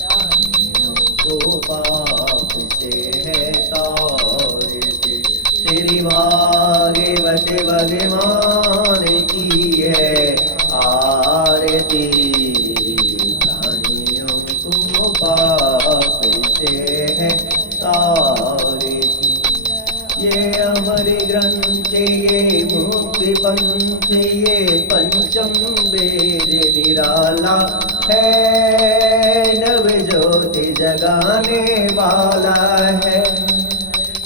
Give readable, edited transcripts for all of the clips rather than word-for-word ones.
प्राणियों को पाप से है तारते। श्री भागवत भगवान की है आरती, प्राणियों को पाप से है तारती। ये अमर ग्रंथ ये मुक्ति पंथ ये पंचम वेद निराला है, नव ज्योति जगाने वाला है।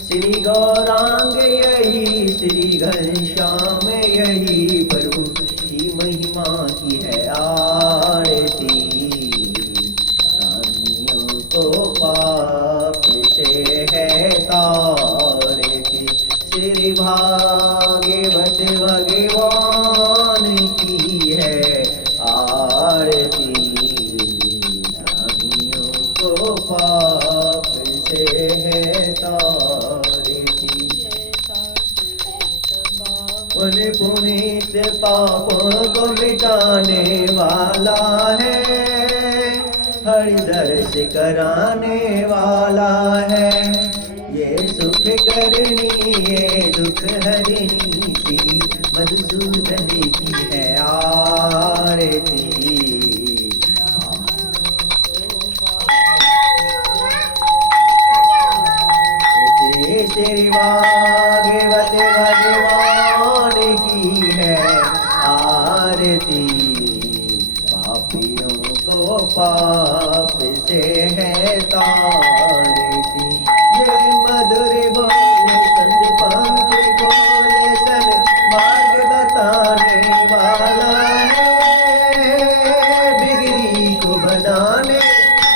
श्री गौरांग यही श्री घनश्याम यही प्रभु की महिमा की है आरती, प्राणियों को पाप से है तारती। श्री भागवत भगवान की है आरती, प्राणियों को पाप से है तारती। मन पुनीत पापों को मिटाने वाला है, हरि दर्श कराने वाला है। ये सुख करनी ये दुख हरनी श्री मधुसूदन की है आरती। श्री भागवत भगवान की है आरती, पापियों को पाप से है तारती। ये मधुर बोले संत पंथ बोले सन मार्ग बताने वाला है, बिगड़ी को बनाने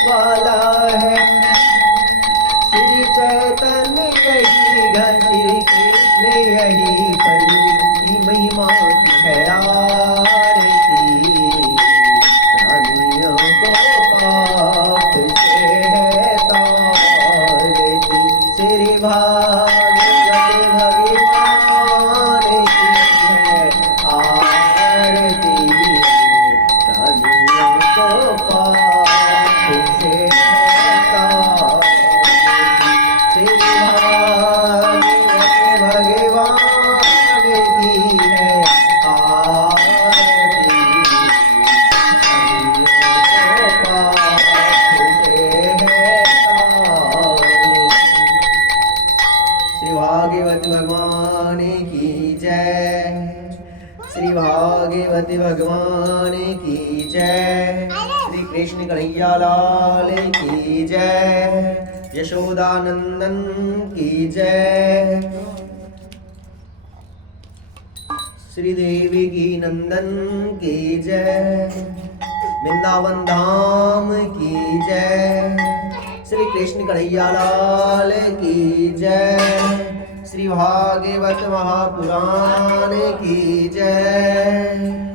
वाला है। श्री चैतन्य यही श्री कृष्ण यही प्रभु की महिमा की है आरती, प्राणियों को पाप से है तारती। श्री भागवत भगवान की है आरती, प्राणियों को पाप से है तारती। श्री भागवत भगवान की है आरती, प्राणियों को पाप से है तारती। श्री भागवत भगवान की जय, श्री भागवत भगवान की जय, श्री कृष्ण कन्हैया लाल की जय, यशोदानंदन की जय, श्री देवी की नंदन की जय, वृंदावन धाम की जय, श्री कृष्ण कन्हैया लाल की जय, श्री भागवत महापुराण की जय।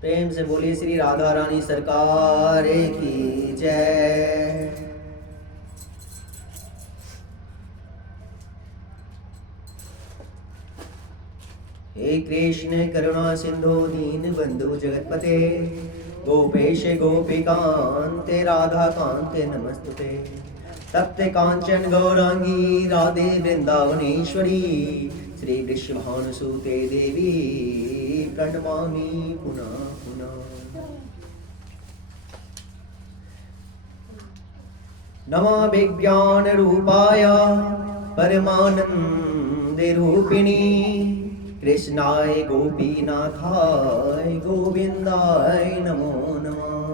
प्रेम से बोलिए श्री राधा रानी सरकार की जय। हे कृष्ण करुणा सिंधु दीन बंधु जगतपते, गोपेश गोपिकांते राधा कांते नमस्तुते। तप्त कांचन गौरांगी राधे वृंदावनेश्वरी, श्री वृषभानुसुते देवी प्रणमामि पुनः पुनः। नमः विज्ञान रूपाय परमानंद रूपिणी कृष्णाय गोपीनाथाय गोविंदाय नमो नमः।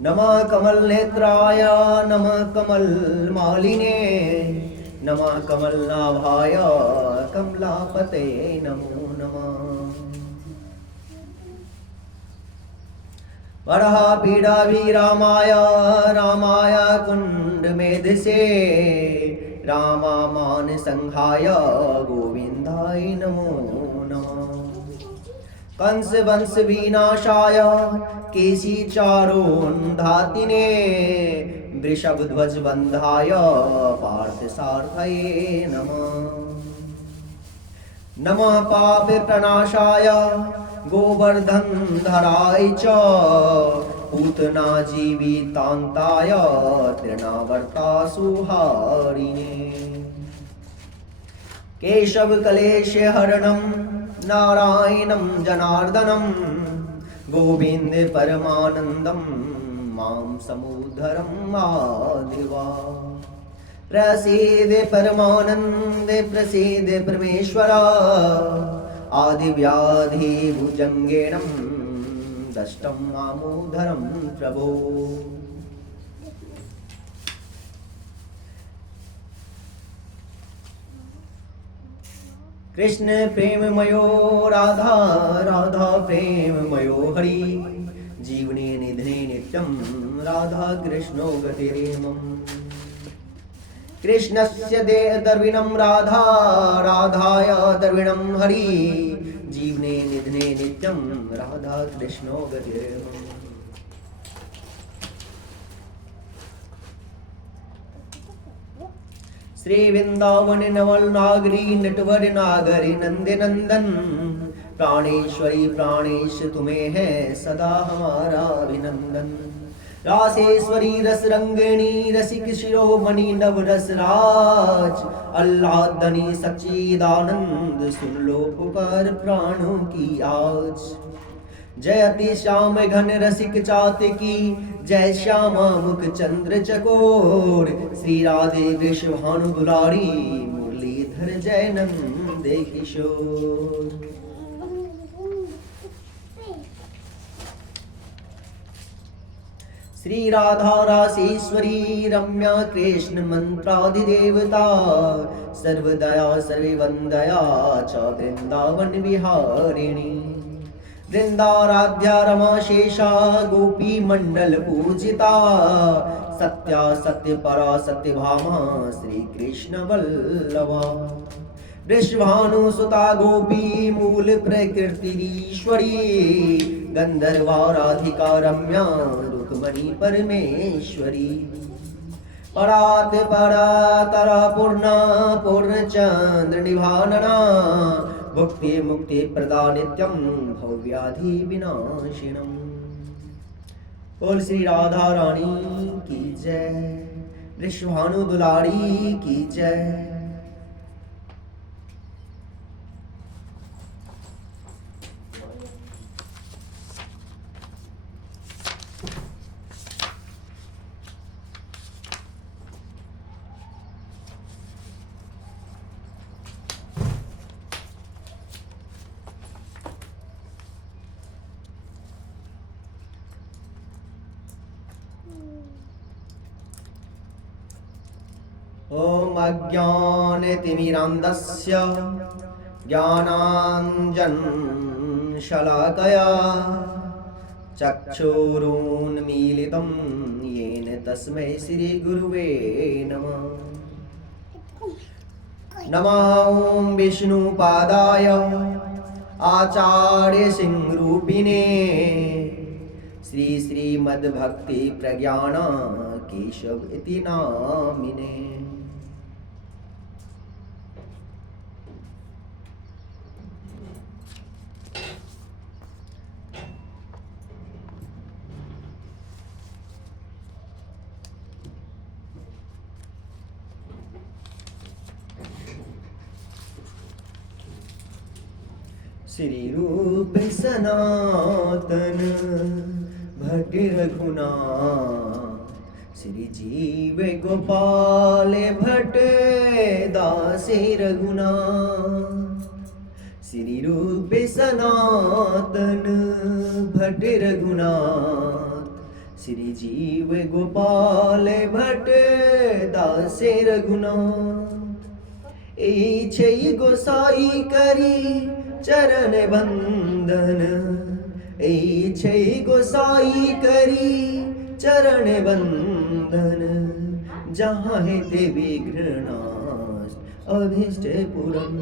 नमः कमल नेत्राय नमः कमल मालिने नमः कमल नाभाय कमलापते नमो नमः। वरः पीडा विरामाय रामाय कुंड मेधसे रामामान संहाय गोविंदाय नमो नमः। कंस वंश विनाशाय केशी चारोन्धातिने वृषभ ध्वज बंधाय पार्थ सार्थये नमः। नमः पाप प्रणाशाय गोवर्धन धराय च पूतना जीवितान्ताय तृणावर्तासुहारिणे। केशव क्लेश हरणं नारायणं जनार्दनं गोविंद परमानंदं मां समुद्धरं माधवा। प्रसीद परमानंद प्रसीद परमेश्वर आदिव्याधि भुजंगेणं दष्टं मामोधरं प्रभो। कृष्ण प्रेममयो राधा राधा प्रेममयो हरि जीवने निधने नित्यं राधा कृष्णो गतिरेमम्। कृष्णस्य दर्विणं राधा राधाय दर्विणं हरि जीवने निधने नित्यं राधा कृष्णो गतिरेमम्। श्री वृंदावन नवल नागरी नटवर नागरी नंदे नंदन प्राणेश्वरी प्राणेश तुम्हें है सदा हमारा अभिनंदन। रासेश्वरी रस रंगिणी रसिक शिरोमणि नव रस राज अल्लादनी सच्चिदानंद सुन लो पुकार प्राणों की आज। जयति श्याम घन रसिक चातकी जय श्यामा मुख चंद्र चकोर श्री राधे वृषभानु दुलारी मुरलीधर जय नंदे किशोर। श्री राधा रासेश्वरी रम्या कृष्ण मंत्राधिदेवता सर्वदया सर्ववंदया च वृंदावन विहारिणी। वृंदाराध्या रमा शेषा गोपी मंडल पूजिता सत्या सत्य परा सत्य भामा श्री कृष्ण वल्लभा। वृषभानु सुता गोपी मूल प्रकृतिरीश्वरी गंधर्वा राधिका रम्या रुक्मणी परमेश्वरी। परात परातरा पूर्णा पूर्णचंद्र निभानना भुक्ति मुक्ति प्रदा नित्यं भव्याधि विनाशिनम। बोल श्री राधा रानी की जय वृषभानु दुलारी की जय। ओम अज्ञानतिमिरान्धस्य ज्ञानाञ्जनशलाकया चक्षुरुन्मीलितं येन तस्मै श्रीगुरुवे नमः। नमः ॐ विष्णुपादाय आचार्यसिंहरूपिणे श्री श्रीमद्भक्ति प्रज्ञान केशव इति नामिने। श्री रूप सनातन भट्ट रघुनाथ श्री जीव गोपाल भट्ट दासे रघुनाथ, श्री रूप सनातन भट्ट रघुनाथ, श्री जीव गोपाल भट्ट दासे रघुनाथ। ए छई गोसाई करी चरण बंदन, ए छई गोसाई करी चरण बंदन, जहाँ है ते विघ्ननाश अभीष्ट पूरन,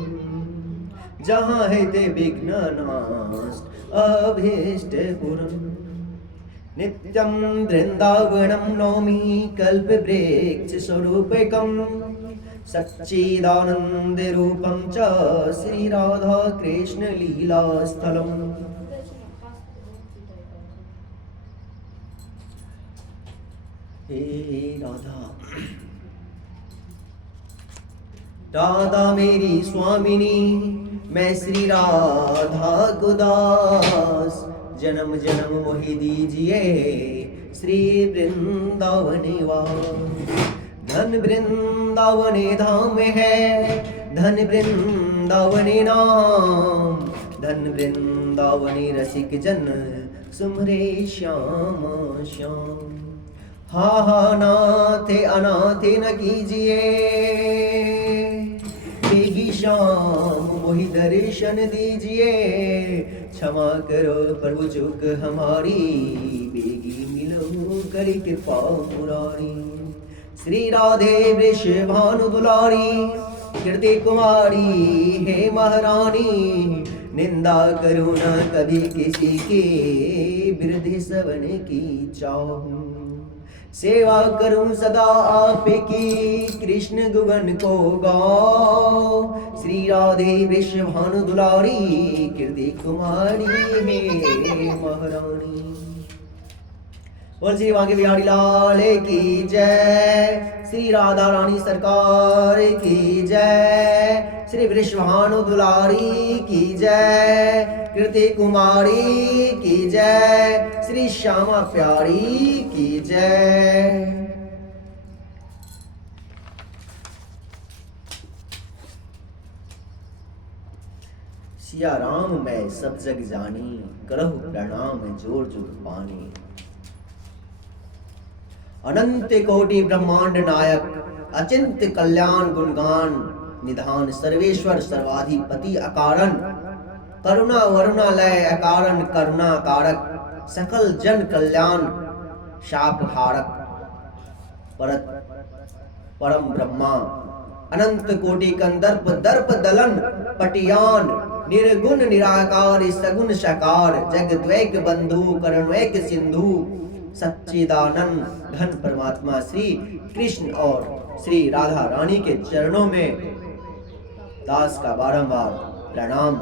जहाँ है ते विघ्ननाश अभीष्ट पूरन। नित्यं वृंदावनं नौमि कल्पवृक्ष स्वरूपकं, सच्चिदानंद रूपं च श्री राधा कृष्ण लीला स्थलम्। हे राधा, राधा मेरी स्वामिनी, मैं श्री राधा को दास, जन्म जन्म मोहि दीजिए श्री वृंदावन वास। धन वृंदावन धाम है, धन वृंदावन नाम, धन वृंदावन रसिक जन सुमरे श्याम श्याम। हा हा नाथे अनाथे न कीजिए, बेगी श्याम मोहि दर्शन दीजिए। क्षमा करो प्रभु चूक हमारी, बेगी मिलो करी कृपा मुरारी। श्री राधे वृषभानु दुलारी, कीर्ति कुमारी हे महारानी। निंदा करो न कभी किसी की, वृद्धि सवन की चाहूं। सेवा करूं सदा आपकी, कृष्ण गुगन को गाओ। श्री राधे वृषभानु दुलारी, कीर्ति कुमारी हे महारानी। बोल श्री बांके बिहारी लाल की जय, श्री राधा रानी सरकार की जय, श्री वृषभानु दुलारी की जय, कीर्ति कुमारी की जय, श्री श्यामा प्यारी की जय। सिया राम मैं सब जग जानी, करहु प्रणाम जोर जुग पानी। अनंत कोटि ब्रह्मांड नायक, अचिंत्य कल्याण गुणगान निधान, सर्वेश्वर सर्वाधिपति अकारण, करुणा वरुणालय अकारण करुणा कारक, सकल जन कल्याण शाप हारक, परम ब्रह्मा अनंत कोटि कंदर्प दर्प दलन पटियान, निर्गुण निराकार सगुण साकार, जगद्वैक बंधु करुणैक सिंधु, सच्चिदानंद घन परमात्मा श्री कृष्ण और श्री राधा रानी के चरणों में दास का बारंबार प्रणाम।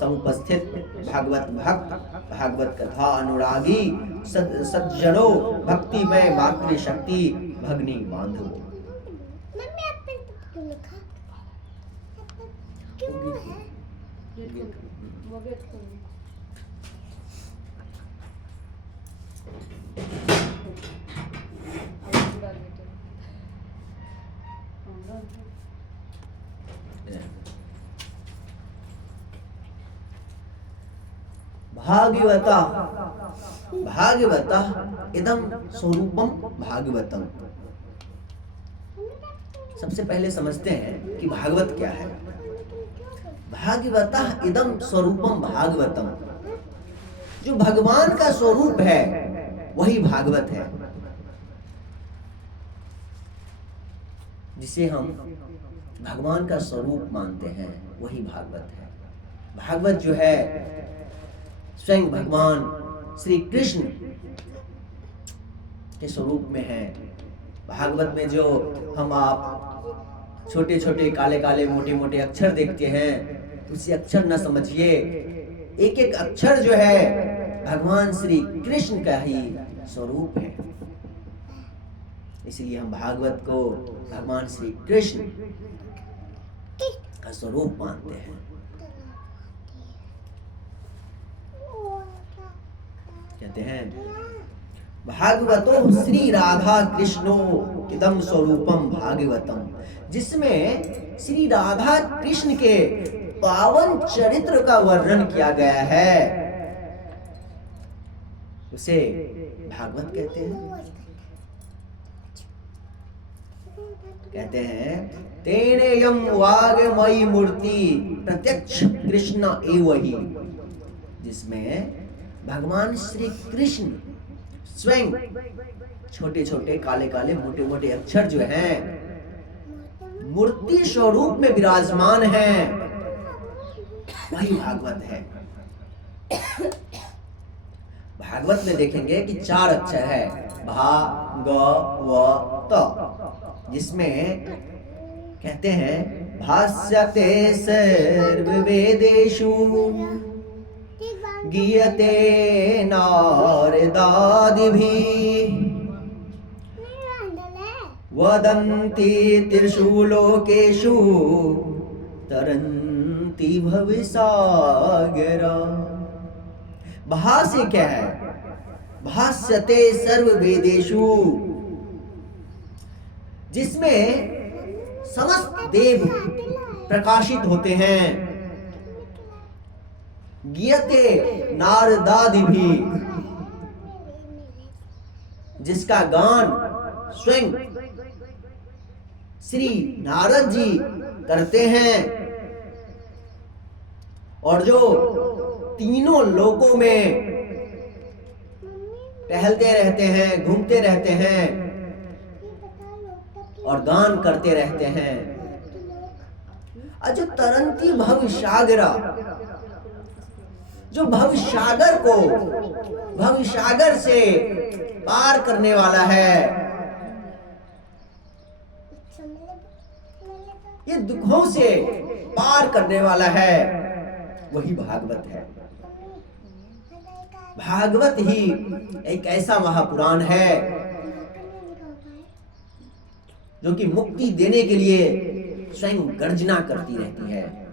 समुपस्थित भागवत भक्त, भागवत कथा अनुरागी सज्जनों, भक्तिमय मातृशक्ति भगनी बांधवों, भागवता भागवता इदं स्वरूपम भागवतम। सबसे पहले समझते हैं कि भागवत क्या है। भागवता इदं स्वरूपम भागवतम, जो भगवान का स्वरूप है वही भागवत है, जिसे हम भगवान का स्वरूप मानते हैं वही भागवत है। भागवत जो है स्वयं भगवान श्री कृष्ण के स्वरूप में है। भागवत में जो हम आप छोटे छोटे काले काले मोटे मोटे अक्षर देखते हैं, उसी अक्षर न समझिए, एक एक अक्षर जो है भगवान श्री कृष्ण का ही स्वरूप है। इसलिए हम भागवत को भगवान श्री कृष्ण का स्वरूप मानते हैं। कहते हैं भागवतो श्री राधा कृष्णो इदम स्वरूपम भागवतम, जिसमें श्री राधा कृष्ण के पावन चरित्र का वर्णन किया गया है, उसे भागवत कहते हैं। कहते हैं तेने यम वागमयी मूर्ति प्रत्यक्ष कृष्ण एव ही, जिसमें भगवान श्री कृष्ण स्वयं छोटे छोटे काले काले मोटे मोटे अक्षर जो हैं मूर्ति स्वरूप में विराजमान हैं, वही भागवत है। भागवत में देखेंगे कि 4 अक्षर है, भा ग व त, जिसमें कहते हैं भाष्यते सर्ववेदेषु गीयते नारदादिभिः वदन्ति त्रिषु लोकेषु तरन्ति भवसागरा। भाष्य क्या है? भाष्यते सर्ववेदेषु, जिसमें समस्त देव प्रकाशित होते हैं। गीयते नारदादिभिः, जिसका गान स्वयं श्री नारद जी करते हैं, और जो तीनों लोकों में टहलते रहते हैं, घूमते रहते हैं और गान करते रहते हैं। जो तरंती भवसागरा, जो भवसागर को भवसागर से पार करने वाला है, ये दुखों से पार करने वाला है, वही भागवत है। भागवत ही एक ऐसा महापुराण है जो कि मुक्ति देने के लिए स्वयं गर्जना करती रहती है।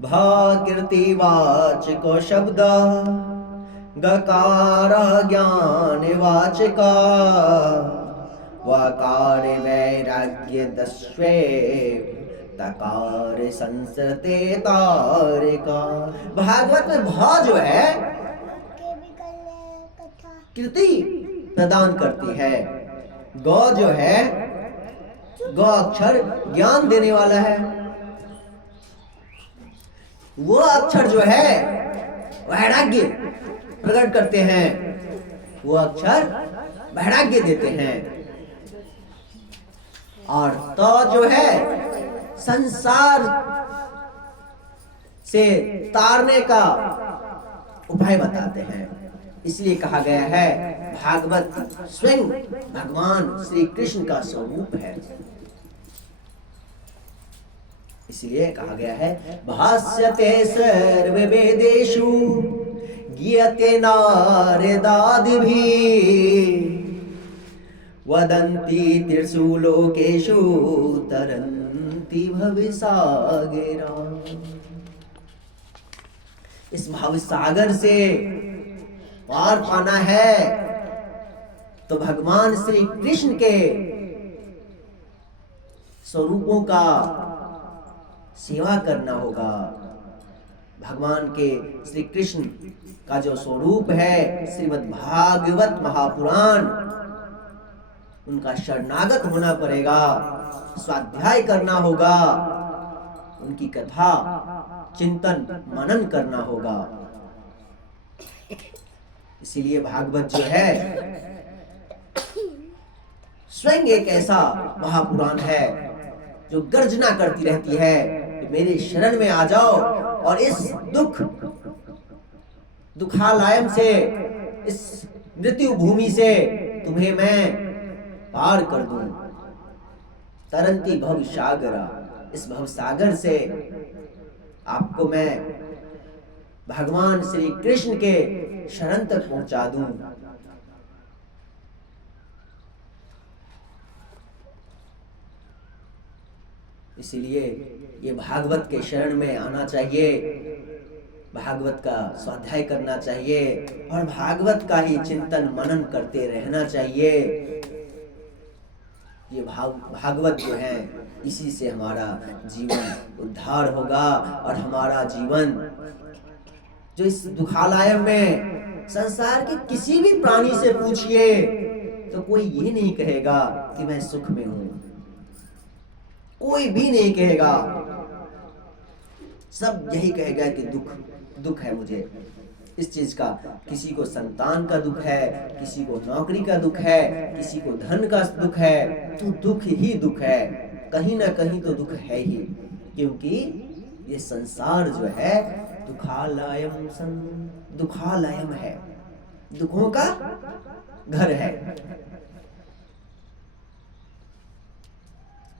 भाकीर्तिवाचको शब्द गकार ज्ञानवाचका वकार वैराग्य दस्वे तकार संसरते तारिका। भागवत में भा जो है कीर्ति प्रदान करती है, गौ जो है गौ अक्षर ज्ञान देने वाला है, वो अक्षर जो है वैराग्य प्रकट करते हैं, वो अक्षर वैराग्य देते हैं, और तो जो है संसार से तारने का उपाय बताते हैं। इसलिए कहा गया है भागवत स्वयं भगवान श्री कृष्ण का स्वरूप है। इसलिए कहा गया है भाष्यते सर्ववेदेषु गीयते नारदादिभिः वदन्ति त्रिषु लोकेषु तरन्ति भवसागरा। इस भवसागर से पार पाना है तो भगवान श्री कृष्ण के स्वरूपों का सेवा करना होगा। भगवान के श्री कृष्ण का जो स्वरूप है श्रीमद् भागवत महापुराण, उनका शरणागत होना पड़ेगा, स्वाध्याय करना होगा, उनकी कथा चिंतन मनन करना होगा। इसीलिए भागवत जो है स्वयं एक ऐसा महापुराण है जो गर्जना करती रहती है कि मेरे शरण में आ जाओ और इस दुखालयम से, इस मृत्यु भूमि से तुम्हें मैं पार कर दूं। तरंती भवसागरा, इस भवसागर से आपको मैं भगवान श्री कृष्ण के शरण तक पहुंचा दूं। इसीलिए ये भागवत के शरण में आना चाहिए, भागवत का स्वाध्याय करना चाहिए और भागवत का ही चिंतन मनन करते रहना चाहिए। ये भागवत जो है, इसी से हमारा जीवन उद्धार होगा और हमारा जीवन जो इस दुखालय में, संसार के किसी भी प्राणी से पूछिए तो कोई ये नहीं कहेगा कि मैं सुख में हूं, कोई भी नहीं कहेगा। सब यही कहेगा कि दुख है मुझे इस चीज का। किसी को संतान का दुख है, किसी को नौकरी का दुख है, किसी को धन का दुख है। तो दुख ही दुख है, कहीं ना कहीं तो दुख है ही, क्योंकि ये संसार जो है दुखालयम है, दुखों का घर है।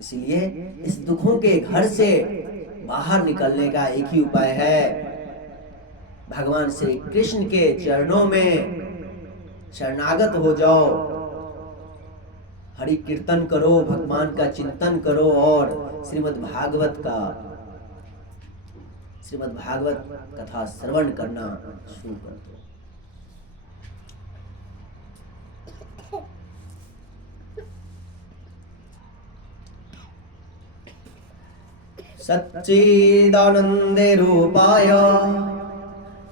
इसलिए इस दुखों के घर से बाहर निकलने का एक ही उपाय है, भगवान श्री कृष्ण के चरणों में शरणागत हो जाओ, हरि कीर्तन करो, भगवान का चिंतन करो और श्रीमद् भागवत कथा श्रवण करना शुरू कर दो। सच्चिदानंदे रूपाय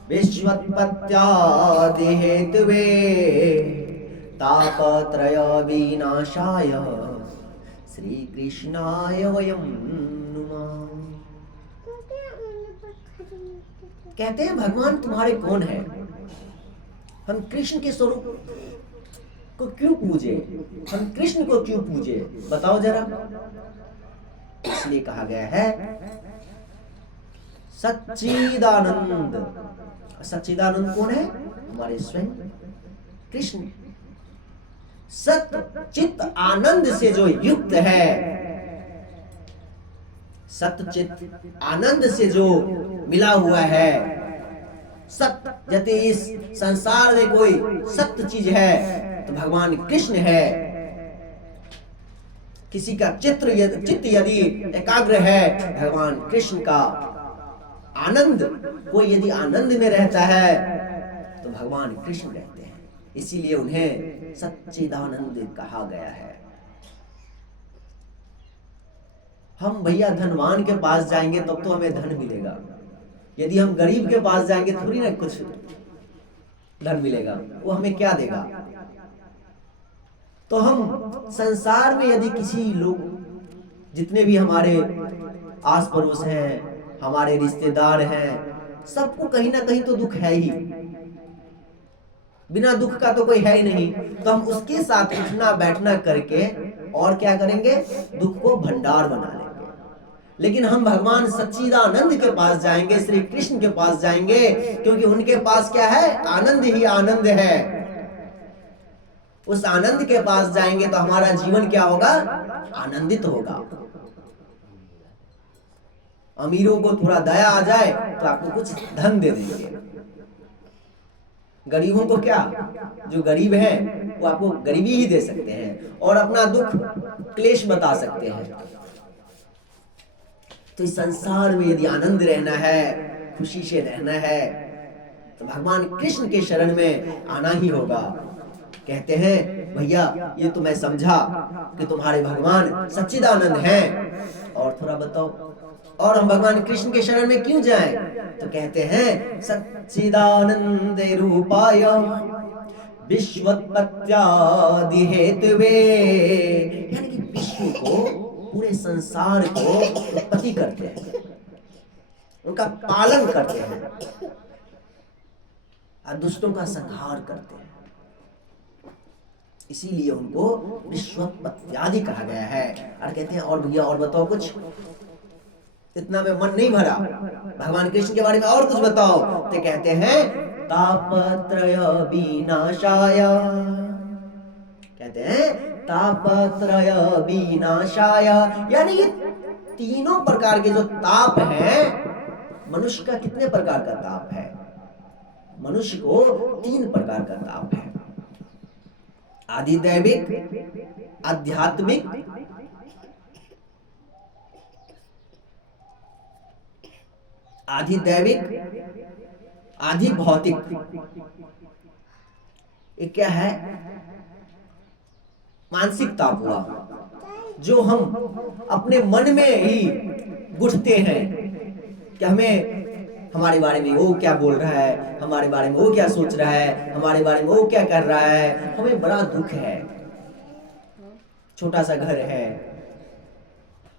विश्वोत्पत्त्यादि हेतवे तापत्रय विनाशाय श्री कृष्णाय वयं नुमः। कहते हैं भगवान तुम्हारे कौन है, हम कृष्ण के स्वरूप को क्यों पूजे, हम कृष्ण को क्यों पूजे, बताओ जरा। इसलिए कहा गया है सच्चिदानंद। सच्चिदानंद कौन है, हमारे स्वयं कृष्ण। सत चित आनंद से जो युक्त है, सतचित आनंद से जो मिला हुआ है, सत्य यदि इस संसार में कोई सत्य चीज है तो भगवान कृष्ण है। किसी का चित्त यदि एकाग्र है, भगवान कृष्ण का आनंद, कोई यदि आनंद में रहता है तो भगवान कृष्ण रहते हैं। इसीलिए उन्हें सच्चिदानंद कहा गया है। हम भैया धनवान के पास जाएंगे तब तो हमें धन मिलेगा, यदि हम गरीब के पास जाएंगे थोड़ी ना कुछ धन मिलेगा, वो हमें क्या देगा। तो हम संसार में यदि किसी लोग, जितने भी हमारे आस पड़ोस हैं, हमारे रिश्तेदार हैं, सबको कहीं ना कहीं तो दुख है ही, बिना दुख का तो कोई है ही नहीं। तो हम उसके साथ उठना बैठना करके और क्या करेंगे, दुख को भंडार बना लेंगे। लेकिन हम भगवान सच्चिदानंद के पास जाएंगे, श्री कृष्ण के पास जाएंगे, क्योंकि उनके पास क्या है, आनंद ही आनंद है। उस आनंद के पास जाएंगे तो हमारा जीवन क्या होगा, आनंदित होगा। अमीरों को थोड़ा दया आ जाए तो आपको कुछ धन दे देंगे, गरीबों को क्या, जो गरीब हैं वो आपको गरीबी ही दे सकते हैं और अपना दुख क्लेश बता सकते हैं। तो इस संसार में यदि आनंद रहना है, खुशी से रहना है, तो भगवान कृष्ण के शरण में आना ही होगा। कहते हैं भैया ये तो मैं समझा कि तुम्हारे भगवान सच्चिदानंद हैं, और थोड़ा बताओ, और हम भगवान कृष्ण के शरण में क्यों जाएं? तो कहते हैं सच्चिदानंद रूपाय विश्वोत्पत्त्यादि हेतवे, यानी कि विश्व को, पूरे संसार को उत्पत्ति करते हैं, उनका पालन करते हैं और दुष्टों का संहार करते हैं। इसीलिए उनको विश्वोत्पत्त्यादि कहा गया है। और कहते हैं और भैया और बताओ कुछ, इतना में मन नहीं भरा, भगवान कृष्ण के बारे में और कुछ बताओ। तो कहते हैं तापत्रय विनाशाय, कहते हैं तापत्रय विनाशाय, यानी ये तीनों प्रकार के जो ताप हैं, मनुष्य का कितने प्रकार का ताप है, मनुष्य को 3 प्रकार का ताप है, आदिदैविक, आध्यात्मिक आधी दैविक, आधी भौतिक। ये क्या है? मानसिक ताप हुआ, जो हम अपने मन में ही गुठते हैं कि हमें हमारे बारे में वो क्या बोल रहा है, हमारे बारे में वो क्या सोच रहा है, हमारे बारे में वो क्या कर रहा है। हमें बड़ा दुख है, छोटा सा घर है,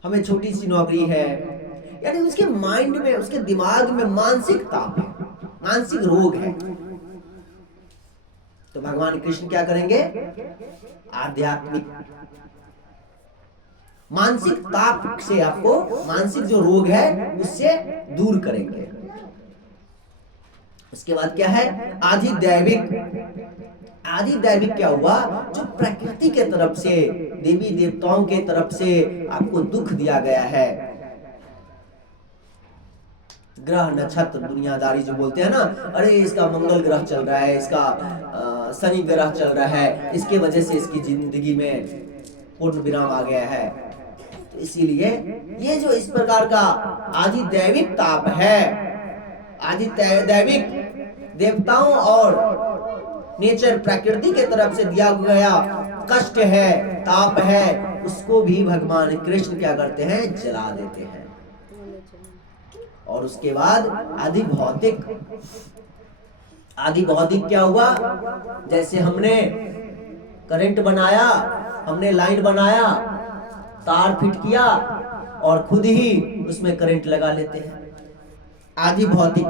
हमें छोटी सी नौकरी है, यानी उसके माइंड में, उसके दिमाग में मानसिक ताप है, मानसिक रोग है। तो भगवान कृष्ण क्या करेंगे? आध्यात्मिक मानसिक ताप से आपको, मानसिक जो रोग है उससे दूर करेंगे। उसके बाद क्या है? आदि दैविक। आदि दैविक क्या हुआ? जो प्रकृति के तरफ से, देवी देवताओं के तरफ से आपको दुख दिया गया है। ग्रह नक्षत्र दुनियादारी जो बोलते हैं ना, अरे इसका मंगल ग्रह चल रहा है, इसका शनि ग्रह चल रहा है, इसके वजह से इसकी जिंदगी में पूर्ण विराम आ गया है। तो इसीलिए ये जो इस प्रकार का आदि दैविक ताप है, आदि दैविक देवताओं और नेचर, प्रकृति के तरफ से दिया गया कष्ट है, ताप है, उसको भी भगवान कृष्ण क्या करते हैं? जला देते हैं। और उसके बाद आदि भौतिक। आदि भौतिक क्या हुआ? जैसे हमने करंट बनाया, हमने लाइन बनाया, तार फिट किया और खुद ही उसमें करंट लगा लेते हैं। आदि भौतिक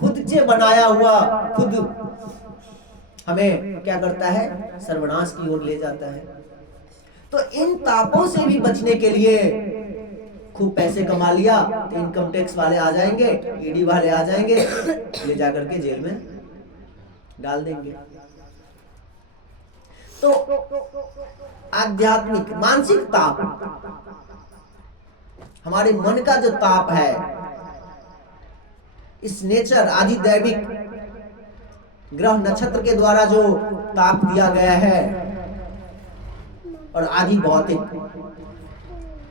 खुद से बनाया हुआ खुद हमें क्या करता है? सर्वनाश की ओर ले जाता है। तो इन तापों से भी बचने के लिए खूब पैसे कमा लिया, इनकम टैक्स वाले आ जाएंगे, ईडी वाले आ जाएंगे, ले जाकर के जेल में डाल देंगे। तो आध्यात्मिक मानसिक ताप, हमारे मन का जो ताप है, इस नेचर आदि दैविक ग्रह नक्षत्र के द्वारा जो ताप दिया गया है, और आदि भौतिक,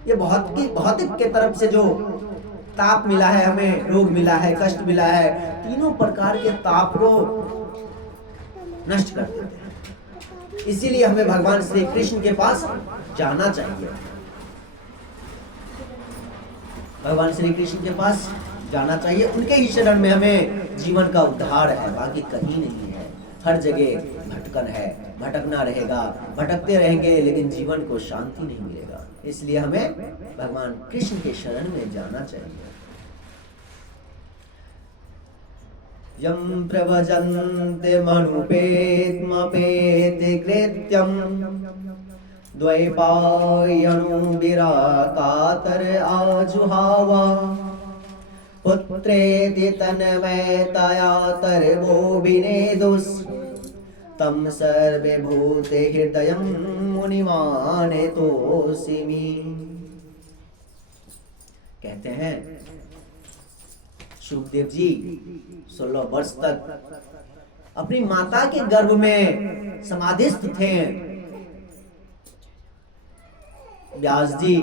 ये भौतिक के तरफ से जो ताप मिला है, हमें रोग मिला है, कष्ट मिला है, तीनों प्रकार के ताप को नष्ट कर देते हैं। इसीलिए हमें भगवान श्री कृष्ण के पास जाना चाहिए, भगवान श्री कृष्ण के पास जाना चाहिए। उनके ही शरण में हमें जीवन का उद्धार है, बाकी कहीं नहीं है। हर जगह भटकन है, भटकना रहेगा, भटकते रहेंगे, लेकिन जीवन को शांति नहीं मिलेगा। इसलिए हमें भगवान कृष्ण के शरण में जाना चाहिए। यं प्रभजन्ते मनुपेत्मपेति कृत्यं द्वैपायनो विराकातर आजुहावा पुत्रेति तन्मयतया तर्वो विनेदुस् तम सर्वे भूते हृदयं मुनिमानतोऽस्मि। कहते हैं शुकदेव जी 16 वर्ष तक अपनी माता के गर्भ में समाधिस्थ थे। व्यास जी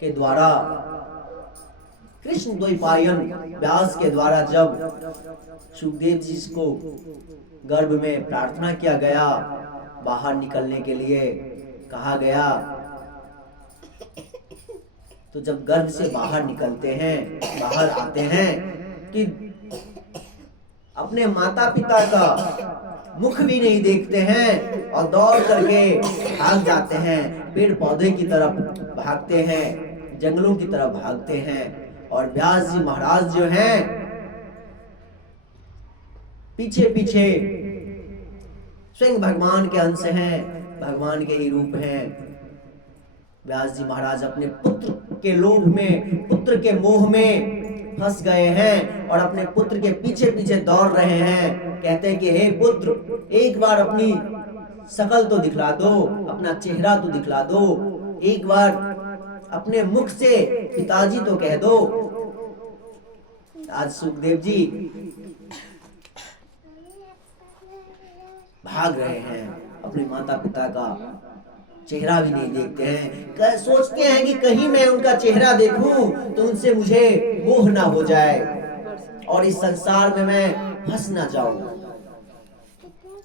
के द्वारा, कृष्ण द्वैपायन व्यास के द्वारा जब शुकदेव जी को गर्भ में प्रार्थना किया गया, बाहर निकलने के लिए कहा गया, तो जब गर्भ से बाहर निकलते हैं, बाहर आते हैं कि अपने माता पिता का मुख भी नहीं देखते हैं और दौड़ करके भाग जाते हैं, पेड़ पौधे की तरफ भागते हैं, जंगलों की तरफ भागते हैं। और व्यास जी महाराज जो हैं पीछे पीछे स्वयं भगवान के अंश हैं, भगवान के ही रूप हैं। व्यास जी महाराज अपने पुत्र के लोभ में, पुत्र के मोह में फंस गए हैं और अपने पुत्र के पीछे पीछे दौड़ रहे हैं। कहते हैं कि हे पुत्र, एक बार अपनी शकल तो दिखला दो, अपना चेहरा तो दिखला दो, एक बार अपने मुख से पिताजी तो कह दो। आज सुखदेव जी भाग रहे हैं अपने माता पिता का चेहरा भी नहीं देखते हैं। सोचते हैं कि कहीं मैं उनका चेहरा देखूं तो उनसे मुझे मोह ना हो जाए और इस संसार में मैं फंस ना जाऊं,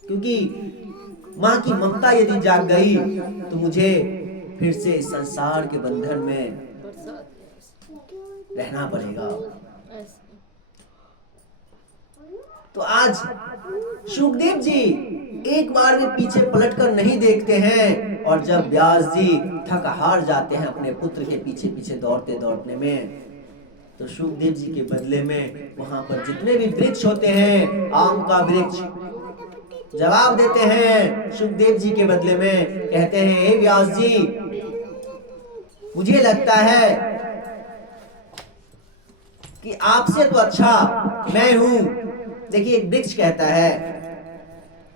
क्योंकि माँ की ममता यदि जाग गई तो मुझे फिर से इस संसार के बंधन में रहना पड़ेगा। तो आज सुखदेव जी एक बार भी पीछे पलटकर नहीं देखते हैं, और जब व्यास जी थक हार जाते हैं अपने पुत्र के पीछे पीछे दौड़ते दौड़ने में, तो सुखदेव जी के बदले में वहां पर जितने भी वृक्ष होते हैं, आम का वृक्ष जवाब देते हैं सुखदेव जी के बदले में, कहते हैं हे व्यास जी, मुझे लगता है कि आपसे तो अच्छा मैं हूं। देखिए एक वृक्ष कहता है,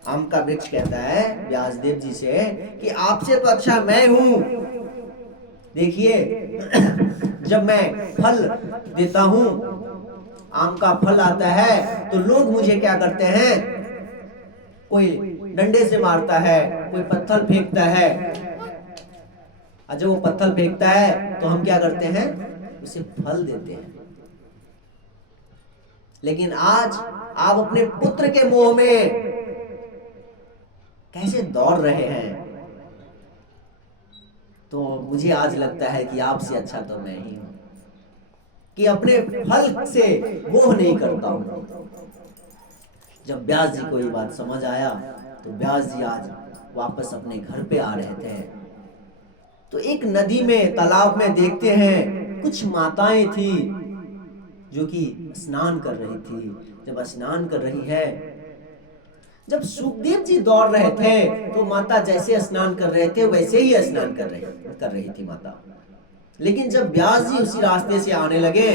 आम का वृक्ष कहता है व्यासदेव जी से कि आपसे तो अच्छा मैं हूं। देखिए जब मैं फल देता हूं, आम का फल आता है, तो लोग मुझे क्या करते हैं, कोई डंडे से मारता है, कोई पत्थर फेंकता है, और जब वो पत्थर फेंकता है तो हम क्या करते हैं, उसे फल देते हैं। लेकिन आज आप अपने पुत्र के मोह में कैसे दौड़ रहे हैं, तो मुझे आज लगता है कि आपसे अच्छा तो मैं ही हूं, कि अपने फल से मोह नहीं करता हूं। जब व्यास जी को ये बात समझ आया तो व्यास जी आज वापस अपने घर पे आ रहे थे, तो एक नदी में, तालाब में देखते हैं कुछ माताएं थी जो कि स्नान कर रही थी। जब स्नान कर रही है, जब सुखदेव जी दौड़ रहे थे तो माता जैसे स्नान कर रहे थे वैसे ही स्नान कर रही थी माता। लेकिन जब व्यास जी उसी रास्ते से आने लगे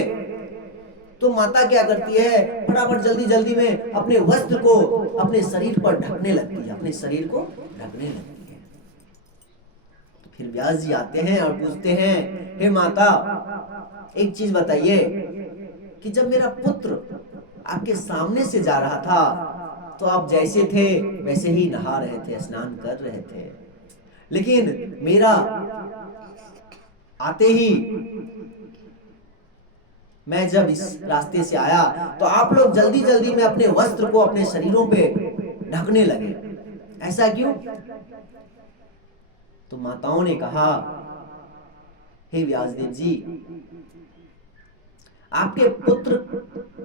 तो माता क्या करती है, फटाफट जल्दी जल्दी में अपने वस्त्र को अपने शरीर पर ढकने लगती है, अपने शरीर को ढकने लगती है। फिर व्यास जी आते हैं और पूछते हैं, हे माता एक चीज बताइए कि जब मेरा पुत्र आपके सामने से जा रहा था तो आप जैसे थे वैसे ही नहा रहे थे, स्नान कर रहे थे, लेकिन मेरा आते ही मैं जब इस रास्ते से आया तो आप लोग जल्दी जल्दी में अपने वस्त्र को अपने शरीरों पे ढकने लगे, ऐसा क्यों? तो माताओं ने कहा, हे व्यासदेव जी, आपके पुत्र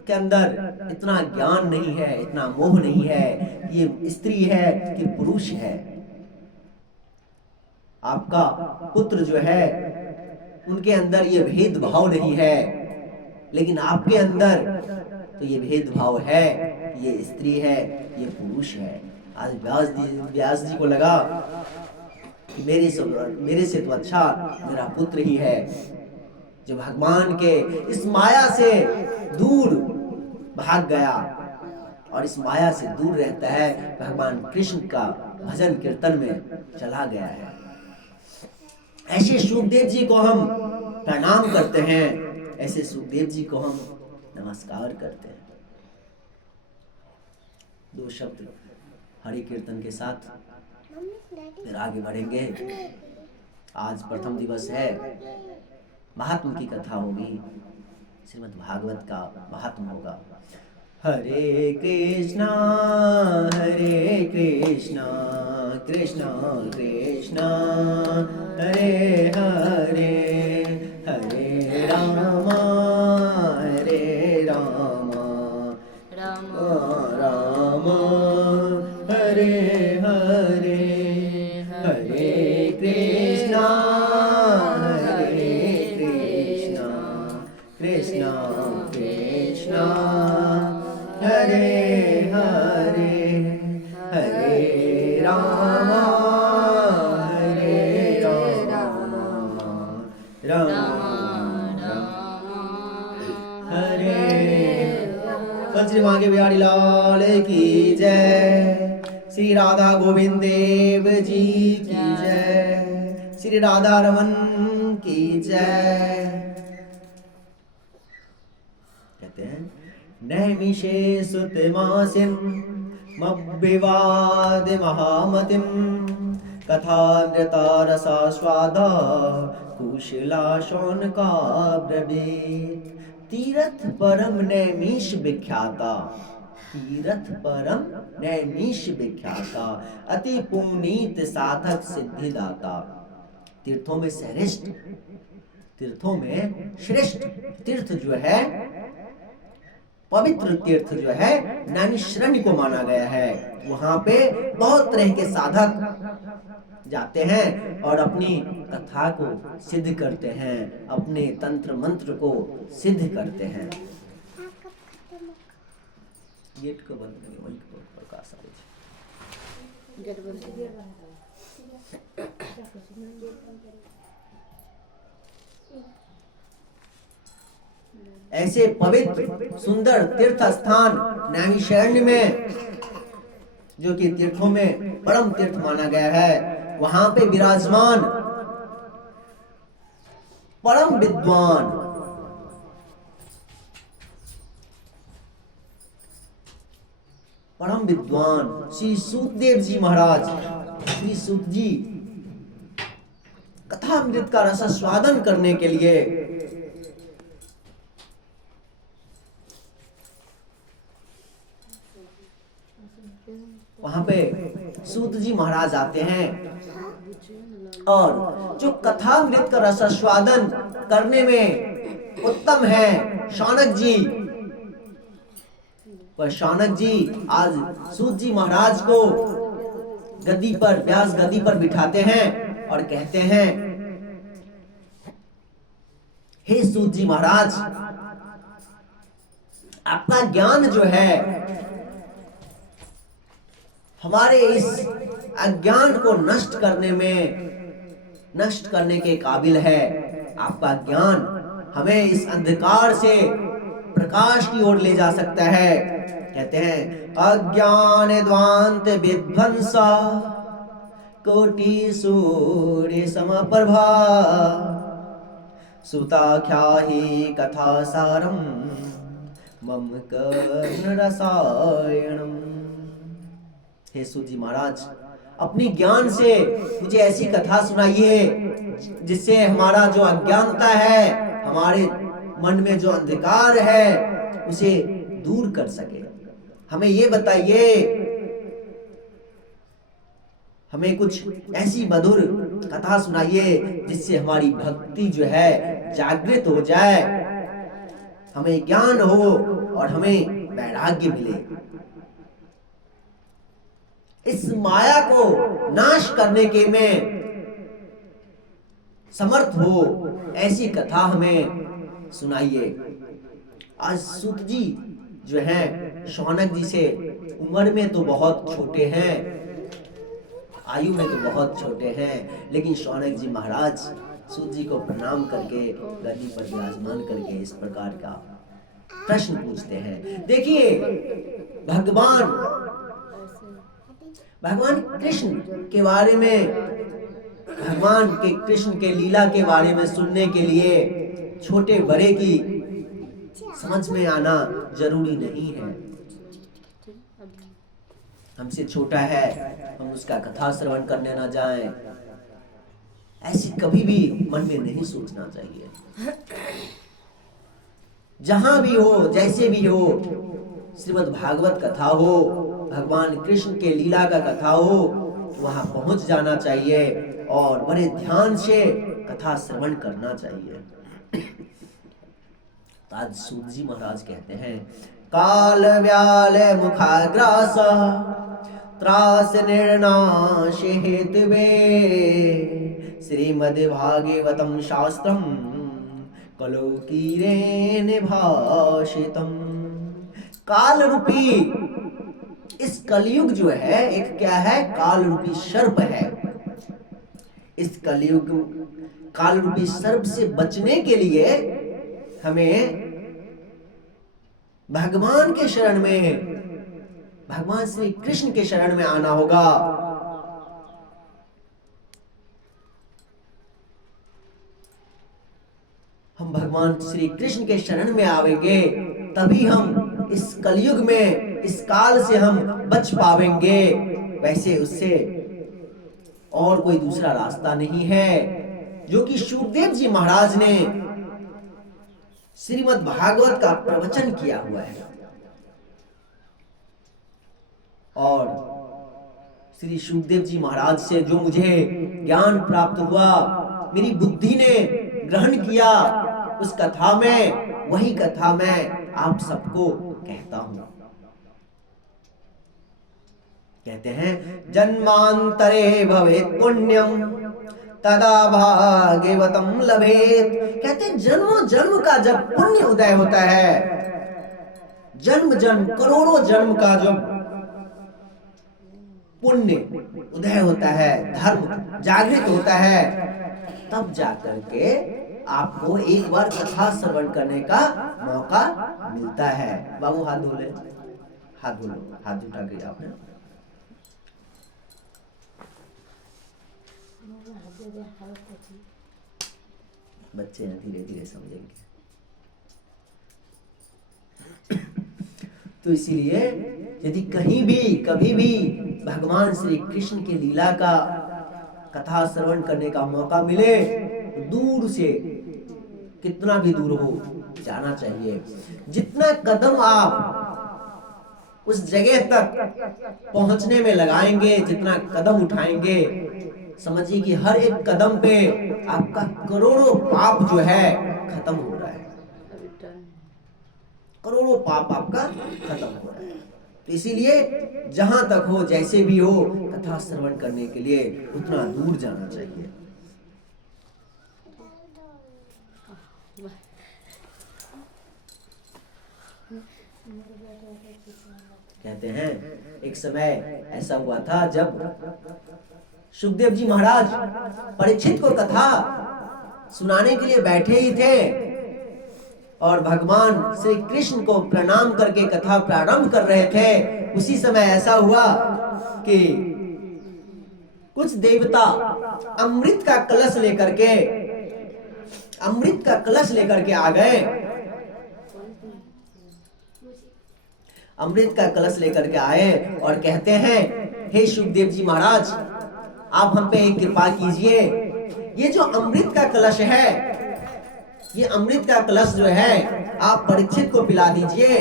के अंदर इतना ज्ञान नहीं है, इतना मोह नहीं है, ये स्त्री है कि पुरुष है। आपका पुत्र जो है उनके अंदर ये भेदभाव नहीं है, लेकिन आपके अंदर तो ये भेदभाव है कि ये स्त्री है, ये पुरुष है। आज व्यास जी को लगा कि मेरे से तो अच्छा मेरा पुत्र ही है, जो भगवान के इस माया से दूर भाग गया और इस माया से दूर रहता है, भगवान कृष्ण का भजन कीर्तन में चला गया है। ऐसे सुखदेव जी को हम प्रणाम करते हैं, ऐसे सुखदेव जी को हम नमस्कार करते हैं। दो शब्द हरि कीर्तन के साथ फिर आगे बढ़ेंगे। आज प्रथम दिवस है, महात्म की कथा होगी, श्रीमद् भागवत का महात्म होगा। हरे कृष्णा कृष्णा कृष्णा हरे हरे, हरे रामा राम राम हरे हरे, हरे कृष्णा कृष्णा कृष्णा हरे हरे, हरे राम राम हरे। श्री मांगे बिहारी लाल की जय, श्री राधा गोविंद देव जी की जय, श्री राधा रमन की जय। कहते हैं नैमिषे सुतमासिं मब्बिवाद महामतिं कथामृता रसास्वादा कुशला शौनका ब्रवीत। तीरथ परम नैमिष विख्याता, तीरथ परम नैमिष विख्याता, अति पुनीत साधक सिद्धिदाता। तीर्थों में श्रेष्ठ, तीर्थों में श्रेष्ठ तीर्थ जो है, पवित्र तीर्थ जो है नैमिषारण्य को माना गया है। वहां पे बहुत तरह के साधक जाते हैं और अपनी कथा को सिद्ध करते हैं, अपने तंत्र मंत्र को सिद्ध करते हैं। गेट को बंद करिए, वहीं पर प्रकाश आ रही है। गेट बंद करिए। ऐसे पवित्र सुंदर तीर्थ स्थान नैमिषारण्य में, जो कि तीर्थों में परम तीर्थ माना गया है, वहां पे विराजमान परम विद्वान परम विद्वान श्री सूतदेव जी महाराज, श्री सूत जी कथामृत का रसास्वादन करने के लिए वहां पे सूत जी महाराज आते हैं और जो कथामृत का रसास्वादन करने में उत्तम है शौनक जी, पर शौनक जी आज सूत जी महाराज को गद्दी पर, व्यास गद्दी पर बिठाते हैं और कहते हैं, हे सूत जी महाराज, आपका ज्ञान जो है हमारे इस अज्ञान को नष्ट करने के काबिल है। आपका ज्ञान हमें इस अंधकार से प्रकाश की ओर ले जा सकता है। कहते हैं, अज्ञान द्वांत विध्वंसा कोटि सूर्य समप्रभा सुताख्याहि कथा सारम मम कर्ण रसायनम। हे सूत जी महाराज, अपनी ज्ञान से मुझे ऐसी कथा सुनाइए जिससे हमारा जो अज्ञानता है, हमारे मन में जो अंधकार है, उसे दूर कर सके। हमें ये बताइए, हमें कुछ ऐसी मधुर कथा सुनाइए जिससे हमारी भक्ति जो है जागृत हो जाए, हमें ज्ञान हो और हमें वैराग्य मिले। इस माया को नाश करने के में समर्थ हो, ऐसी कथा हमें सुनाइए। आज सूत जी जो है शौनक जी से उम्र में तो बहुत छोटे हैं, आयु में तो बहुत छोटे हैं, लेकिन शौनक जी महाराज सूत जी को प्रणाम करके गद्दी पर विराजमान करके इस प्रकार का प्रश्न पूछते हैं। देखिए, भगवान कृष्ण के बारे में, भगवान के कृष्ण के लीला के बारे में सुनने के लिए छोटे बड़े की समझ में आना जरूरी नहीं है। हमसे छोटा है, हम उसका कथा श्रवण करने ना जाएं, ऐसी कभी भी मन में नहीं सोचना चाहिए। जहां भी हो, जैसे भी हो, श्रीमद् भागवत कथा हो, भगवान कृष्ण के लीला का कथा हो, वहां पहुंच जाना चाहिए और बड़े ध्यान से कथा श्रवण करना चाहिए। आज सूत जी महाराज कहते हैं, काल व्याल मुखाग्रास त्रास निर्नाश हेतुवे श्रीमद् भागवतम शास्त्रम कलौकीरेण भाषितम। काल रूपी इस कलयुग जो है एक क्या है, काल रूपी सर्प है। इस कलयुग काल रूपी सर्प से बचने के लिए हमें भगवान के शरण में, भगवान श्री कृष्ण के शरण में आना होगा। हम भगवान श्री कृष्ण के शरण में आवेंगे, तभी हम इस कलयुग में, इस काल से हम बच पावेंगे। वैसे उससे और कोई दूसरा रास्ता नहीं है, जो कि शुकदेव जी महाराज ने श्रीमद् भागवत का प्रवचन किया हुआ है। और श्री शुकदेव जी महाराज से जो मुझे ज्ञान प्राप्त हुआ, मेरी बुद्धि ने ग्रहण किया, उस कथा में, वही कथा मैं आप सबको कहता हूं। कहते हैं जन्मांतरे भवेत् पुण्यम तदा भाग्यवतम लभेत। कहते हैं जन्मों जन्म का जब पुण्य उदय होता है, जन्म जन्म करोड़ों जन्म का जब पुण्य उदय होता है, धर्म जागृत होता है, तब जाकर के आपको एक बार कथा श्रवण करने का मौका मिलता है। बाबू हाथ धो ले, हाथ धो लो, हाथ उठा के आपने बच्चे हैं, धीरे धीरे समझेंगे। तो इसीलिए यदि कहीं भी कभी भी भगवान श्री कृष्ण की लीला का कथा श्रवण करने का मौका मिले, तो दूर से, कितना भी दूर हो, जाना चाहिए। जितना कदम आप उस जगह तक पहुंचने में लगाएंगे, जितना कदम उठाएंगे, समझिए कि हर एक कदम पे आपका करोड़ों पाप जो है खत्म हो रहा है, करोड़ों पाप आपका खत्म हो रहा है। तो इसीलिए जहां तक हो, जैसे भी हो, कथा श्रवण करने के लिए उतना दूर जाना चाहिए। कहते हैं एक समय ऐसा हुआ था जब शुकदेव जी महाराज परीक्षित को कथा सुनाने के लिए बैठे ही थे, और भगवान श्री कृष्ण को प्रणाम करके कथा प्रारंभ कर रहे थे। उसी समय ऐसा हुआ कि कुछ देवता अमृत का कलश लेकर के आ गए। अमृत का कलश लेकर के आए और कहते हैं, हे शुकदेव जी महाराज, आप हम पे एक कृपा कीजिए। ये जो अमृत का कलश है, ये अमृत का कलश जो है आप परीक्षित को पिला दीजिए,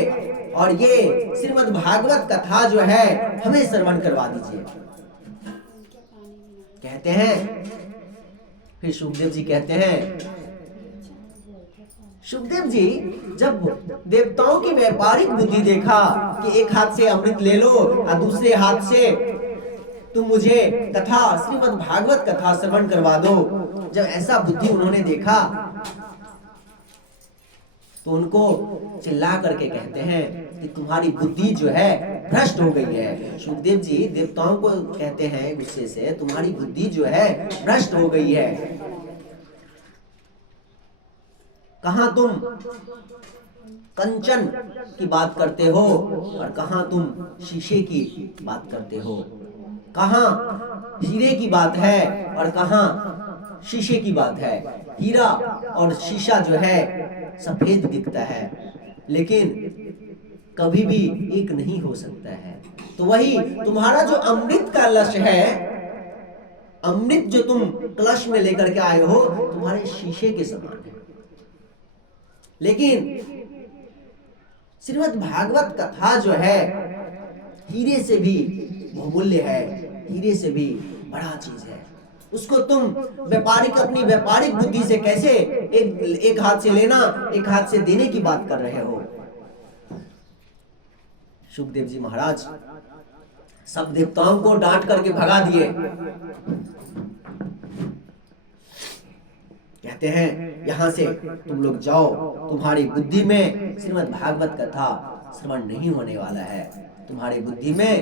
और ये श्रीमद् भागवत कथा जो है हमें श्रवण करवा दीजिए। कहते हैं, फिर शुकदेव जी कहते हैं, शुकदेव जी जब देवताओं की व्यापारिक बुद्धि देखा कि एक हाथ से अमृत ले लो और दूसरे हाथ से तुम मुझे कथा, श्रीमद् भागवत कथा श्रवण करवा दो, जब ऐसा बुद्धि उन्होंने देखा तो उनको चिल्ला करके कहते हैं कि तुम्हारी बुद्धि जो है भ्रष्ट हो गई है। शुकदेव जी देवताओं को कहते हैं गुस्से से, तुम्हारी बुद्धि जो है भ्रष्ट हो गई है। कहां तुम कंचन की बात करते हो और कहां तुम शीशे की बात करते हो। कहां हीरे की बात है और कहां शीशे की बात है। हीरा और शीशा जो है सफेद दिखता है, लेकिन कभी भी एक नहीं हो सकता है। तो वही तुम्हारा जो अमृत का कलश है, अमृत जो तुम कलश में लेकर के आए हो, तुम्हारे शीशे के समान है। लेकिन श्रीमद् भागवत कथा जो है हीरे से भी बहुमूल्य है, हीरे से भी बड़ा चीज है। उसको तुम अपनी व्यापारिक बुद्धि से कैसे एक हाथ से लेना, एक हाथ से देने की बात कर रहे हो। शुकदेव जी महाराज सब देवताओं को डांट करके भगा दिए। कहते हैं, यहां से तुम लोग जाओ, तुम्हारी बुद्धि में श्रीमद् भागवत कथा श्रवण नहीं होने वाला है। तुम्हारी बुद्धि में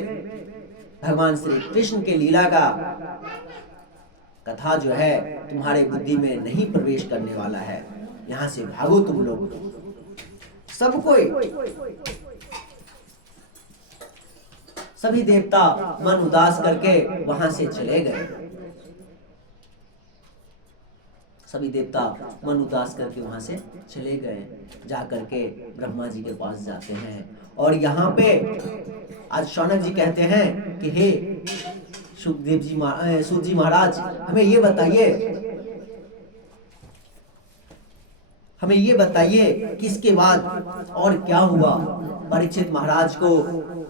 भगवान श्री कृष्ण के लीला का कथा जो है तुम्हारे बुद्धि में नहीं प्रवेश करने वाला है। यहां से भागो तुम लोग। सब कोई, सभी देवता मन उदास करके वहां से चले गए। सभी देवता मन उदास करके वहां से चले गए। जाकर के ब्रह्मा जी के पास जाते हैं, और यहाँ पे आज शौनक जी कहते हैं कि हे सूत जी महाराज हमें ये बताइए कि इसके बाद और क्या हुआ। परीक्षित महाराज को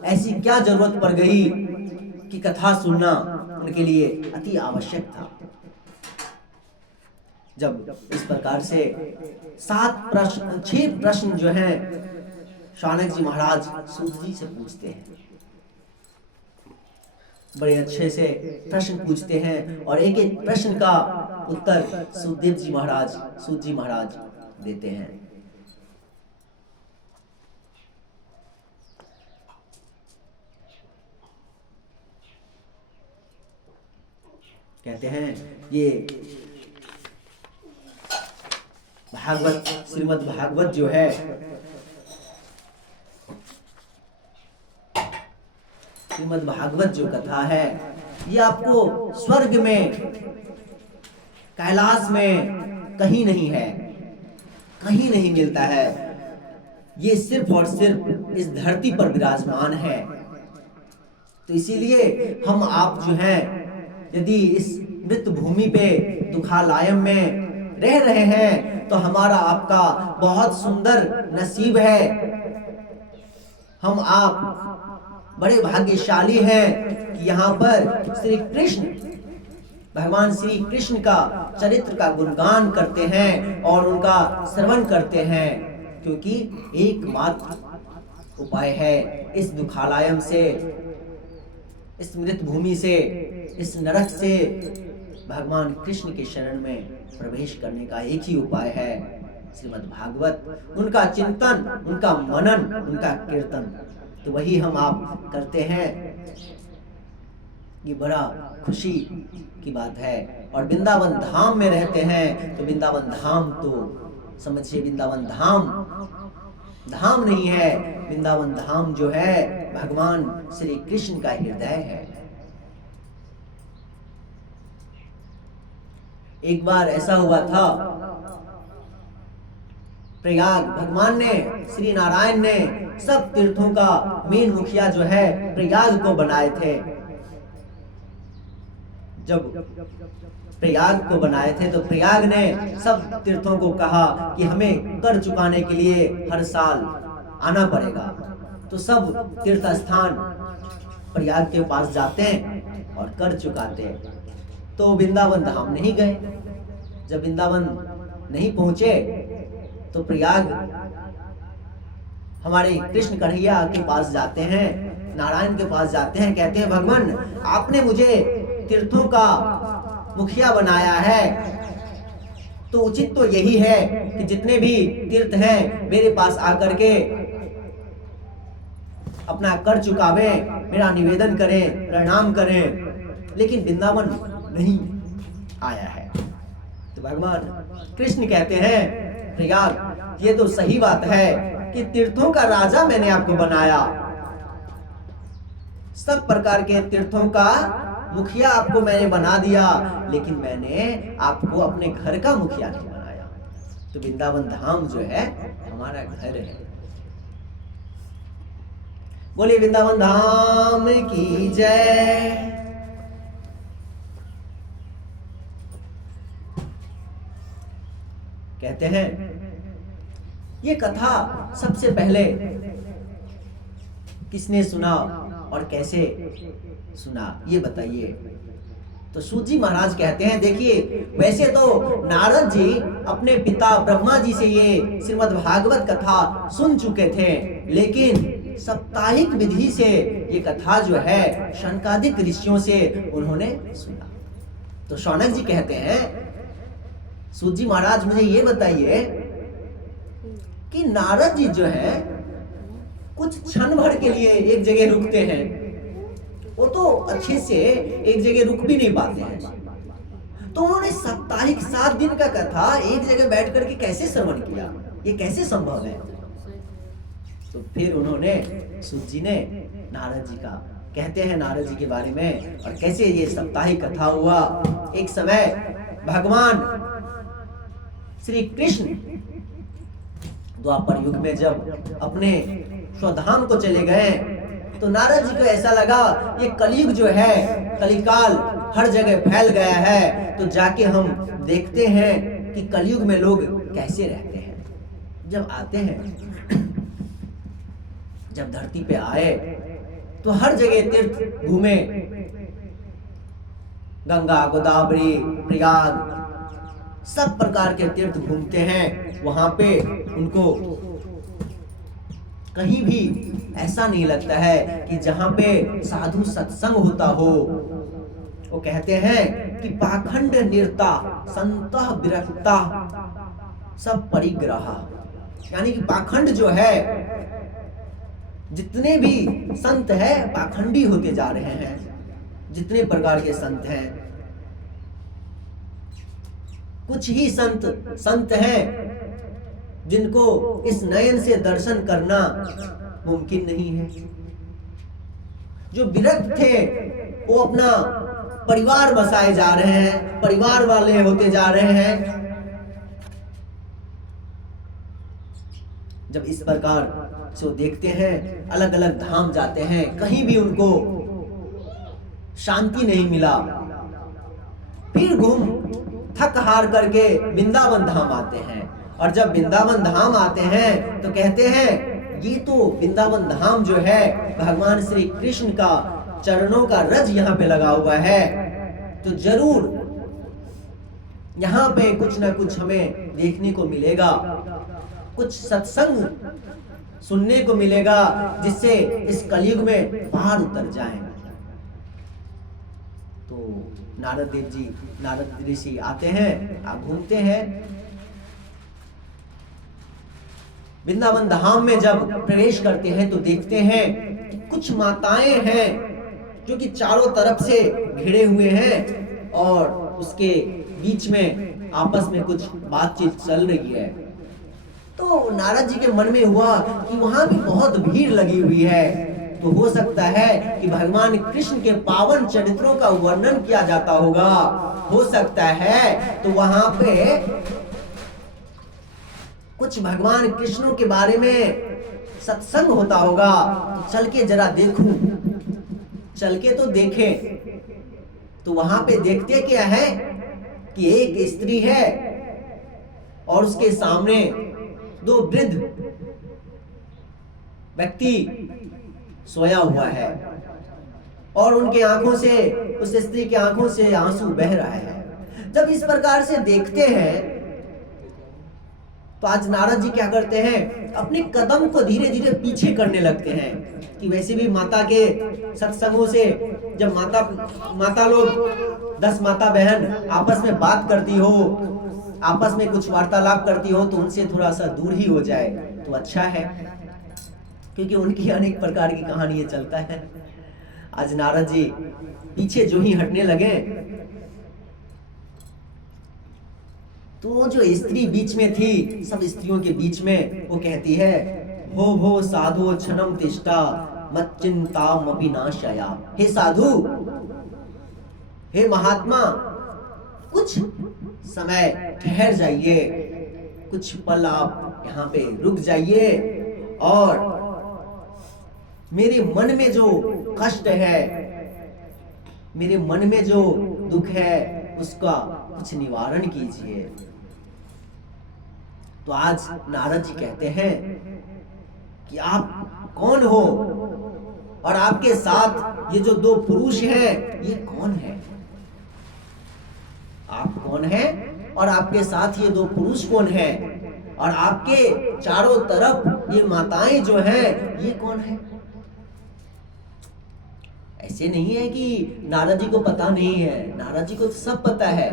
ऐसी क्या जरूरत पड़ गई कि कथा सुनना उनके लिए अति आवश्यक था। जब इस प्रकार से 6 प्रश्न जो हैं शौनक जी महाराज सूत जी से पूछते हैं, बड़े अच्छे से प्रश्न पूछते हैं और एक एक प्रश्न का उत्तर सूत जी महाराज देते हैं। कहते हैं ये श्रीमद् भागवत जो है, श्रीमद् भागवत जो कथा है, ये आपको स्वर्ग में, कैलाश में कहीं नहीं है, कहीं नहीं मिलता है। ये सिर्फ और सिर्फ इस धरती पर विराजमान है। तो इसीलिए हम आप जो हैं, यदि इस मृत भूमि पे दुखालयम में रह रहे हैं तो हमारा आपका बहुत सुंदर नसीब है। हम आप बड़े भाग्यशाली हैं कि यहाँ पर श्री कृष्ण, भगवान श्री कृष्ण का चरित्र का गुणगान करते हैं और उनका श्रवण करते हैं, क्योंकि एकमात्र उपाय है इस दुखालयम से, इस मृत भूमि से, इस नरक से भगवान कृष्ण के शरण में प्रवेश करने का एक ही उपाय है श्रीमद् भागवत, उनका चिंतन, उनका मनन, उनका कीर्तन। तो वही हम आप करते हैं। ये बड़ा खुशी की बात है। और वृंदावन धाम में रहते हैं तो वृंदावन धाम तो समझिए, वृंदावन धाम नहीं है, वृंदावन धाम जो है भगवान श्री कृष्ण का हृदय है। एक बार ऐसा हुआ था, प्रयाग भगवान ने, श्री नारायण ने सब तीर्थों का मेन मुखिया जो है प्रयाग को बनाए थे। जब प्रयाग को बनाए थे तो प्रयाग ने सब तीर्थों को कहा कि हमें कर चुकाने के लिए हर साल आना पड़ेगा। तो सब तीर्थ स्थान प्रयाग के पास जाते हैं और कर चुकाते हैं। तो वृंदावन धाम नहीं गए। जब वृंदावन नहीं पहुंचे तो प्रयाग हमारे कृष्ण कन्हैया के पास जाते हैं, नारायण के पास जाते हैं, कहते हैं भगवान आपने मुझे तीर्थों का मुखिया बनाया है, तो उचित तो यही है कि जितने भी तीर्थ हैं मेरे पास आकर के अपना कर चुकावे, मेरा निवेदन करें, प्रणाम करें। लेकिन वृंदावन नहीं आया है। तो भगवान कृष्ण कहते हैं प्रयाग ये तो सही बात है कि तीर्थों का राजा मैंने आपको बनाया, सब प्रकार के तीर्थों का मुखिया आपको मैंने बना दिया, लेकिन मैंने आपको अपने घर का मुखिया नहीं बनाया। तो वृंदावन धाम जो है हमारा घर है। बोलिए वृंदावन धाम की जय। कहते हैं ये कथा सबसे पहले किसने सुना और कैसे सुना, ये बताइए। तो सूत जी महाराज कहते हैं देखिए, वैसे तो नारद जी अपने पिता ब्रह्मा जी से ये श्रीमद् भागवत कथा सुन चुके थे, लेकिन साप्ताहिक विधि से ये कथा जो है शनकादिक ऋषियों से उन्होंने सुना। तो शौनक जी कहते हैं सूत जी महाराज मुझे ये बताइए कि नारद जी जो है कुछ क्षण भर के लिए एक जगह रुकते हैं, वो तो अच्छे से एक जगह रुक भी नहीं पाते हैं। तो उन्होंने साप्ताहिक 7 दिन का कथा एक जगह बैठ करके कैसे श्रवण किया, ये कैसे संभव है? तो फिर उन्होंने सूत जी ने नारद जी का कहते हैं नारद जी के बारे में और कैसे ये साप्ताहिक कथा हुआ। एक समय भगवान श्री कृष्ण द्वापर युग में जब अपने स्वधाम को चले गए तो नारद जी को ऐसा लगा ये कलयुग जो है, कलिकाल हर जगह फैल गया है, तो जाके हम देखते हैं कि कलयुग में लोग कैसे रहते हैं। जब आते हैं, जब धरती पे आए तो हर जगह तीर्थ घूमे, गंगा, गोदावरी, प्रयाग, सब प्रकार के तीर्थ घूमते हैं। वहां पे उनको कहीं भी ऐसा नहीं लगता है कि जहां पे साधु सत्संग होता हो। वो कहते हैं कि पाखंड निरता संतः विरक्ता सब परिग्रहा, यानी कि पाखंड जो है, जितने भी संत है पाखंडी होते जा रहे हैं। जितने प्रकार के संत हैं, कुछ ही संत हैं जिनको इस नयन से दर्शन करना मुमकिन नहीं है। जो विरक्त थे वो अपना परिवार बसाए जा रहे हैं, परिवार वाले होते जा रहे हैं। जब इस प्रकार से वो देखते हैं, अलग अलग धाम जाते हैं, कहीं भी उनको शांति नहीं मिला, फिर घूम थक हार करके वृंदावन धाम आते हैं। और जब वृंदावन धाम आते हैं तो कहते हैं ये तो वृंदावन धाम जो है भगवान श्री कृष्ण का चरणों का रज यहाँ पे लगा हुआ है, तो जरूर यहाँ पे कुछ ना कुछ हमें देखने को मिलेगा, कुछ सत्संग सुनने को मिलेगा, जिससे इस कलयुग में पार उतर जाए। तो नारद देव जी, नारद ऋषि आते हैं, आप घूमते हैं। वृंदावन धाम में जब प्रवेश करते हैं तो देखते हैं कि कुछ माताएं हैं जो कि चारों तरफ से घिरे हुए हैं और उसके बीच में आपस में कुछ बातचीत चल रही है। तो नारद जी के मन में हुआ कि वहां भी बहुत भीड़ लगी हुई है, तो हो सकता है कि भगवान कृष्ण के पावन चरित्रों का वर्णन किया जाता होगा। हो सकता है तो वहां पे कुछ भगवान कृष्ण के बारे में सत्संग होता होगा। तो चल के जरा देखूं, चल के तो देखें। तो वहां पे देखते क्या है कि एक स्त्री है और उसके सामने दो वृद्ध व्यक्ति सोया हुआ है और उनके आंखों से, उस स्त्री की आंखों से आंसू बह रहा है। जब इस प्रकार से देखते हैं तो आज नारद जी क्या करते हैं, अपने कदम को धीरे धीरे पीछे करने लगते हैं। कि वैसे भी माता के सत्संगों से जब माता लोग 10 माता बहन आपस में बात करती हो, आपस में कुछ वार्तालाप करती हो, तो उनसे थोड़ा सा दूर ही हो जाए तो अच्छा है, क्योंकि उनकी अनेक प्रकार की कहानी चलता है। आज नारद जी पीछे जो ही हटने लगे तो वो जो स्त्री बीच में थी, सब स्त्रियों के बीच में, वो कहती है, भो भो साधु क्षणम तिष्ठा मत चिंतामपि नाशया। हे साधु, हे महात्मा, कुछ समय ठहर जाइए, कुछ पल आप यहाँ पे रुक जाइए और मेरे मन में जो कष्ट है, मेरे मन में जो दुख है, उसका कुछ निवारण कीजिए। तो आज नारद जी कहते हैं कि आप कौन हो और आपके साथ ये जो दो पुरुष हैं ये कौन है? आप कौन हैं और आपके साथ ये दो पुरुष कौन है? और आपके चारों तरफ ये माताएं जो हैं ये कौन है? ऐसे नहीं है कि नारद जी को पता नहीं है, नारद जी को सब पता है।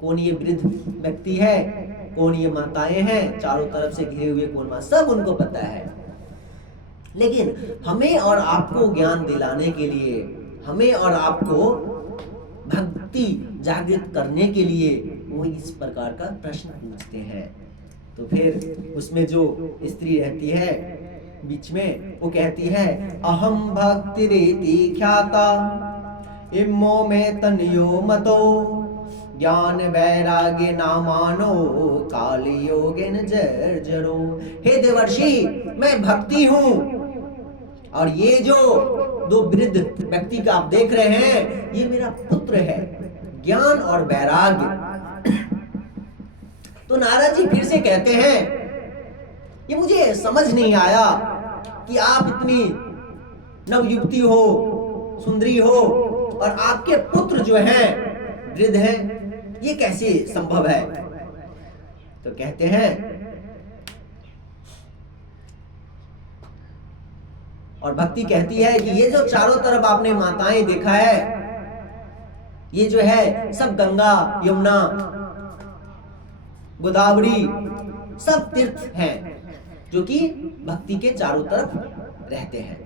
कौन ये वृद्ध व्यक्ति है, कौन ये माताएं हैं, चारों तरफ से घिरे हुए कौन मां, सब उनको पता है। लेकिन हमें और आपको ज्ञान दिलाने के लिए, हमें और आपको भक्ति जागृत करने के लिए वो इस प्रकार का प्रश्न पूछते हैं। तो फिर उसमें जो स्त्री रहती है बीच में, वो कहती है, अहम भक्ति रीति ख्याता इम्मो में तनयो मतो ज्ञान वैराग्य नामानो काल योगेन जर्जरो। हे देवर्षि, मैं भक्ति हूं, और ये जो दो वृद्ध व्यक्ति का आप देख रहे हैं, ये मेरा पुत्र है, ज्ञान और वैराग्य। तो नारद जी फिर से कहते हैं, ये मुझे समझ नहीं आया कि आप इतनी नवयुवती हो, सुंदरी हो, और आपके पुत्र जो हैं वृद्ध हैं, ये कैसे संभव है? तो कहते हैं, और भक्ति कहती है कि ये जो चारों तरफ आपने माताएं देखा है, ये जो है सब गंगा, यमुना, गोदावरी, सब तीर्थ हैं जो कि भक्ति के चारों तरफ रहते हैं।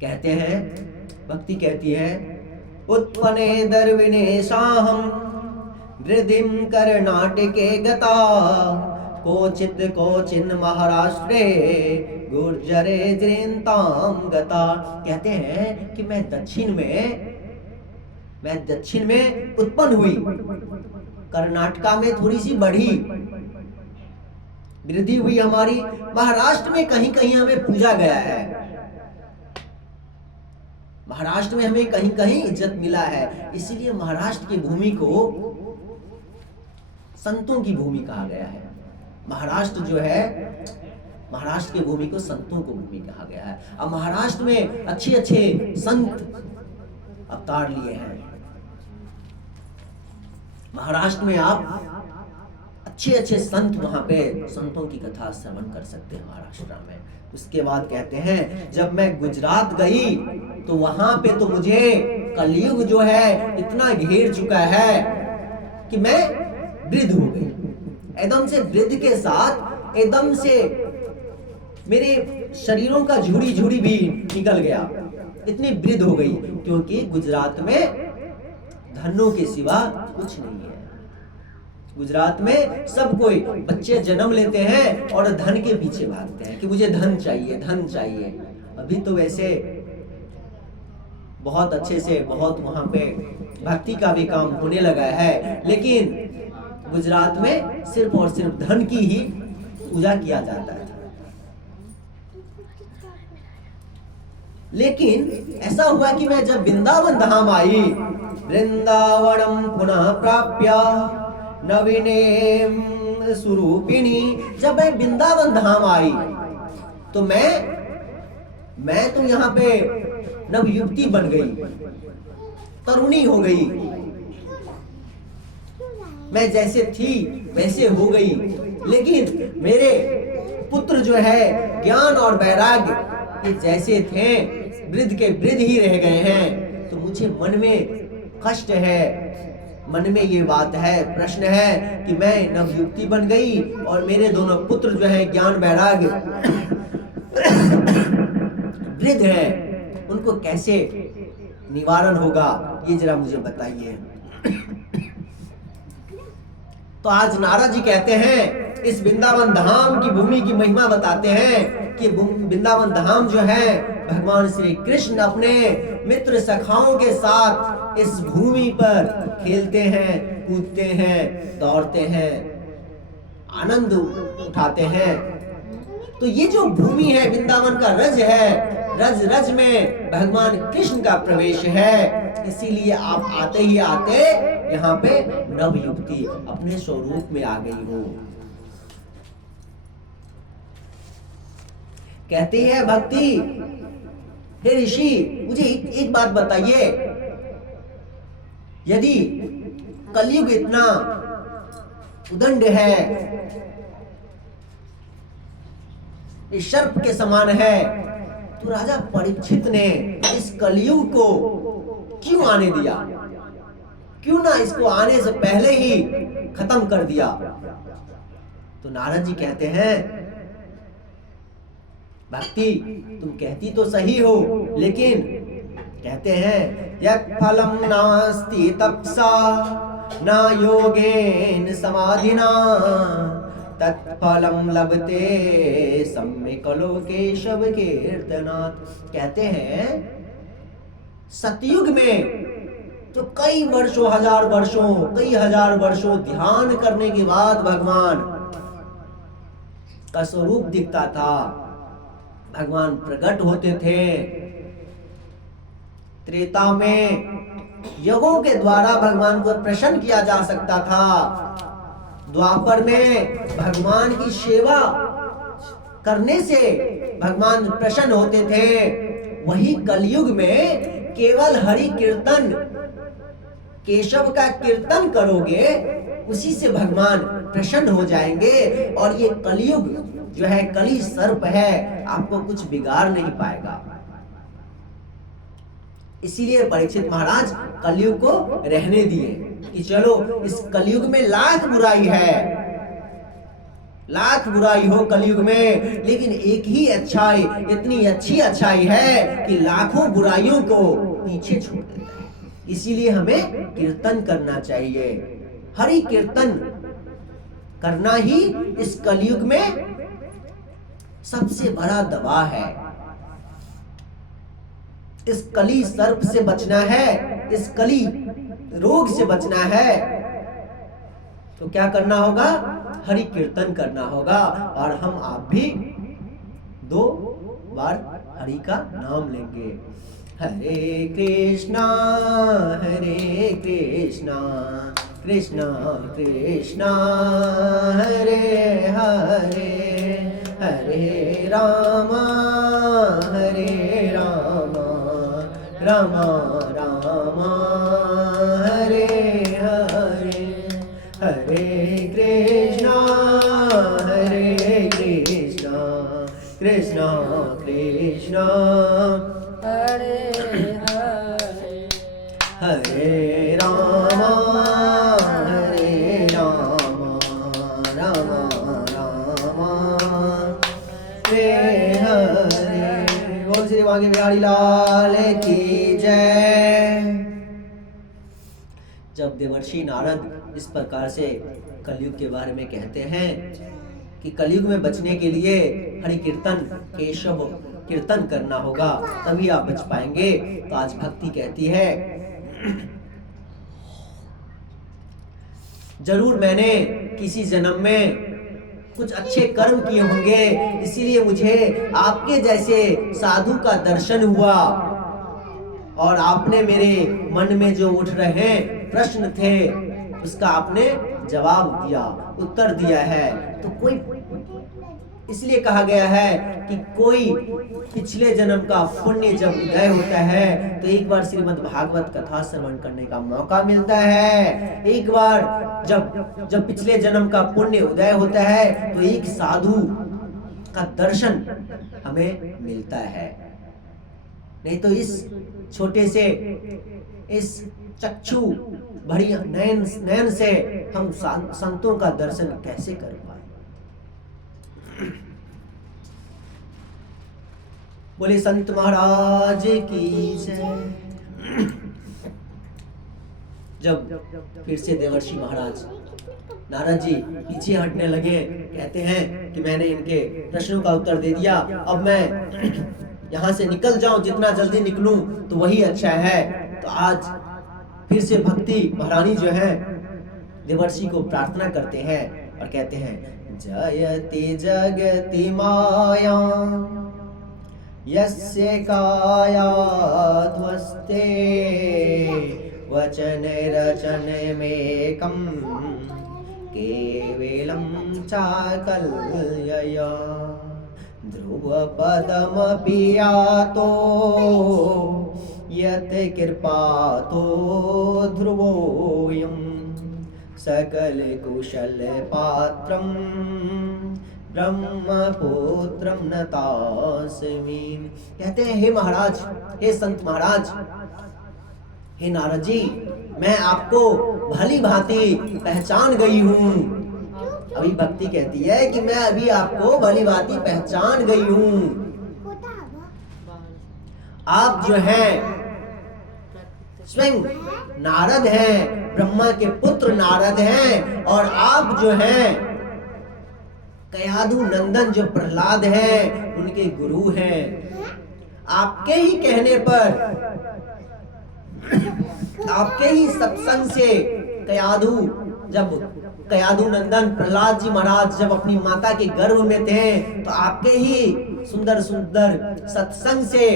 कहते हैं, भक्ति कहती है, उत्पन्ने दर्विनेशाहम वृद्धिम कर्नाटके गता कोचित कोचिन महाराष्ट्रे गुर्जरे जृंताम गता। कहते हैं कि मैं दक्षिण में उत्पन्न हुई, कर्नाटका में थोड़ी सी बढ़ी, वृद्धि हुई हमारी, महाराष्ट्र में कहीं कहीं हमें पूजा गया है, महाराष्ट्र में हमें कहीं कहीं इज्जत मिला है, इसीलिए महाराष्ट्र की भूमि को संतों की भूमि कहा गया है। महाराष्ट्र जो है, महाराष्ट्र की भूमि को संतों को भूमि कहा गया है। अब महाराष्ट्र में अच्छे अच्छे संत अवतार लिए हैं। महाराष्ट्र में आप अच्छे अच्छे संत, वहां पे संतों की कथा श्रवण कर सकते हैं महाराष्ट्र में। उसके बाद कहते हैं, जब मैं गुजरात गई तो वहां पे तो मुझे कलयुग जो है इतना घेर चुका है कि मैं वृद्ध हो गई, एकदम से वृद्ध के साथ एकदम से मेरे शरीरों का झुड़ी झुड़ी भी निकल गया, इतनी वृद्ध हो गई, क्योंकि गुजरात में धनों के सिवा कुछ नहीं है। गुजरात में सब कोई बच्चे जन्म लेते हैं और धन के पीछे भागते हैं कि मुझे धन चाहिए, धन चाहिए। अभी तो वैसे बहुत अच्छे से बहुत वहां पे भक्ति का भी काम होने लगा है, लेकिन गुजरात में सिर्फ और सिर्फ धन की ही पूजा किया जाता है। लेकिन ऐसा हुआ कि मैं जब वृंदावन धाम आई, वृंदावनम पुनः प्राप्य नवीने स्वरूपिणी, जब मैं वृंदावन धाम आई तो मैं तो यहाँ पे नवयुवती बन गई, तरुणी हो गई, मैं जैसे थी वैसे हो गई। लेकिन मेरे पुत्र जो है ज्ञान और वैराग्य, ये जैसे थे वृद्ध के वृद्ध ही रह गए हैं। तो मुझे मन में कष्ट है, मन में ये बात है, प्रश्न है कि मैं नवयुवती बन गई और मेरे दोनों पुत्र जो है ज्ञान वैराग्य वृद्ध है, उनको कैसे निवारण होगा, ये जरा मुझे बताइए। तो आज नारद जी कहते हैं, इस वृंदावन धाम की भूमि की महिमा बताते हैं कि वृंदावन धाम जो है, भगवान श्री कृष्ण अपने मित्र सखाओं के साथ इस भूमि पर खेलते हैं, कूदते हैं, दौड़ते हैं, आनंद उठाते हैं। तो ये जो भूमि है वृंदावन का रज है, रज रज में भगवान कृष्ण का प्रवेश है। इसीलिए आप आते ही आते यहाँ पे नवयुवती अपने स्वरूप में आ गई हो। कहती है भक्ति, हे ऋषि मुझे एक बात बताइए, यदि कलयुग इतना उदंड है, इस सर्प के समान है, तो राजा परीक्षित ने इस कलयुग को क्यों आने दिया? क्यों ना इसको आने से पहले ही खत्म कर दिया? तो नारद जी कहते हैं, भक्ति तुम कहती तो सही हो, लेकिन कहते हैं यत् फलम नास्ति तपसा न योगेन समाधिना तत्फलम लभते सम्यक लोकेशव कीर्तनात्। कहते हैं सतयुग में तो कई वर्षों, कई हजार वर्षों ध्यान करने के बाद भगवान का स्वरूप दिखता था, भगवान प्रकट होते थे। त्रेता में यज्ञों के द्वारा भगवान को प्रसन्न किया जा सकता था। द्वापर में भगवान की सेवा करने से भगवान प्रसन्न होते थे। वही कलयुग में केवल हरि कीर्तन, केशव का कीर्तन करोगे, उसी से भगवान प्रसन्न हो जाएंगे। और ये कलयुग जो है, कली सर्प है, आपको कुछ बिगाड़ नहीं पाएगा। इसीलिए परीक्षित महाराज कलयुग को रहने दिए कि चलो इस कलयुग में लाख बुराई है, लाख बुराई हो कलयुग में, लेकिन एक ही अच्छाई, इतनी अच्छी अच्छाई है कि लाखों बुराइयों को पीछे छोड़ देता है। इसीलिए हमें कीर्तन करना चाहिए। हरि कीर्तन करना ही इस कलयुग में सबसे बड़ा दवा है। इस कली सर्प से बचना है, इस कली रोग से बचना है, तो क्या करना होगा? हरि कीर्तन करना होगा। और हम आप भी 2 बार हरि का नाम लेंगे। हरे कृष्णा कृष्णा कृष्णा हरे हरे, हरे रामा रामा रामा हरे हरे, हरे कृष्णा कृष्णा कृष्णा हरे हरे, हरे रामा रामा रामा हरे हरे। बोल श्री वागे बिहारी लाल की जय। जब देवर्षि नारद इस प्रकार से कलयुग के बारे में कहते हैं कि कलयुग में बचने के लिए हरि कीर्तन, केशव कीर्तन करना होगा, तभी आप बच पाएंगे। तो आज भक्ति कहती है, जरूर मैंने किसी जन्म में कुछ अच्छे कर्म किए होंगे, इसीलिए मुझे आपके जैसे साधु का दर्शन हुआ और आपने मेरे मन में जो उठ रहे प्रश्न थे उसका आपने जवाब दिया, उत्तर दिया है। तो कोई, इसलिए कहा गया है कि कोई पिछले जन्म का पुण्य जब उदय होता है तो एक बार श्रीमद् भागवत कथा श्रवण करने का मौका मिलता है। एक बार जब पिछले जन्म का पुण्य उदय होता है तो एक साधु का दर्शन हमें मिलता है। नहीं तो इस छोटे से, इस चक्षु भरी नयन से हम संतों का दर्शन कैसे कर पाए। बोले संत महाराज की जय। जब फिर से देवर्षि महाराज नारद जी पीछे हटने लगे, कहते हैं कि मैंने इनके प्रश्नों का उत्तर दे दिया, अब मैं यहाँ से निकल जाऊं, जितना जल्दी निकलूं तो वही अच्छा है। तो आज फिर से भक्ति महारानी जो है देवर्षि को प्रार्थना करते हैं और कहते हैं, जयति जगति माया यस्य कायाध्वस्ते वचन रचन मेकं केवलं चाकल्यया ध्रुवपदमपि यातो यत् कृपातो ध्रुवोऽयं सकल कुशल पात्रं ब्रह्मपुत्रं नतास्मि। कहते हैं, हे महाराज, हे संत महाराज, हे नारद जी, मैं आपको भली भांति पहचान गई हूँ। अभी भक्ति कहती है कि मैं अभी आपको भली भांति पहचान गई हूँ। आप जो हैं स्वयं नारद हैं, ब्रह्मा के पुत्र नारद हैं, और आप जो हैं कयाधु नंदन जो प्रहलाद हैं उनके गुरु हैं। आपके ही कहने पर, आपके ही सत्संग से कयाधु नंदन प्रहलाद जी महाराज जब अपनी माता के गर्भ में थे तो आपके ही सुंदर सुंदर सत्संग से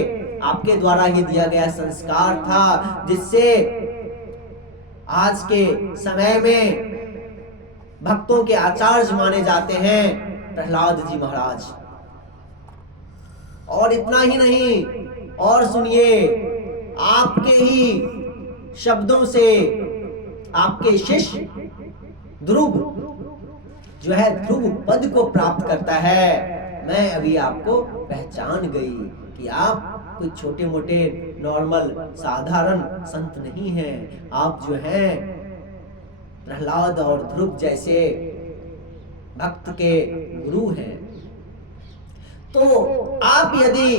आपके द्वारा ही दिया गया संस्कार था, जिससे आज के समय में भक्तों के आचार्य माने जाते हैं प्रहलाद जी महाराज। और इतना ही नहीं, और सुनिए, आपके ही शब्दों से आपके शिष्य ध्रुव जो है ध्रुव पद को प्राप्त करता है। मैं अभी आपको पहचान गई कि आप कोई छोटे मोटे नॉर्मल साधारण संत नहीं हैं, आप जो हैं प्रहलाद और ध्रुव जैसे भक्त के गुरु हैं। तो आप यदि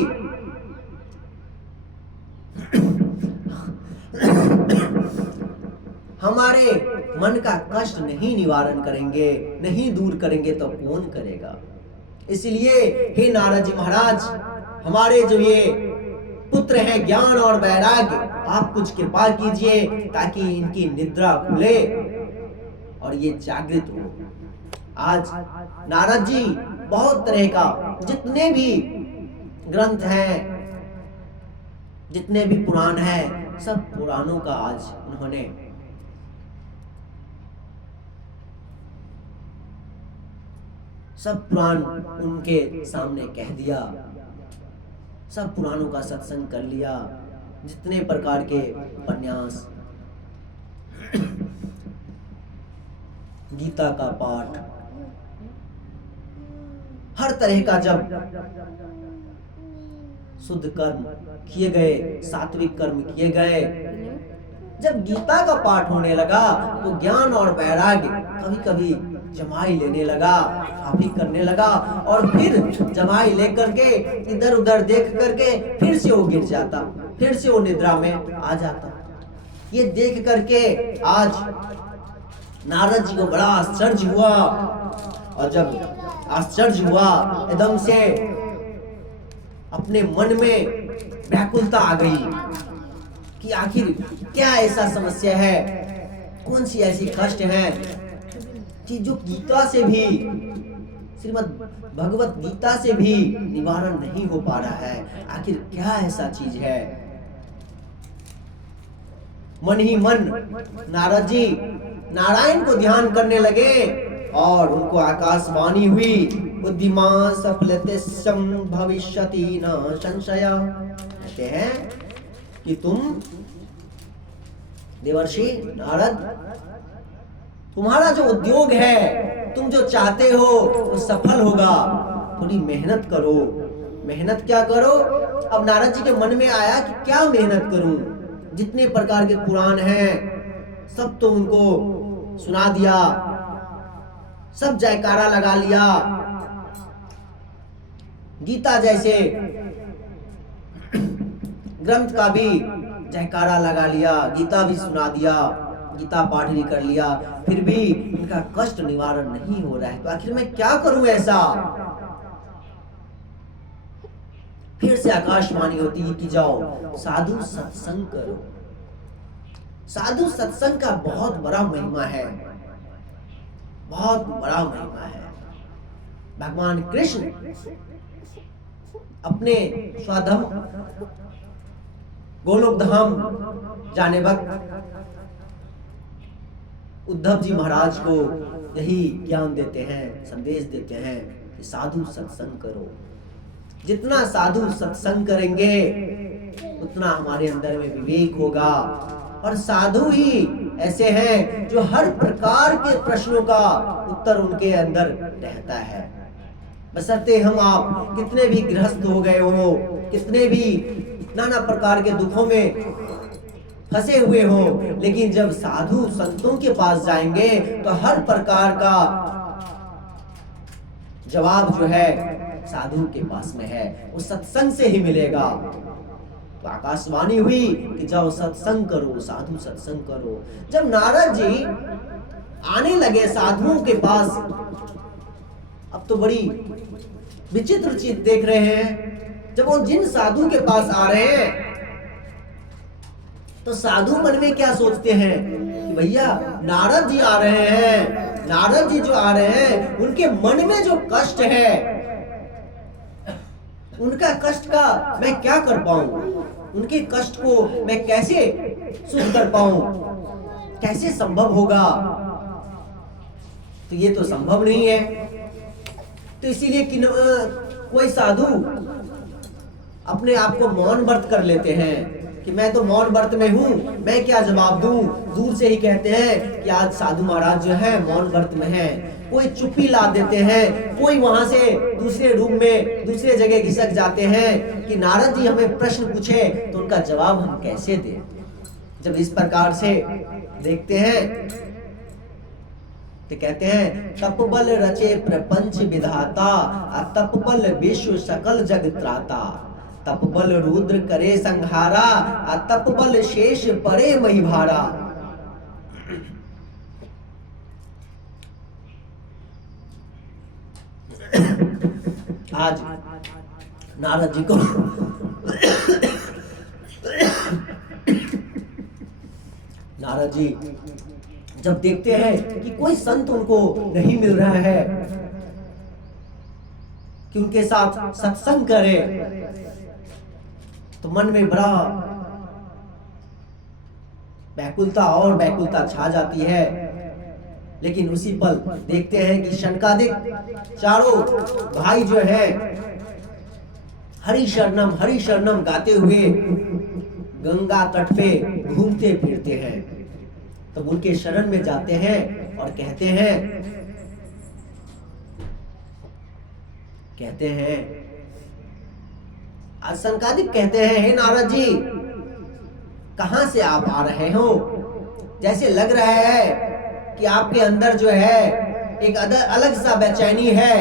हमारे मन का कष्ट नहीं निवारण करेंगे, नहीं दूर करेंगे, तो कौन करेगा। इसलिए हे नारद जी महाराज, हमारे जो ये पुत्र हैं ज्ञान और वैराग्य, आप कुछ कृपा कीजिए ताकि इनकी निद्रा खुले और ये जागृत हो। आज नारद जी बहुत तरह का जितने भी ग्रंथ हैं, जितने भी पुराण हैं, सब पुराणों का आज उन्होंने सब पुराण उनके सामने कह दिया, सब पुराणों का सत्संग कर लिया, जितने प्रकार के उपन्यास, गीता का पाठ, हर तरह का जब शुद्ध कर्म किए गए, सात्विक कर्म किए गए, जब गीता का पाठ होने लगा तो ज्ञान और वैराग्य कभी कभी जमाई लेने लगा, काफी करने लगा, और फिर जमाई लेकर के इधर उधर देख करके फिर से वो गिर जाता, फिर से वो निद्रा में आ जाता। ये देख करके आज नारद जी को बड़ा आश्चर्य हुआ, और जब आश्चर्य हुआ एकदम से अपने मन में व्याकुलता आ गई कि आखिर क्या ऐसा समस्या है, कौन सी ऐसी कष्ट है कि जो गीता से भी, श्रीमद् भगवत गीता से भी निवारण नहीं हो पा रहा है। आखिर क्या ऐसा चीज है। मन ही मन नारद जी नारायण को ध्यान करने लगे और उनको आकाशवाणी हुई, बुद्धिमान सफलते भविष्यति न संशय। कहते हैं कि तुम देवर्षि नारद, तुम्हारा जो उद्योग है, तुम जो चाहते हो वो सफल होगा, थोड़ी मेहनत करो। मेहनत क्या करो? अब नारद जी के मन में आया कि क्या मेहनत करूं, जितने प्रकार के पुराण हैं सब तो उनको सुना दिया, सब जयकारा लगा लिया, गीता जैसे ग्रंथ का भी जयकारा लगा लिया, गीता भी सुना दिया, गीता पाठ भी कर लिया, फिर भी इनका कष्ट निवारण नहीं हो रहा है। तो आखिर मैं क्या करूं ऐसा? फिर से आकाशवाणी होती है कि जाओ साधु सत्संग करो। साधु सत्संग का बहुत बड़ा महिमा है, बहुत बड़ा महिमा है। भगवान कृष्ण अपने स्वधाम गोलोक धाम जाने वक्त उद्धव जी महाराज को यही ज्ञान देते हैं, संदेश देते हैं कि साधु सत्संग करो। जितना साधु सत्संग करेंगे उतना हमारे अंदर में विवेक होगा, और साधु ही ऐसे हैं जो हर प्रकार के प्रश्नों का उत्तर उनके अंदर रहता है। बशर्ते हम आप कितने भी गृहस्थ हो गए हो, कितने भी नाना प्रकार के दुखों में फंसे हुए हो, लेकिन जब साधु संतों के पास जाएंगे तो हर प्रकार का जवाब जो है साधु के पास में है, वो सत्संग से ही मिलेगा। तो आकाशवाणी हुई कि जाओ सत्संग करो, साधु सत्संग करो। जब नारद जी आने लगे साधुओं के पास, अब तो बड़ी विचित्र चीज देख रहे हैं। जब वो जिन साधु के पास आ रहे हैं तो साधु मन में क्या सोचते हैं कि भैया नारद जी आ रहे हैं, नारद जी जो आ रहे हैं उनके मन में जो कष्ट है उनका कष्ट का मैं क्या कर पाऊं, उनके कष्ट को मैं कैसे सुख कर पाऊं, कैसे संभव होगा? तो ये तो संभव नहीं है। तो इसीलिए कोई साधु अपने आप को मौन व्रत कर लेते हैं कि मैं तो मौन व्रत में हूं, मैं क्या जवाब दूं। दूर से ही कहते हैं कि आज साधु महाराज जो है मौन व्रत में है। कोई चुप्पी ला देते हैं, कोई वहां से दूसरे रूम में दूसरे जगह घिसक जाते हैं कि नारद जी हमें प्रश्न पूछे तो उनका जवाब हम कैसे दें। जब इस प्रकार से देखते हैं तो कहते हैं तपबल रचे प्रपंच विधाता, तपबल विश्व सकल जग त्राता। तपबल रुद्र करे संहारा, तपबल शेष परे मही भारा। आज नारद जी को नारद जी जब देखते हैं कि कोई संत उनको नहीं मिल रहा है कि उनके साथ सत्संग करे, तो मन में बड़ा व्याकुलता और व्याकुलता छा जाती है। लेकिन उसी पल देखते हैं कि शनकादिक चारों भाई जो है हरि शरणम गाते हुए गंगा तट पे घूमते फिरते हैं। तब उनके शरण में जाते हैं और कहते हैं आज शनकादिक कहते हैं, हे नारद जी कहां से आप आ रहे हो? जैसे लग रहा है कि आपके अंदर जो है एक अलग सा बेचैनी है,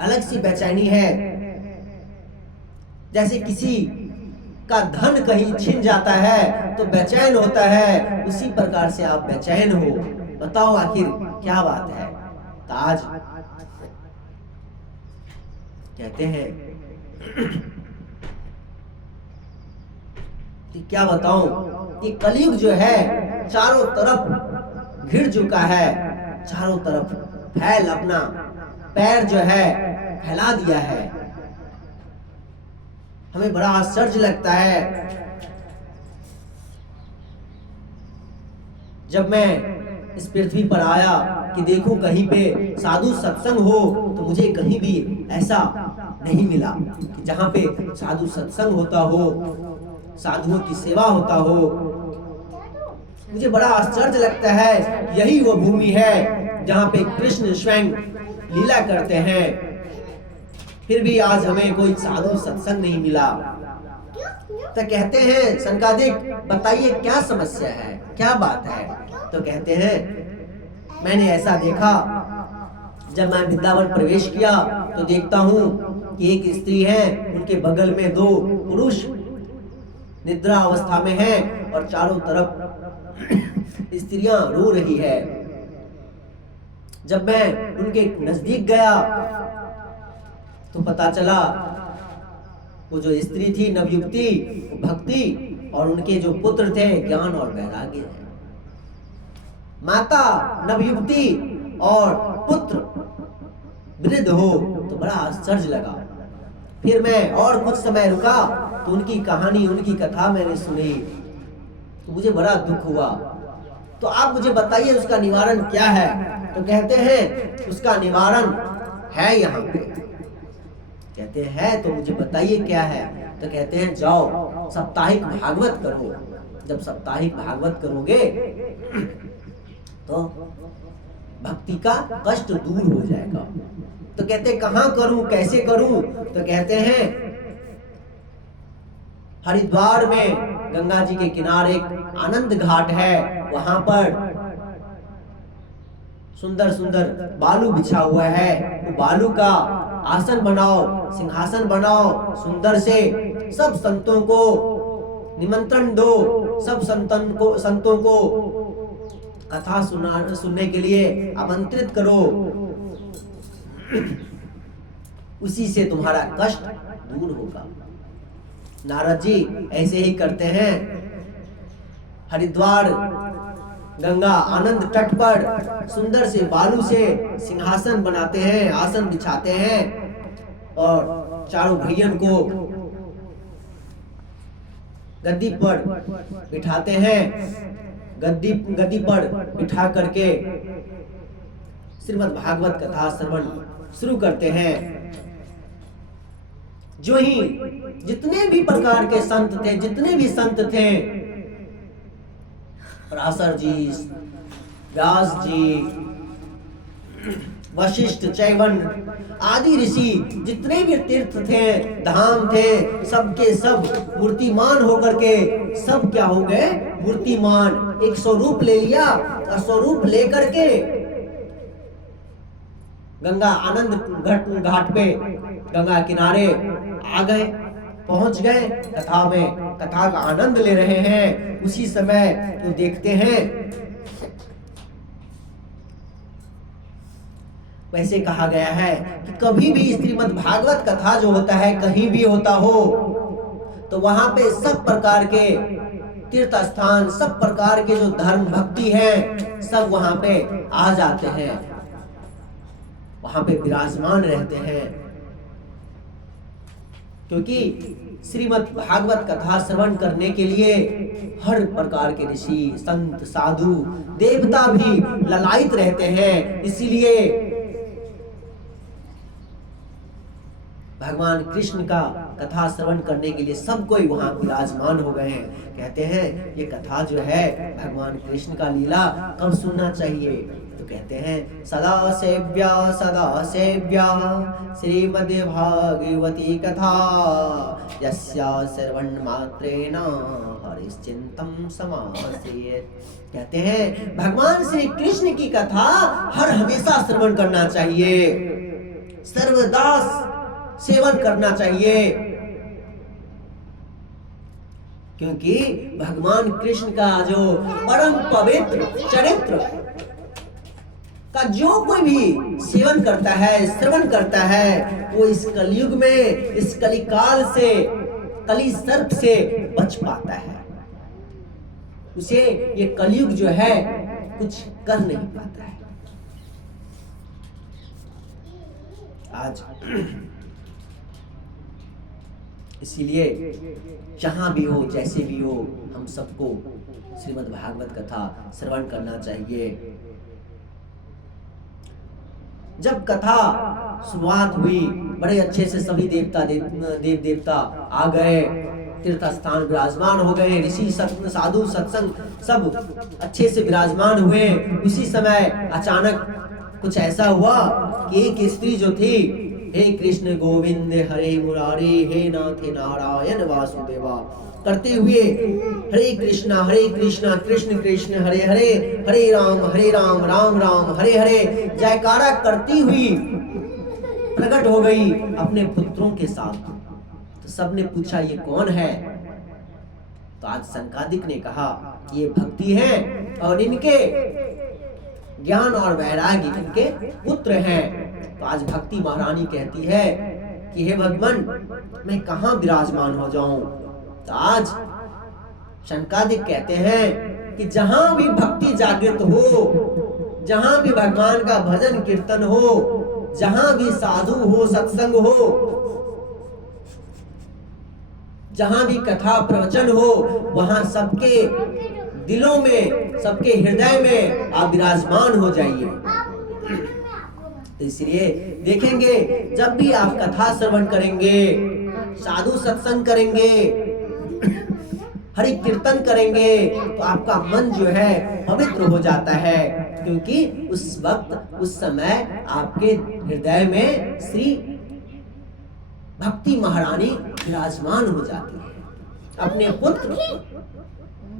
अलग सी बेचैनी है। जैसे किसी का धन कहीं छिन जाता है तो बेचैन होता है, उसी प्रकार से आप बेचैन हो। बताओ आखिर क्या बात है? तो आज कहते हैं कि क्या बताऊं, ये कलयुग जो है चारों तरफ घिर चुका है, चारों तरफ फैल अपना पैर जो है फैला दिया है। हमें बड़ा आश्चर्य लगता है जब मैं इस पृथ्वी पर आया कि देखूं कहीं पे साधु सत्संग हो, तो मुझे कहीं भी ऐसा नहीं मिला कि जहां पे साधु सत्संग होता हो, साधुओं की सेवा होता हो। मुझे बड़ा आश्चर्य लगता है, यही वो भूमि है जहां पे कृष्ण स्वयं लीला करते हैं, फिर भी आज हमें कोई साधु सत्संग नहीं मिला। तो कहते हैं शनकादिक बताइए क्या समस्या है, क्या बात है? तो कहते हैं मैंने ऐसा देखा, जब मैं वृंदावन प्रवेश किया तो देखता हूं कि एक स्त्री है, उनके बगल में दो पुरुष निद्रा अवस्था में हैं और चारों तरफ स्त्रियां रो रही है। जब मैं उनके नजदीक गया तो पता चला वो जो स्त्री थी नवयुवती, भक्ति, और उनके जो पुत्र थे ज्ञान और वैराग्य। माता नवयुवती और पुत्र वृद्ध हो, तो बड़ा आश्चर्य लगा। फिर मैं और कुछ समय रुका तो उनकी कहानी, उनकी कथा मैंने सुनी, तो मुझे बड़ा दुख हुआ। तो आप मुझे बताइए उसका निवारण क्या है? तो कहते हैं उसका निवारण है यहाँ पे। कहते हैं तो मुझे बताइए क्या है? तो कहते हैं जाओ साप्ताहिक भागवत करो। जब साप्ताहिक भागवत करोगे तो भक्ति का कष्ट दूर हो जाएगा। तो कहते कहां करूं, कैसे करूं? तो कहते हैं हरिद्वार में गंगा जी के किनारे एक आनंद घाट है, वहां पर सुंदर सुंदर बालू बिछा हुआ है। वो बालू का आसन बनाओ, सिंहासन बनाओ, सुंदर से सब संतों को निमंत्रण दो, सब संतों को कथा सुनने के लिए आमंत्रित करो। उसी से तुम्हारा कष्ट दूर होगा। नारद जी ऐसे ही करते हैं। हरिद्वार गंगा आनंद तट पर सुंदर से बालू से सिंहासन बनाते हैं, आसन बिछाते हैं और चारों भैयन को गद्दी पर बिठाते हैं। गद्दी पर बिठा करके श्रीमद् भागवत कथा श्रवण शुरू करते हैं। जो ही जितने भी प्रकार के संत थे, जितने भी संत थे, पराशर जी, व्यास जी, वशिष्ठ, चैवन्य आदि ऋषि, जितने भी तीर्थ थे, धाम थे, सबके सब मूर्तिमान होकर के सब क्या हो गए? मूर्तिमान। एक स्वरूप ले लिया और स्वरूप लेकर के गंगा आनंद घाट पे, गंगा किनारे आ गए, पहुंच गए, कथा में कथा का आनंद ले रहे हैं। उसी समय तो देखते हैं, वैसे कहा गया है कि कभी भी श्रीमद् भागवत कथा जो होता है, कहीं भी होता हो, तो वहां पे सब प्रकार के तीर्थ स्थान, सब प्रकार के जो धर्म भक्ति है, सब वहां पे आ जाते हैं, वहां पे विराजमान रहते हैं। क्योंकि श्रीमद् भागवत कथा श्रवण करने के लिए हर प्रकार के ऋषि, संत, साधु, देवता भी ललायित रहते हैं। इसीलिए भगवान कृष्ण का कथा श्रवण करने के लिए सब कोई वहां विराजमान हो गए हैं। कहते हैं ये कथा जो है भगवान कृष्ण का लीला कब सुनना चाहिए? तो कहते हैं सदा सेव्या श्रीमद् भागवती कथा यस्या श्रवण मात्रेण हरिश्चिंतम समासेत। कहते हैं भगवान श्री कृष्ण की कथा हर हमेशा श्रवण करना चाहिए, सर्वदा सेवन करना चाहिए। क्योंकि भगवान कृष्ण का जो परम पवित्र चरित्र का जो कोई भी सेवन करता है, श्रवण करता है, वो इस कलयुग में, इस कलिकाल से, कली सर्प से बच पाता है। उसे ये कलयुग जो है कुछ कर नहीं पाता है। आज इसीलिए जहां भी हो, जैसे भी हो, हम सबको श्रीमद् भागवत कथा श्रवण करना चाहिए। जब कथा शुरुआत हुई, बड़े अच्छे से सभी देव देवता आ गए, तीर्थ स्थान विराजमान हो गए, ऋषि साधु सत्संग सब अच्छे से विराजमान हुए। उसी समय अचानक कुछ ऐसा हुआ कि एक स्त्री जो थी, हे कृष्ण गोविंद हरे मुरारी, हे नाथ नारायण वासुदेवा करते हुए हरे कृष्णा कृष्ण कृष्ण हरे हरे, हरे राम राम राम हरे हरे जयकारा करती हुई प्रकट हो गई अपने पुत्रों के साथ। तो सबने पूछा ये कौन है? तो आज संकादिक ने कहा ये भक्ति है और इनके ज्ञान और वैराग्य इनके पुत्र हैं। तो आज भक्ति महारानी कहती है कि हे भगवान मैं कहाँ विराजमान हो जाऊं? तो आज शंकादिक कहते हैं कि जहां भी भक्ति जागृत हो, जहां भी भगवान का भजन कीर्तन हो, जहां भी साधु हो, सत्संग हो, जहां भी कथा प्रवचन हो, वहां सबके दिलों में, सबके हृदय में आप विराजमान हो जाइए। तो इसलिए देखेंगे जब भी आप कथा श्रवण करेंगे, साधु सत्संग करेंगे, हरि कीर्तन करेंगे, तो आपका मन जो है पवित्र हो जाता है। क्योंकि उस वक्त, उस समय आपके हृदय में श्री भक्ति महारानी विराजमान हो जाती है। अपने पुत्र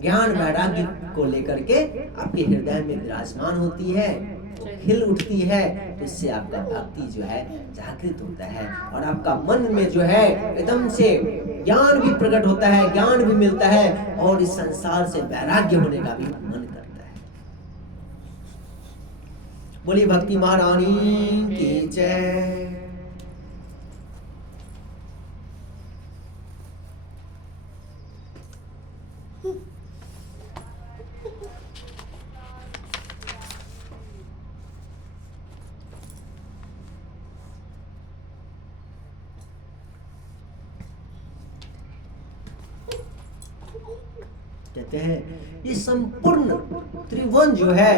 ज्ञान वैराग्य को लेकर के आपके हृदय में विराजमान होती है, खिल उठती है। तो इससे आपका भक्ति जो है जागृत होता है और आपका मन में जो है एकदम से ज्ञान भी प्रकट होता है, ज्ञान भी मिलता है और इस संसार से वैराग्य होने का भी मन करता है। बोली भक्ति महारानी की जय। कहते हैं ये संपूर्ण त्रिभुवन जो है,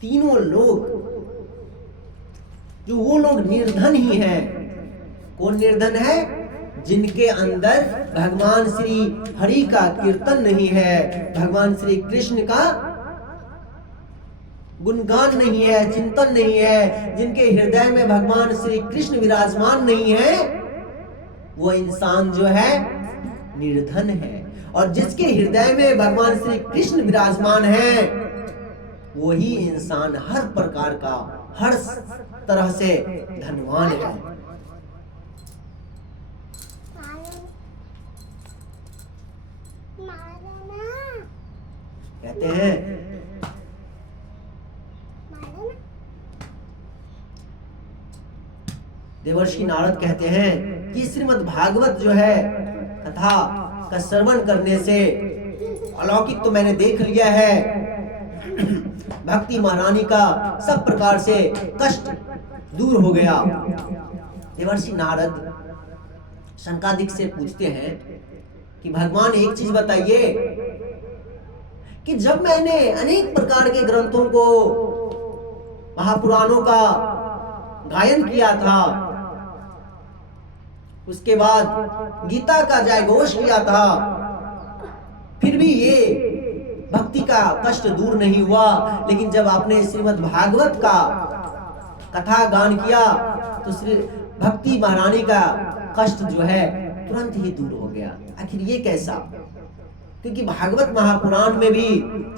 तीनों लोग, जो वो लोग निर्धन ही हैं। कौन निर्धन है? जिनके अंदर भगवान श्री हरि का कीर्तन नहीं है, भगवान श्री कृष्ण का गुणगान नहीं है, चिंतन नहीं है, जिनके हृदय में भगवान श्री कृष्ण विराजमान नहीं है, वो इंसान जो है निर्धन है। और जिसके हृदय में भगवान श्री कृष्ण विराजमान है, वही इंसान हर प्रकार का, हर तरह से धनवान है। कहते हैं देवर्षि नारद कहते हैं कि श्रीमद् भागवत जो है कथा का श्रवण करने से अलौकिक तो मैंने देख लिया है, भक्ति महारानी का सब प्रकार से कष्ट दूर हो गया। देवर्षि नारद शंकादिक से पूछते हैं कि भगवान एक चीज बताइए कि जब मैंने अनेक प्रकार के ग्रंथों को, महापुराणों का गायन किया था, उसके बाद गीता का जयघोष किया था, फिर भी ये भक्ति का कष्ट दूर नहीं हुआ, लेकिन जब आपने श्रीमद् भागवत का कथा गान किया तो श्री भक्ति महारानी का कष्ट जो है तुरंत ही दूर हो गया। आखिर ये कैसा? क्योंकि भागवत महापुराण में भी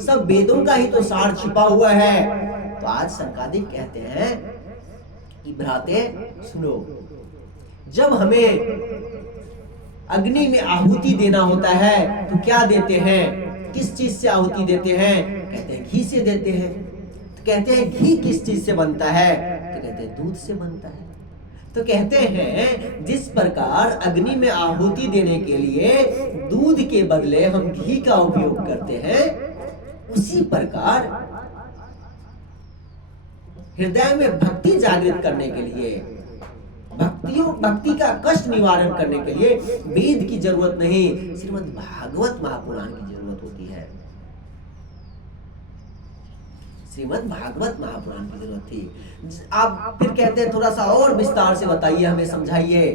सब वेदों का ही तो सार छिपा हुआ है। तो आज शंकादिक कहते हैं कि भ्राते सुनो, जब हमें अग्नि में आहुति देना होता है तो क्या देते हैं? किस चीज से आहुति देते हैं? कहते हैं घी से देते हैं। तो कहते हैं घी किस चीज से बनता है? तो कहते हैं दूध से बनता है। तो कहते हैं जिस प्रकार अग्नि में आहुति देने के लिए दूध के बदले हम घी का उपयोग करते हैं, उसी प्रकार हृदय में भक्ति जागृत करने के लिए, भक्ति का कष्ट निवारण करने के लिए वेद की जरूरत नहीं, श्रीमद् भागवत महापुराण की जरूरत होती है। श्रीमद् भागवत महापुराण की जरूरत थी। आप फिर कहते हैं थोड़ा सा और विस्तार से बताइए, हमें समझाइए।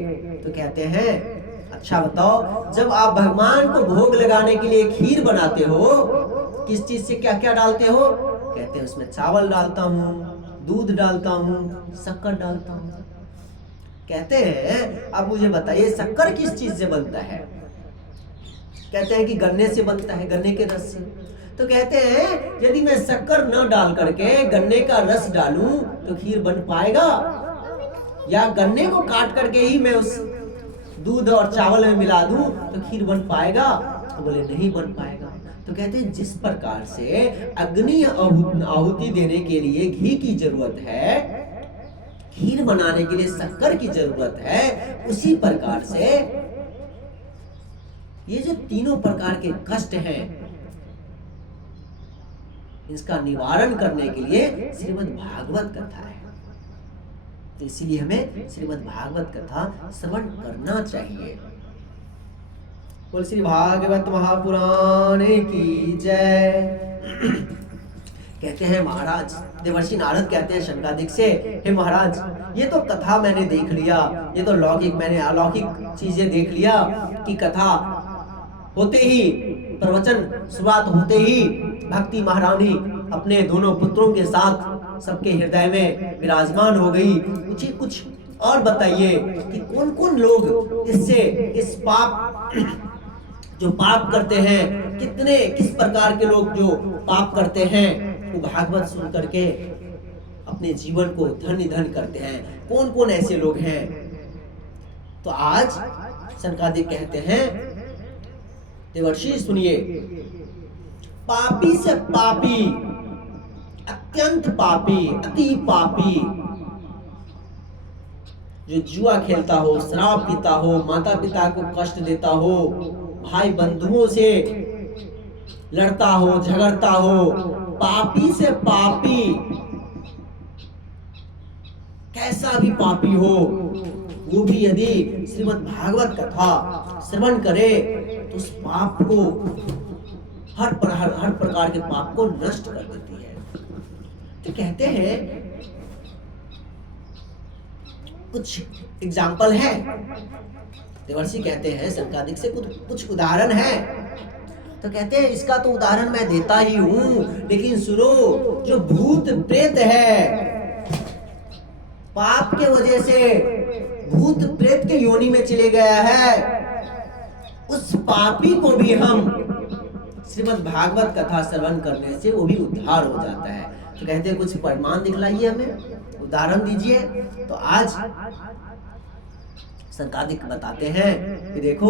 तो कहते हैं अच्छा बताओ, जब आप भगवान को भोग लगाने के लिए खीर बनाते हो, किस चीज से क्या क्या डालते हो? कहते हैं उसमें चावल डालता हूँ, दूध डालता हूँ, शक्कर डालता हूँ। कहते हैं अब मुझे बताइए शक्कर किस चीज से बनता है? कहते हैं कि गन्ने से बनता है, गन्ने के रस से। तो कहते हैं यदि मैं शक्कर न डाल करके गन्ने का रस डालूं तो खीर बन पाएगा? या गन्ने को काट करके ही मैं उस दूध और चावल में मिला दूं तो खीर बन पाएगा? तो बोले नहीं बन पाएगा। तो कहते हैं जिस प्रकार से अग्नि आहुति देने के लिए घी की जरूरत है, खीर बनाने के लिए शक्कर की जरूरत है, उसी प्रकार से ये जो तीनों प्रकार के कष्ट हैं, इसका निवारण करने के लिए श्रीमद् भागवत कथा है। तो इसीलिए हमें श्रीमद् भागवत कथा श्रवण करना चाहिए। बोल श्री भागवत महापुराण की जय। कहते हैं महाराज, देवर्षि नारद कहते हैं शंकादिक से, हे महाराज ये तो कथा मैंने देख लिया, ये तो लौकिक, मैंने अलौकिक चीजें देख लिया कि कथा होते ही, प्रवचन शुरुआत होते ही भक्ति महारानी अपने दोनों पुत्रों के साथ सबके हृदय में विराजमान हो गई। मुझे कुछ और बताइए कि कौन कौन लोग इससे, इस पाप जो पाप करते हैं, कितने किस प्रकार के लोग जो पाप करते हैं वो भागवत सुन करके अपने जीवन को धन्य धन्य करते हैं। कौन कौन ऐसे लोग हैं? तो आज शंकादिक कहते हैं, देवर्षि सुनिए, पापी से पापी, अत्यंत पापी, अति पापी, जो जुआ खेलता हो, शराब पीता हो, माता पिता को कष्ट देता हो, भाई बंधुओं से लड़ता हो, झगड़ता हो, पापी से पापी, कैसा भी पापी हो, वो भी यदि श्रीमद् भागवत कथा श्रवण करे तो उस पाप को हर प्रकार के पाप को नष्ट कर देती है। तो कहते हैं कुछ एग्जाम्पल है, देवर्षि कहते हैं संकादिक से कुछ उदाहरण है। तो कहते हैं इसका तो उदाहरण मैं देता ही हूं, लेकिन सुनो, जो भूत प्रेत है, पाप के वजह से भूत प्रेत के योनि में चले गया है, उस पापी को भी हम श्रीमद् भागवत कथा श्रवण करने से वो भी उद्धार हो जाता है। तो कहते हैं कुछ प्रमाण दिखलाइए, हमें उदाहरण दीजिए। तो आज संकादिक बताते हैं कि देखो,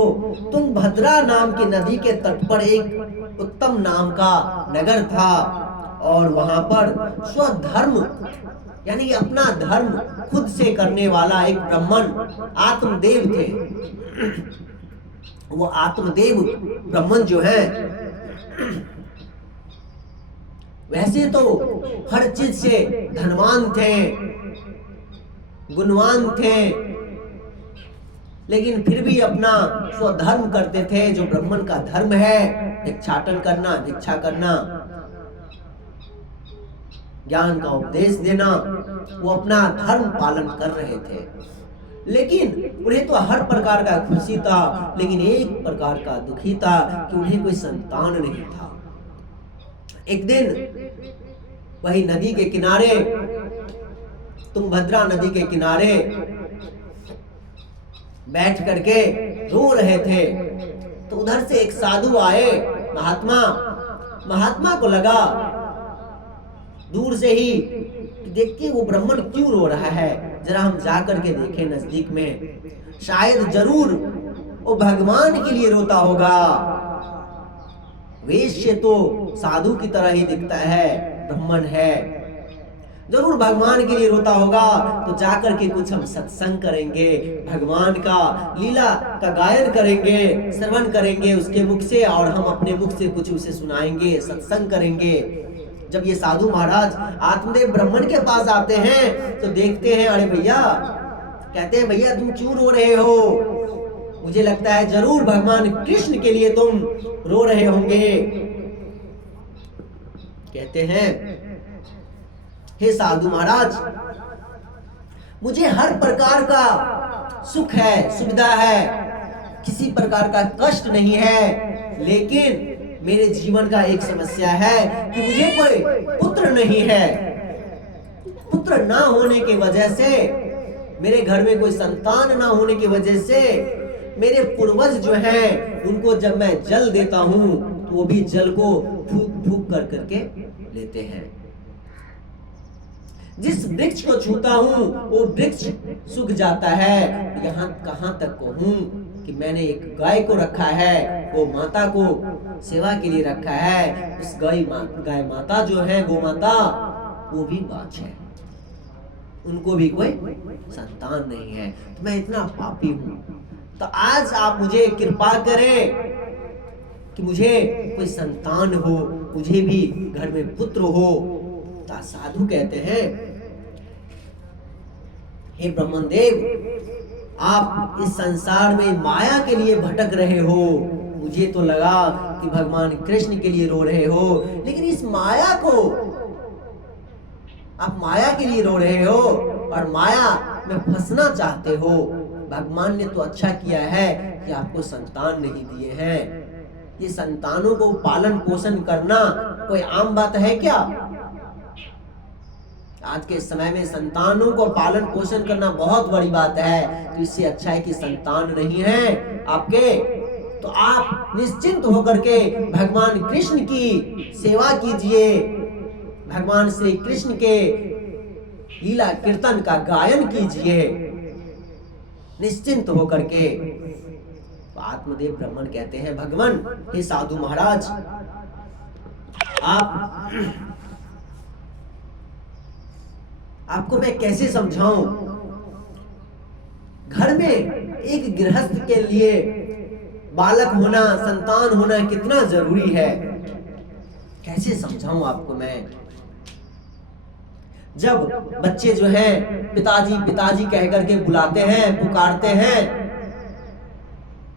तुंगभद्रा नाम की नदी के तट पर एक उत्तम नाम का नगर था, और वहां पर स्वधर्म यानी कि अपना धर्म खुद से करने वाला एक ब्राह्मण आत्मदेव थे। वो आत्मदेव ब्राह्मण जो है, वैसे तो हर चीज से धनवान थे, गुणवान थे, लेकिन फिर भी अपना स्वधर्म करते थे, जो ब्राह्मण का धर्म है, भिक्षाटन करना, भिक्षा करना, ज्ञान का उपदेश देना, वो अपना धर्म पालन कर रहे थे। लेकिन उन्हें तो हर प्रकार का खुशी था, लेकिन एक प्रकार का दुखी था कि उन्हें कोई संतान नहीं था। एक दिन वही नदी के किनारे, तुंगभद्रा नदी के किनारे बैठ करके रो रहे थे, तो उधर से एक साधु आए, महात्मा को लगा दूर से ही, देखिए वो ब्राह्मण क्यों रो रहा है, जरा हम जा करके देखें नजदीक में, शायद जरूर वो भगवान के लिए रोता होगा। वेश से तो साधु की तरह ही दिखता है, ब्राह्मण है, जरूर भगवान के लिए रोता होगा। तो जाकर के कुछ हम सत्संग करेंगे, भगवान का लीला का गायन करेंगे, श्रवण करेंगे उसके मुख से, और हम अपने मुख से कुछ उसे सुनाएंगे, सत्संग करेंगे। जब ये साधु महाराज आत्मदेव ब्राह्मण के पास आते हैं तो देखते हैं, अरे भैया, कहते हैं भैया तुम क्यों रो रहे हो, मुझे लगता है जरूर भगवान कृष्ण के लिए तुम रो रहे होंगे। कहते हैं, हे साधु महाराज, मुझे हर प्रकार का सुख है, सुविधा है, किसी प्रकार का कष्ट नहीं है, लेकिन मेरे जीवन का एक समस्या है कि मुझे कोई पुत्र नहीं है। पुत्र ना होने की वजह से, मेरे घर में कोई संतान ना होने की वजह से, मेरे पूर्वज जो हैं उनको जब मैं जल देता हूं तो वो भी जल को फूक फूक कर करके लेते हैं। जिस वृक्ष को छूता हूं वो वृक्ष सूख जाता है। यहाँ कहां तक कहूं कि मैंने एक गाय को रखा है, वो माता को सेवा के लिए रखा है, उस गाय माता जो है, गो माता, वो भी बाँझ है, उनको भी कोई संतान नहीं है। तो मैं इतना पापी हूं, तो आज आप मुझे कृपा करें कि मुझे कोई संतान हो, मुझे भी घर में पुत्र हो। तो साधु कहते हैं, हे ब्रह्मन देव, आप इस संसार में माया के लिए भटक रहे हो, मुझे तो लगा कि भगवान कृष्ण के लिए रो रहे हो, लेकिन इस माया को, आप माया के लिए रो रहे हो और माया में फंसना चाहते हो। भगवान ने तो अच्छा किया है कि आपको संतान नहीं दिए हैं। ये संतानों को पालन पोषण करना कोई आम बात है क्या? आज के समय में संतानों को पालन पोषण करना बहुत बड़ी बात है। तो इससे अच्छा है कि संतान नहीं है आपके, तो आप निश्चिंत होकर के भगवान कृष्ण की सेवा कीजिए, भगवान श्री कृष्ण के लीला कीर्तन का गायन कीजिए निश्चिंत होकर के। आत्मदेव ब्राह्मण कहते हैं, भगवान, हे साधु महाराज, आपको मैं कैसे समझाऊं, घर में एक गृहस्थ के लिए बालक होना, संतान होना कितना जरूरी है, कैसे समझाऊं आपको मैं। जब बच्चे जो हैं पिताजी पिताजी कह करके बुलाते हैं, पुकारते हैं,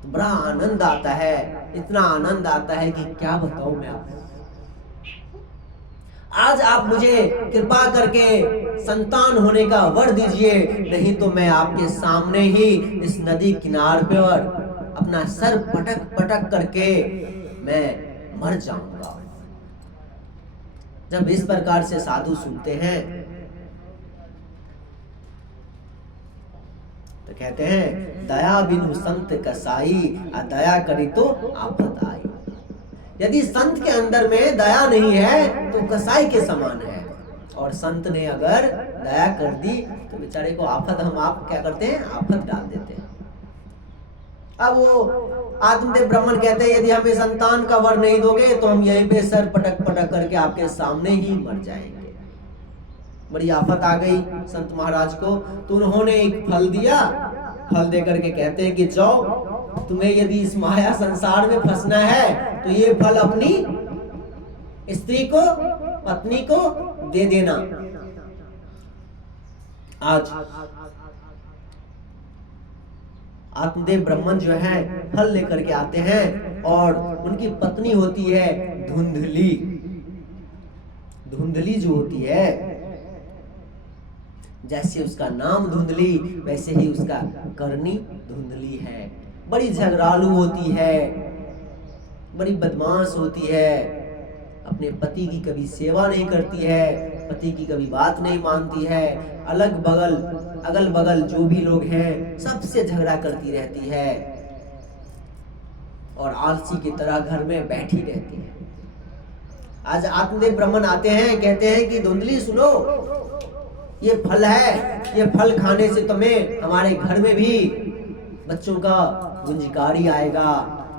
तो बड़ा आनंद आता है, इतना आनंद आता है कि क्या बताऊं मैं आपको। आज आप मुझे कृपा करके संतान होने का वर दीजिए, नहीं तो मैं आपके सामने ही इस नदी किनार पर अपना सर पटक पटक करके मैं मर जाऊंगा। जब इस प्रकार से साधु सुनते हैं तो कहते हैं, दया बिनु संत कसाई, दया करी तो आफत आई। यदि संत के अंदर में दया नहीं है तो कसाई के समान है, और संत ने अगर दया कर दी तो बेचारे को आफत, हम आप क्या करते हैं, आफत डाल देते हैं। अब वो आत्मदेव ब्राह्मण कहते हैं, यदि हमें संतान का वर नहीं दोगे तो हम यहीं पे सर पटक पटक करके आपके सामने ही मर जाएंगे। बड़ी आफत आ गई संत महाराज को, तो उन्होंने एक फल दिया। फल दे करके कहते हैं कि जाओ, तुम्हें यदि इस माया संसार में फंसना है तो ये फल अपनी स्त्री को, पत्नी को दे देना। आज आत्मदेव ब्राह्मण जो है फल लेकर के आते हैं, और उनकी पत्नी होती है धुंधली। धुंधली जो होती है, जैसे उसका नाम धुंधली वैसे ही उसका करनी धुंधली है। बड़ी झगड़ालू होती है, बड़ी बदमाश होती है, अपने पति की कभी सेवा नहीं करती है, पति की कभी बात नहीं मानती है, अगल बगल जो भी लोग हैं सबसे झगड़ा करती रहती है, और आलसी की तरह घर में बैठी रहती है। आज आत्मदेव ब्राह्मण आते हैं, कहते हैं कि धुंधली सुनो, ये फल है, ये फल खाने से तुम्हें हमारे घर में भी बच्चों का गुंजकारी आएगा।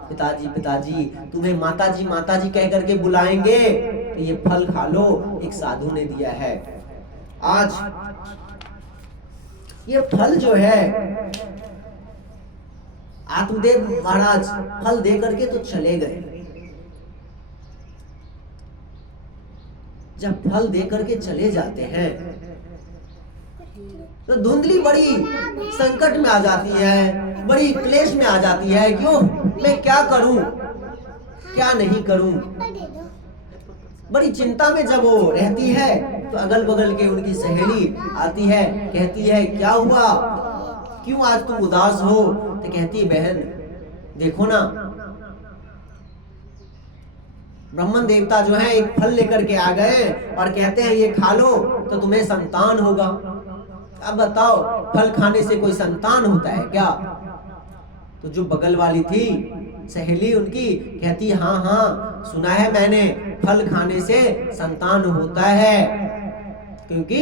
पिताजी पिताजी तुम्हें माताजी कह करके बुलाएंगे, तो ये फल खा लो, एक साधु ने दिया है। आज ये फल जो है, आत्मदेव महाराज फल दे करके तो चले गए। जब फल दे करके चले जाते हैं तो धुंधली बड़ी संकट में आ जाती है, बड़ी क्लेश में आ जाती है। क्यों, मैं क्या करूं, क्या नहीं करूं। बड़ी चिंता में जब वो रहती है तो अगल बगल के उनकी सहेली आती है, कहती है क्या हुआ, क्यों आज तुम उदास हो। तो कहती है, बहन देखो ना, ब्राह्मण देवता जो है एक फल लेकर के आ गए और कहते हैं ये खा लो तो तुम्हें संतान होगा। अब बताओ, फल खाने से कोई संतान होता है क्या। तो जो बगल वाली थी सहेली उनकी, कहती हाँ हाँ सुना है मैंने, फल खाने से संतान होता है, क्योंकि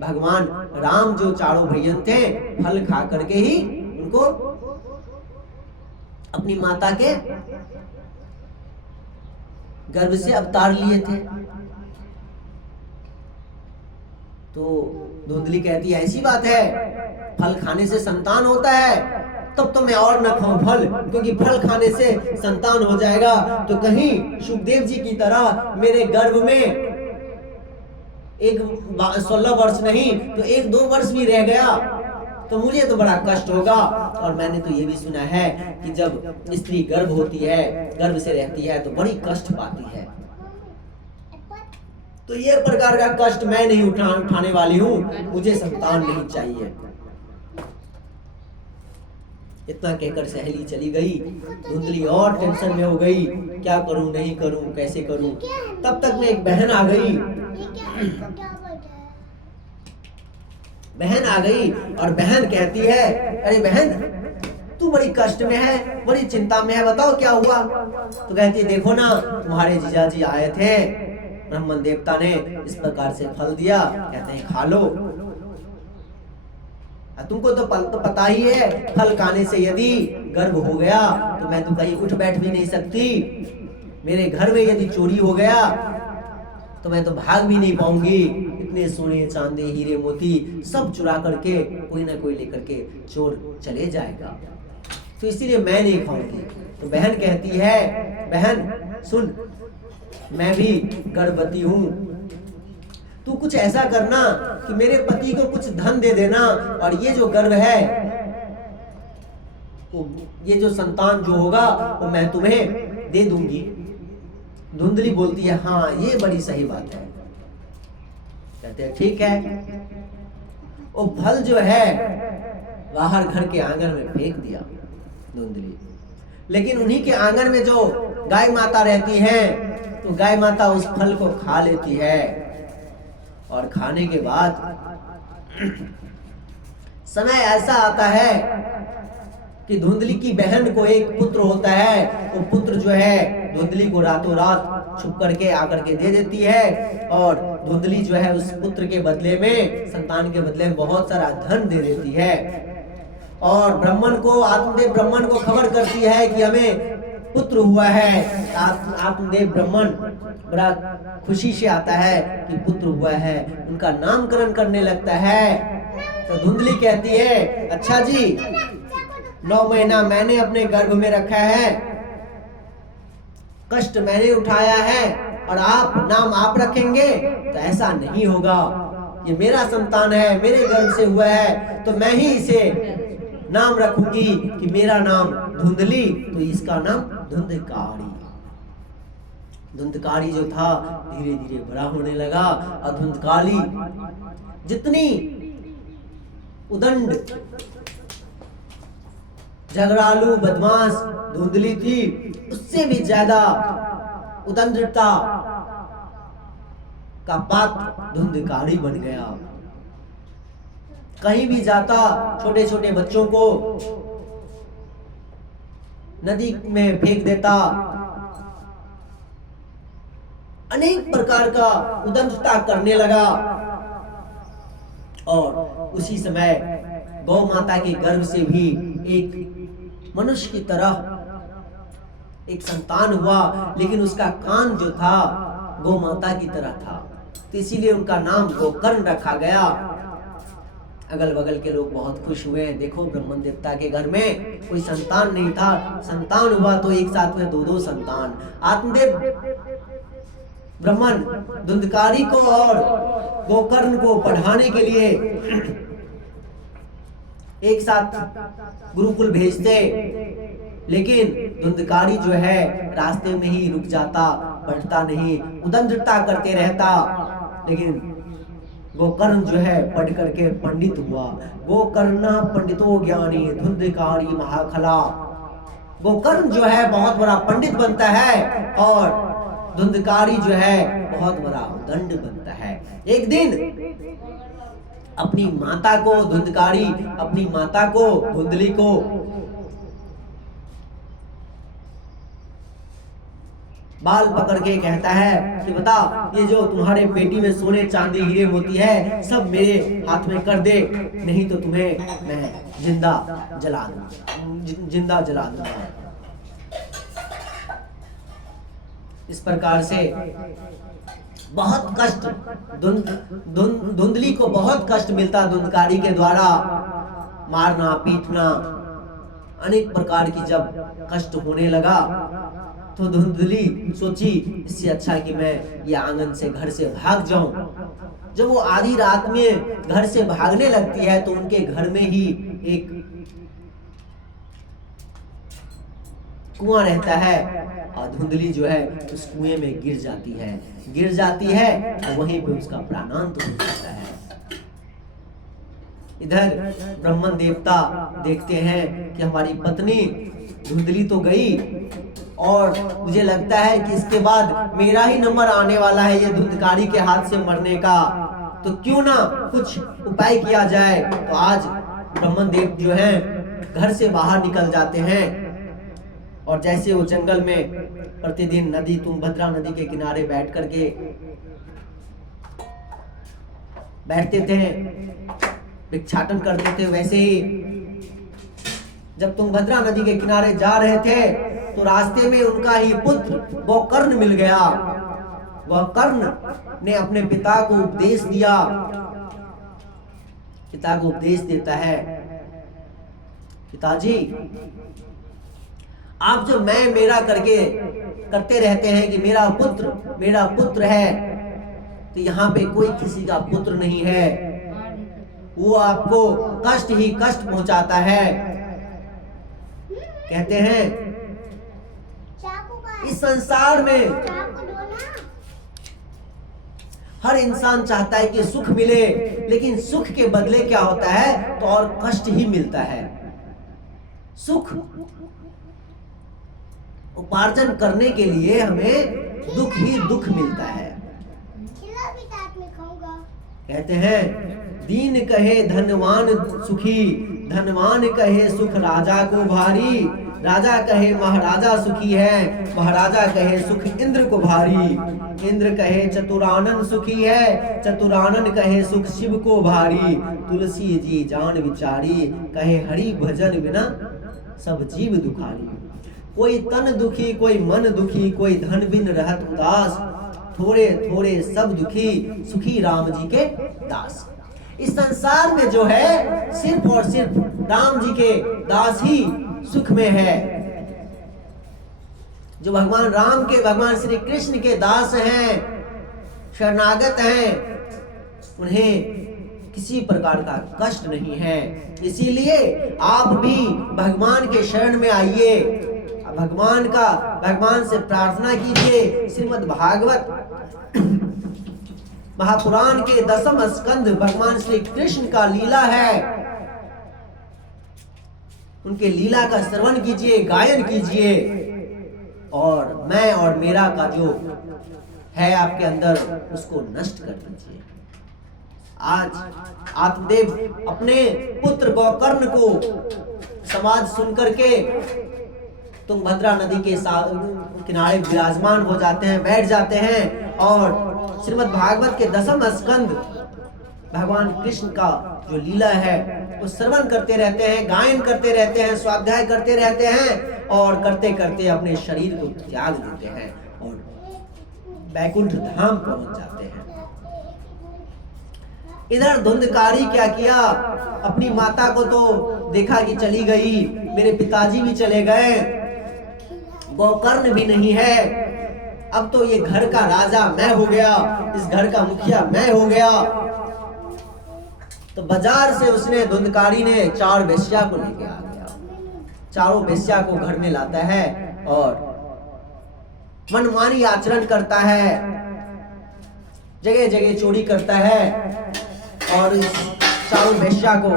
भगवान राम जो चारों भैयन थे फल खा करके ही उनको अपनी माता के गर्भ से अवतार लिए थे। तो धुंधली कहती है ऐसी बात है, फल खाने से संतान होता है, तब तो मैं और न खाऊं फल, क्योंकि फल खाने से संतान हो जाएगा तो कहीं सुखदेव जी की तरह मेरे गर्भ में 16 वर्ष नहीं तो 1-2 वर्ष भी रह गया तो मुझे तो बड़ा कष्ट होगा। और मैंने तो ये भी सुना है कि जब स्त्री गर्भ होती है, गर्भ से रहती है तो बड़ी कष्ट पाती है। तो ये प्रकार का कष्ट मैं नहीं उठाने वाली हूँ, मुझे संतान नहीं चाहिए। इतना कहकर सहेली चली गई। धुंधली और टेंशन में हो गई, क्या करूं नहीं करूं, कैसे करूं। तब तक में एक बहन आ गई। बहन आ गई और बहन कहती है, अरे बहन तू बड़ी कष्ट में है, बड़ी चिंता में है, बताओ क्या हुआ। तो कहती है देखो ना, तुम्हारे जीजाजी आए थे, ब्राह्मण देवता ने इस प्रकार से फल दिया, कहते हैं खा लो। तुमको तो पता ही है, फल खाने से यदि गर्भ हो गया तो मैं तो कहीं उठ बैठ भी नहीं सकती। मेरे घर में यदि चोरी हो गया तो मैं तो भाग भी नहीं पाऊंगी। इतने सोने चांदी हीरे मोती सब चुरा करके कोई ना कोई लेकर के चोर चले जाएगा, तो इसीलिए मैं नहीं खाऊंगी। तो बहन कहती है, बहन सुन, मैं भी गर्भवती हूँ, तू कुछ ऐसा करना कि मेरे पति को कुछ धन दे देना, और ये जो गर्भ है ये जो संतान जो होगा वो मैं तुम्हें दे दूंगी। धुंधली बोलती है हाँ ये बड़ी सही बात है। कहते हैं ठीक है। वो फल जो है बाहर घर के आंगन में फेंक दिया धुंधली। लेकिन उन्हीं के आंगन में जो गाय माता रहती हैं तो गाय माता उस फल को खा लेती है। और खाने के बाद समय ऐसा आता है कि धुंधली की बहन को एक पुत्र होता है। वो पुत्र जो है धुंधली को रातों रात छुप करके आकर के दे देती है। और धुंधली जो है उस पुत्र के बदले में, संतान के बदले में बहुत सारा धन दे देती है। और ब्राह्मण को, आत्मदेव ब्राह्मण को खबर करती है कि हमें पुत्र हुआ है। आत्मदेव ब्राह्मण बड़ा खुशी से आता है कि पुत्र हुआ है। उनका नामकरण करने लगता है। तो धुंधली कहती है अच्छा जी 9 महीना मैंने अपने गर्भ में रखा है, कष्ट मैंने उठाया है और आप नाम आप रखेंगे तो ऐसा नहीं होगा। ये मेरा संतान है, मेरे गर्भ से हुआ है तो मैं ही इसे नाम रखूंगी कि मेरा नाम धुंधली, तो इसका नाम धुंधकारी। धुंधकारी जो था धीरे धीरे बड़ा होने लगा। और धुंधकारी जितनी उदंड झगड़ालू बदमाश धुंधली थी उससे भी ज्यादा उदंडता का पात्र धुंधकारी बन गया। कहीं भी जाता छोटे छोटे बच्चों को नदी में फेंक देता। अनेक प्रकार का उदंडता करने लगा। और उसी समय गौ माता के गर्भ से भी एक मनुष्य की तरह एक संतान हुआ। लेकिन उसका कान जो था गौ माता की तरह था, तो इसीलिए उनका नाम गोकर्ण रखा गया। अगल बगल के लोग बहुत खुश हुए। देखो ब्रह्मन देवता के घर में कोई संतान नहीं था, संतान हुआ तो एक साथ में 2-2 संतान। आत्मदेव ब्राह्मण धुंधकारी को और गोकर्ण को पढ़ाने के लिए एक साथ गुरुकुल भेजते। लेकिन धुंधकारी जो है रास्ते में ही रुक जाता, बढ़ता नहीं, उदंडता करते रहता। लेकिन गोकर्ण जो है पढ़ करके पंडित हुआ। गोकर्ण पंडितो ज्ञानी धुंधकारी महाखला। गोकर्ण जो है बहुत बड़ा पंडित बनता है और धुंधकारी जो है बहुत बड़ा उदंड बनता है। एक दिन अपनी माता को धुंधकारी, अपनी माता को धुंधली को बाल पकड़ के कहता है कि बता ये जो तुम्हारे पेटी में सोने चांदी हीरे मोती है सब मेरे हाथ में कर दे, नहीं तो तुम्हें मैं जिंदा जला दूंगा। इस प्रकार से बहुत कष्ट धुंधली को बहुत कष्ट मिलता धुंधकारी के द्वारा। मारना पीटना अनेक प्रकार की जब कष्ट होने लगा तो धुंधली सोची इससे अच्छा कि मैं ये आंगन से घर से भाग जाऊं। जब वो आधी रात में घर से भागने लगती है तो उनके घर में ही एक कुआं रहता है और धुंधली जो है उस कुएं में गिर जाती है और वहीं पे उसका प्राणांत हो जाता है। इधर ब्रह्मन देवता देखते हैं कि हमारी पत्नी धुंधली तो गई और मुझे लगता है कि इसके बाद मेरा ही नंबर आने वाला है ये धुंधकारी के हाथ से मरने का, तो क्यों ना कुछ उपाय किया जाए। तो आज ब्रह्मन देव जो हैं घर से बाहर निकल जाते हैं और जैसे वो जंगल में प्रतिदिन नदी तुंगभद्रा नदी के किनारे बैठते थे, भिक्षाटन करते थे, वैसे ही जब तुंगभद्रा नदी के किनारे जा रहे थे तो रास्ते में उनका ही पुत्र गोकर्ण मिल गया। गोकर्ण ने अपने पिता को उपदेश दिया। पिता को उपदेश देता है, पिताजी आप जो मैं मेरा करते रहते हैं कि मेरा पुत्र है, तो यहाँ पे कोई किसी का पुत्र नहीं है, वो आपको कष्ट ही कष्ट पहुंचाता है। कहते हैं इस संसार में हर इंसान चाहता है कि सुख मिले, लेकिन सुख के बदले क्या होता है तो और कष्ट ही मिलता है। सुख उपार्जन करने के लिए हमें दुख ही दुख मिलता है। कहते हैं दीन कहे धनवान सुखी, धनवान कहे सुख राजा को भारी, राजा कहे महाराजा सुखी है, महाराजा कहे सुख इंद्र को भारी, इंद्र कहे चतुरानन सुखी है, चतुरानन कहे सुख शिव को भारी, तुलसी जी जान विचारी, कहे हरि भजन बिना सब जीव दुखारी। कोई तन दुखी, कोई मन दुखी, कोई धन बिन रहत उदास, थोड़े थोड़े सब दुखी, सुखी राम जी के दास। इस संसार में जो है सिर्फ और सिर्फ राम जी के दास ही सुख में है। जो भगवान राम के, भगवान श्री कृष्ण के दास हैं, शरणागत हैं, उन्हें किसी प्रकार का कष्ट नहीं है। इसीलिए आप भी भगवान के शरण में आइए, भगवान से प्रार्थना कीजिए। श्रीमद् भागवत महापुराण के 10वें स्कंद भगवान श्री कृष्ण का लीला है, उनके लीला का श्रवण कीजिए, गायन कीजिए, और मैं और मेरा का जो है आपके अंदर उसको नष्ट कर दीजिए। आज आत्मदेव अपने पुत्र गोकर्ण को समाज सुनकर के तुंगभद्रा नदी के किनारे विराजमान हो जाते हैं, बैठ जाते हैं, और श्रीमद् भागवत के 10वें स्कंद भगवान कृष्ण का जो लीला है वो श्रवण करते रहते हैं, गायन करते रहते हैं, स्वाध्याय करते रहते हैं, और करते करते अपने शरीर को त्याग देते हैं और बैकुंठ धाम पहुंच जाते हैं। इधर धुंधकारी क्या किया, अपनी माता को तो देखा कि चली गई, मेरे पिताजी भी चले गए, गोकर्ण भी नहीं है, अब तो ये घर का राजा मैं हो गया, इस घर का मुखिया मैं हो गया। तो बाजार से उसने, धुंधकारी ने 4 वेश्या को लेके आ गया, चारों वेश्या को घर में लाता है और मनमानी आचरण करता है, जगह जगह चोरी करता है, और इस चारों वेश्या को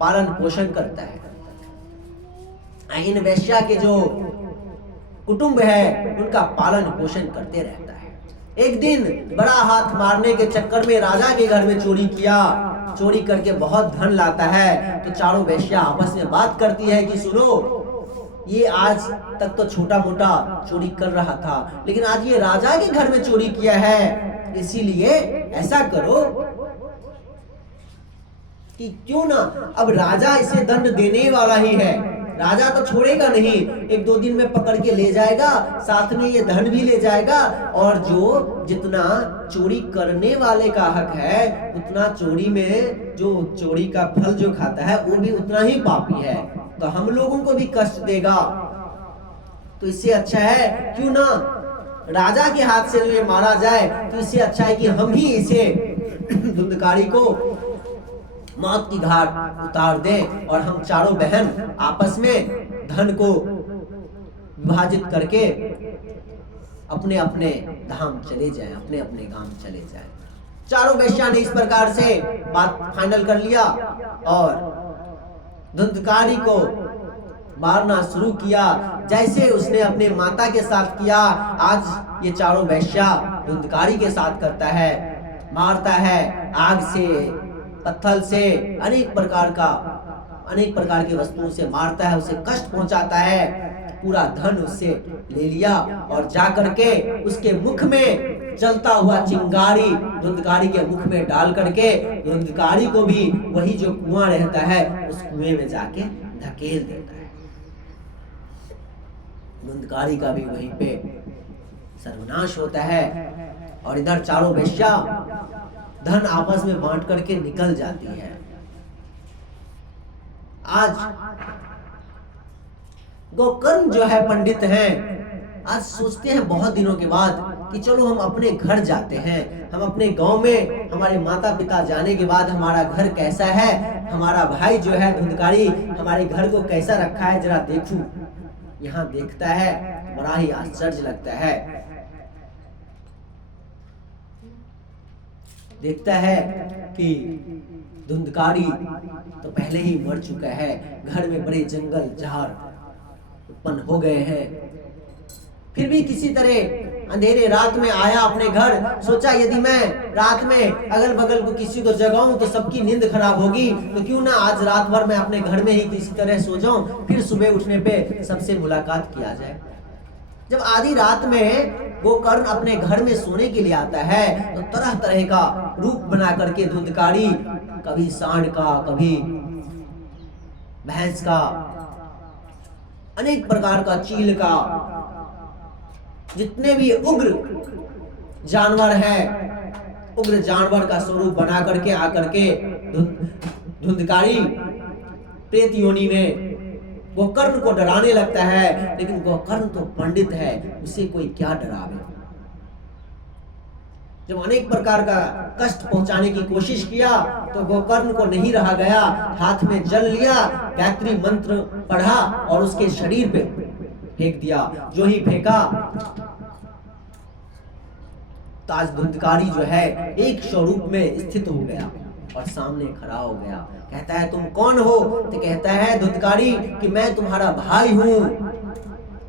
पालन पोषण करता है। इन वेश्या के जो कुटुंब है उनका पालन पोषण करते रहता है। एक दिन बड़ा हाथ मारने के चक्कर में राजा के घर में चोरी किया, चोरी करके बहुत धन लाता है। तो चारों वेश्या आपस में बात करती है कि सुनो, ये आज तक तो छोटा मोटा चोरी कर रहा था, लेकिन आज ये राजा के घर में चोरी किया है, इसीलिए ऐसा करो कि क्यों ना अब राजा इसे दंड देने वाला ही है, राजा तो छोड़ेगा नहीं, 1-2 दिन में पकड़ के ले जाएगा, साथ में ये धन भी ले जाएगा, और जो जितना चोरी करने वाले का हक है उतना चोरी में जो चोरी का फल जो खाता है वो भी उतना ही पापी है, तो हम लोगों को भी कष्ट देगा। तो इससे अच्छा है क्यों ना राजा के हाथ से ये मारा जाए, तो इससे अच्छा है कि हम ही इसे धुंधकारी को मौत की घाट उतार दें, और हम चारों बहन आपस में धन को विभाजित करके अपने अपने धाम चले जाएं, अपने अपने गांव चले जाएं। चारों वेश्या ने इस प्रकार से बात फाइनल कर लिया और धुंधकारी को मारना शुरू किया, जैसे उसने अपने माता के साथ किया, आज ये चारों वेश्या धुंधकारी के साथ करता है, मारता है, आग से, पत्थर से, अनेक प्रकार की वस्तुओं से मारता है, उसे कष्ट पहुंचाता है, पूरा धन उससे ले लिया, और जाकर के उसके मुख में चलता हुआ चिंगारी धुंधकारी के मुख में डाल करके धुंधकारी को भी वही जो कुआं रहता है उस कुएं में जाके धकेल देता है। धुंधकारी का भी वहीं पे सर्वनाश होता है, और इधर चारों वेश्या धन आपस में बांट करके निकल जाती है। आज गोकर्ण जो है पंडित हैं, आज सोचते हैं बहुत दिनों के बाद कि चलो हम अपने घर जाते हैं, हम अपने गांव में हमारे माता पिता जाने के बाद हमारा घर कैसा है, हमारा भाई जो है धुंधकारी हमारे घर को कैसा रखा है जरा देखूं। यहाँ देखता है, बड़ा ही आश्चर्य लगता है। देखता है कि धुंधकारी तो पहले ही मर चुका है, घर में बड़े जंगल झाड़ उत्पन्न हो गए हैं। फिर भी किसी तरह अंधेरे रात में आया अपने घर, सोचा यदि मैं रात में अगल बगल को किसी को जगाऊं तो सबकी नींद खराब होगी, तो क्यों ना आज रात भर मैं अपने घर में ही किसी तरह सो जाऊं, फिर सुबह उठने पे सबसे मुलाकात किया जाए। जब आधी रात में गोकर्ण अपने घर में सोने के लिए आता है तो तरह तरह का रूप बना करके धुंधकारी, कभी सांड का, कभी भैंस का, अनेक प्रकार का, चील का, जितने भी उग्र जानवर है, उग्र जानवर का स्वरूप बना करके आकर के धुंधकारी प्रेत योनि में गोकर्ण को डराने लगता है। लेकिन गोकर्ण तो पंडित है, उसे कोई क्या डरावे। जब अनेक प्रकार का कष्ट पहुंचाने की कोशिश किया तो गोकर्ण को नहीं रहा गया, हाथ में जल लिया, गायत्री मंत्र पढ़ा और उसके शरीर पे फेंक दिया। जो ही फेंका तो आज धुंधकारी जो है एक स्वरूप में स्थित हो गया और सामने खड़ा हो गया। कहता है तुम कौन हो? तो कहता है धुंधकारी कि मैं तुम्हारा भाई हूँ,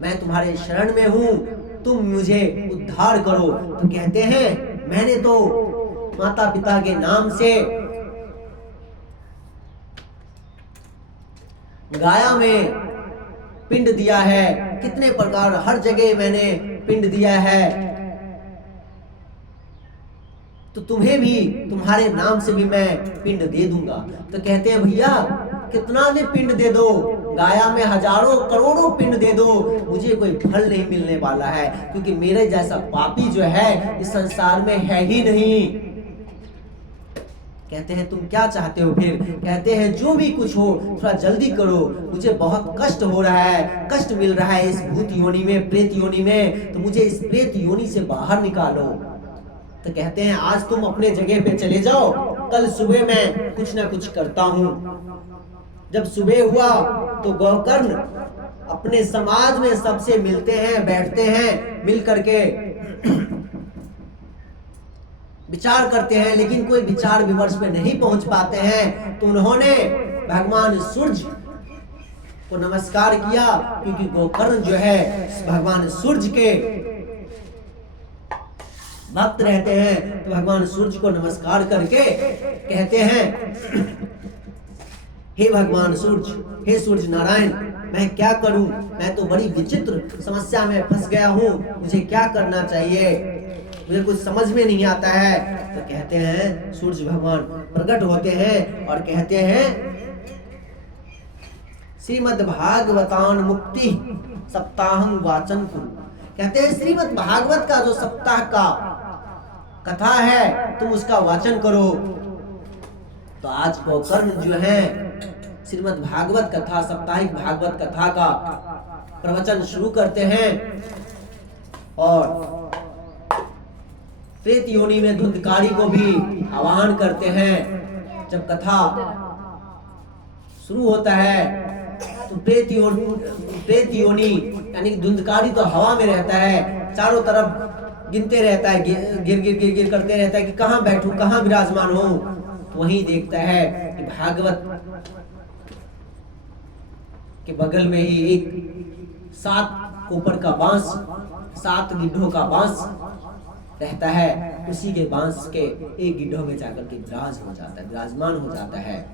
मैं तुम्हारे शरण में हूँ, तुम मुझे उद्धार करो। तो कहते हैं मैंने तो माता पिता के नाम से गाया में पिंड दिया है, कितने प्रकार हर जगह मैंने पिंड दिया है, तो तुम्हें भी तुम्हारे नाम से भी मैं पिंड दे दूंगा। तो कहते हैं भैया कितना भी पिंड दे दो, गाया में हजारों करोड़ों पिंड दे दो, मुझे कोई फल नहीं मिलने वाला है, क्योंकि मेरे जैसा पापी जो है इस संसार में है ही नहीं। कहते हैं तुम क्या चाहते हो? फिर कहते हैं जो भी कुछ हो थोड़ा जल्दी करो, मुझे बहुत कष्ट हो रहा है, कष्ट मिल रहा है इस भूत योनि में, प्रेत योनि में, तो मुझे इस प्रेत योनि से बाहर निकालो। तो कहते हैं आज तुम अपने जगह पे चले जाओ, कल सुबह मैं कुछ ना कुछ करता हूँ। जब सुबह हुआ तो गोकर्ण अपने समाज में सबसे मिलते हैं, बैठते हैं, मिल करके विचार करते हैं, लेकिन कोई विचार विमर्श में नहीं पहुंच पाते हैं। तो उन्होंने भगवान सूर्य को नमस्कार किया, क्योंकि गोकर्ण जो है भगवान सूर्य के भक्त रहते हैं। तो भगवान सूर्य को नमस्कार करके कहते हैं हे भगवान सूर्य, हे सूर्य नारायण, मैं क्या करूं? मैं तो बड़ी विचित्र समस्या में फंस गया हूं, मुझे क्या करना चाहिए, मुझे कुछ समझ में नहीं आता है। तो कहते हैं सूर्य भगवान प्रकट होते हैं और कहते हैं श्रीमद् भागवतान मुक्ति सप्ताहं वाचन कुरु। कहते हैं श्रीमद् भागवत का जो सप्ताह का कथा है तुम उसका वाचन करो। तो आज गोकर्ण जो है श्रीमद् भागवत कथा, साप्ताहिक भागवत कथा का प्रवचन शुरू करते हैं और प्रेत योनि में धुंधकारी को भी आह्वान करते हैं। जब कथा शुरू होता है तो प्रेत योनि यानी धुंधकारी तो हवा में रहता है, चारों तरफ गिनते रहता है, गिर गिर गिर गिर करते रहता है कि कहाँ बैठूं, कहाँ विराजमान हो। तो वहीं देखता है कि भागवत के बगल में ही एक 7 कोपर का बांस, 7 गिड्ढों का बांस रहता है, उसी के बांस के एक गिड्ढों में जाकर के विराजमान हो जाता है।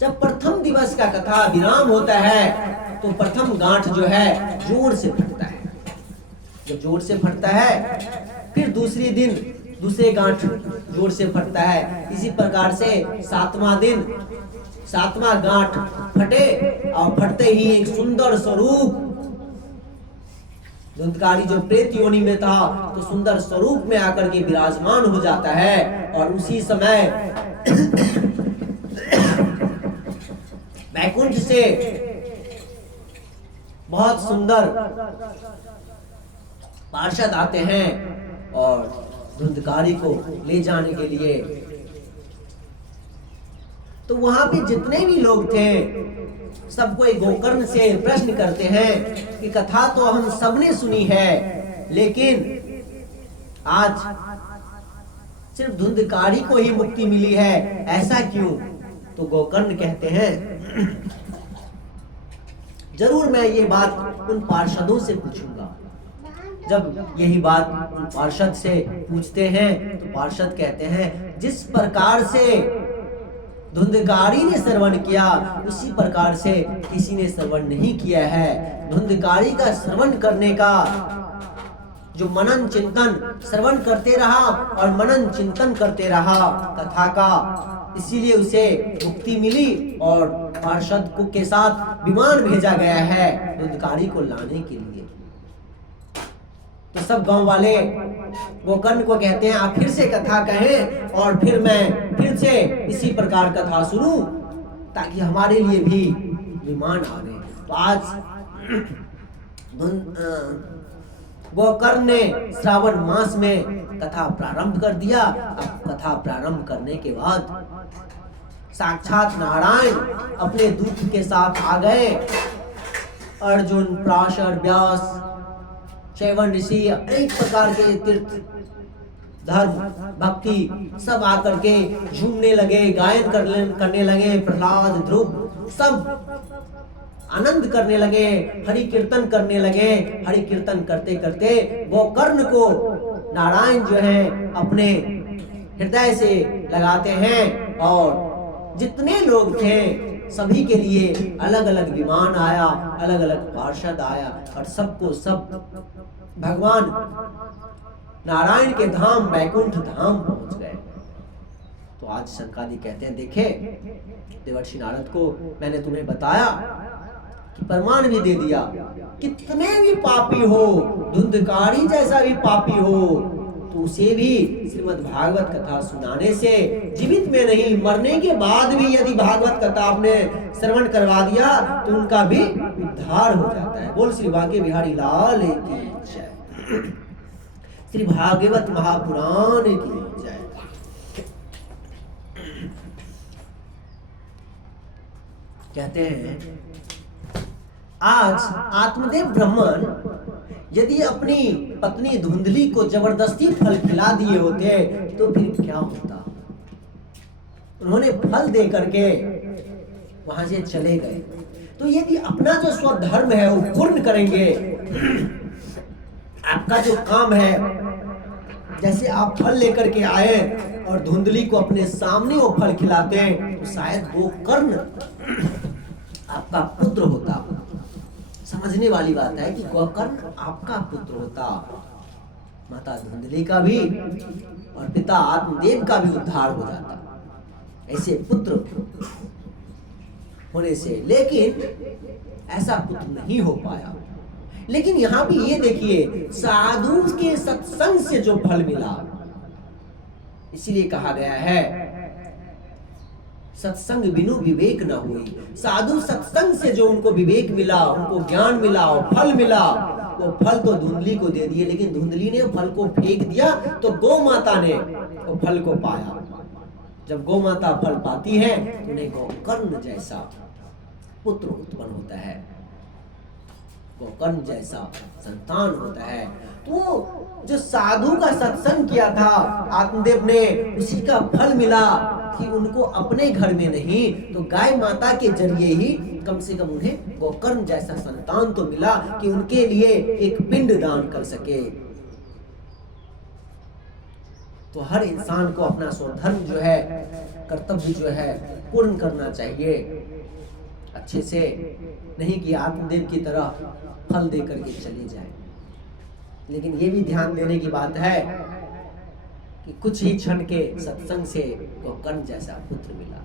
जब प्रथम दिवस का कथा विराम होता है तो प्रथम गांठ जो है जोर से फटता है। जब जोर से फटता है फिर दूसरी दिन दूसरे गांठ जोर से फटता है। इसी प्रकार से 7वां दिन 7वां गांठ फटे और फटते ही एक सुंदर स्वरूप धुंधकारी जो प्रेत योनि में था तो सुंदर स्वरूप में आकर के विराजमान हो जाता है। और उसी समय वैकुंठ से बहुत सुंदर पार्षद आते हैं और धुंधकारी को ले जाने के लिए। तो वहां पे जितने भी लोग थे सब कोई गोकर्ण से प्रश्न करते हैं कि कथा तो हम सबने सुनी है, लेकिन आज सिर्फ धुंधकारी को ही मुक्ति मिली है, ऐसा क्यों? तो गोकर्ण कहते हैं जरूर मैं ये बात उन पार्षदों से पूछूंगा। जब यही बात पार्षद से पूछते हैं तो पार्षद कहते हैं जिस प्रकार से धुंधकारी ने श्रवण किया उसी प्रकार से किसी ने श्रवण नहीं किया है। धुंधकारी का श्रवण करने का जो मनन चिंतन श्रवण करते रहा और मनन चिंतन करते रहा कथा का, इसीलिए उसे मुक्ति मिली और पार्षद को के साथ विमान भेजा गया है धुंधकारी को लाने के लिए। तो सब गांव वाले गोकर्ण को कहते हैं आप फिर से कथा कहें और फिर मैं फिर से इसी प्रकार कथा सुनूं ताकि हमारे लिए भी विमान आ गए। तो आज गोकर्ण ने श्रावण मास में कथा प्रारंभ कर दिया। अब कथा प्रारंभ करने के बाद साक्षात नारायण अपने दूत के साथ आ गए। अर्जुन, पराशर, व्यास, चैवन ऋषि, अनेक प्रकार के तीर्थ धर्म भक्ति सब आकर के झूमने लगे, गायन करने लगे। प्रहलाद, ध्रुव सब आनंद करने लगे, हरि कीर्तन करने लगे। हरि कीर्तन करते करते गोकर्ण को नारायण जो है अपने हृदय से लगाते हैं और जितने लोग थे सभी के लिए अलग अलग विमान आया, अलग अलग पार्षद आया और सबको सब भगवान नारायण के धाम वैकुंठ धाम पहुंच गए। तो आज शंकादि कहते हैं देखे देवर्षि नारद को मैंने तुम्हें बताया कि प्रमाण भी दे दिया, कितने भी पापी हो, धुंधकारी जैसा भी पापी हो तो उसे भी श्रीमद् भागवत कथा सुनाने से जीवित में नहीं मरने के बाद भी यदि भागवत कथा आपने श्रवण करवा दिया तो उनका भी उद्धार हो जाता है। बोल श्री बांके बिहारी लाल की जय, श्री भागवत महापुराण की जय। कहते हैं आज आत्मदेव ब्राह्मण यदि अपनी पत्नी धुंधली को जबरदस्ती फल खिला दिए होते तो फिर क्या होता। उन्होंने फल दे करके वहां से चले गए। तो यदि अपना जो स्वधर्म है वो पूर्ण करेंगे, आपका जो काम है, जैसे आप फल लेकर के आए और धुंधली को अपने सामने वो फल खिलाते हैं तो शायद वो कर्ण आपका पुत्र होता। समझने वाली बात है कि गोकर्ण आपका पुत्र होता, माता धुंधली का भी और पिता आत्मदेव का भी उद्धार हो जाता ऐसे पुत्र होने से। लेकिन ऐसा पुत्र नहीं हो पाया। लेकिन यहाँ भी ये देखिए साधु के सत्संग से जो फल मिला, इसीलिए कहा गया है सत्संग बिनु विवेक न हुई। साधु सत्संग से जो उनको विवेक मिला, उनको ज्ञान मिला और फल मिला, वो फल तो धुंधली को दे दिए। लेकिन धुंधली ने फल को फेंक दिया तो गौ माता ने वो फल को पाया। जब गौ माता फल पाती है तो उन्हें गोकर्ण जैसा पुत्र उत्पन्न होता है, गोकर्ण जैसा संतान होता है। तो जो साधु का सत्संग किया था आत्मदेव ने, उसी का फल मिला कि उनको अपने घर में नहीं तो गाय माता के जरिए ही कम से कम उन्हें गोकर्ण जैसा संतान तो मिला कि उनके लिए एक पिंड दान कर सके। तो हर इंसान को अपना स्वधर्म जो है, कर्तव्य जो है पूर्ण करना चाहिए अच्छे से, नहीं कि आत्मदेव की तरह फल दे करके चली जाए। लेकिन ये भी ध्यान देने की बात है कि कुछ ही क्षण के सत्संग से गोकर्ण जैसा पुत्र मिला।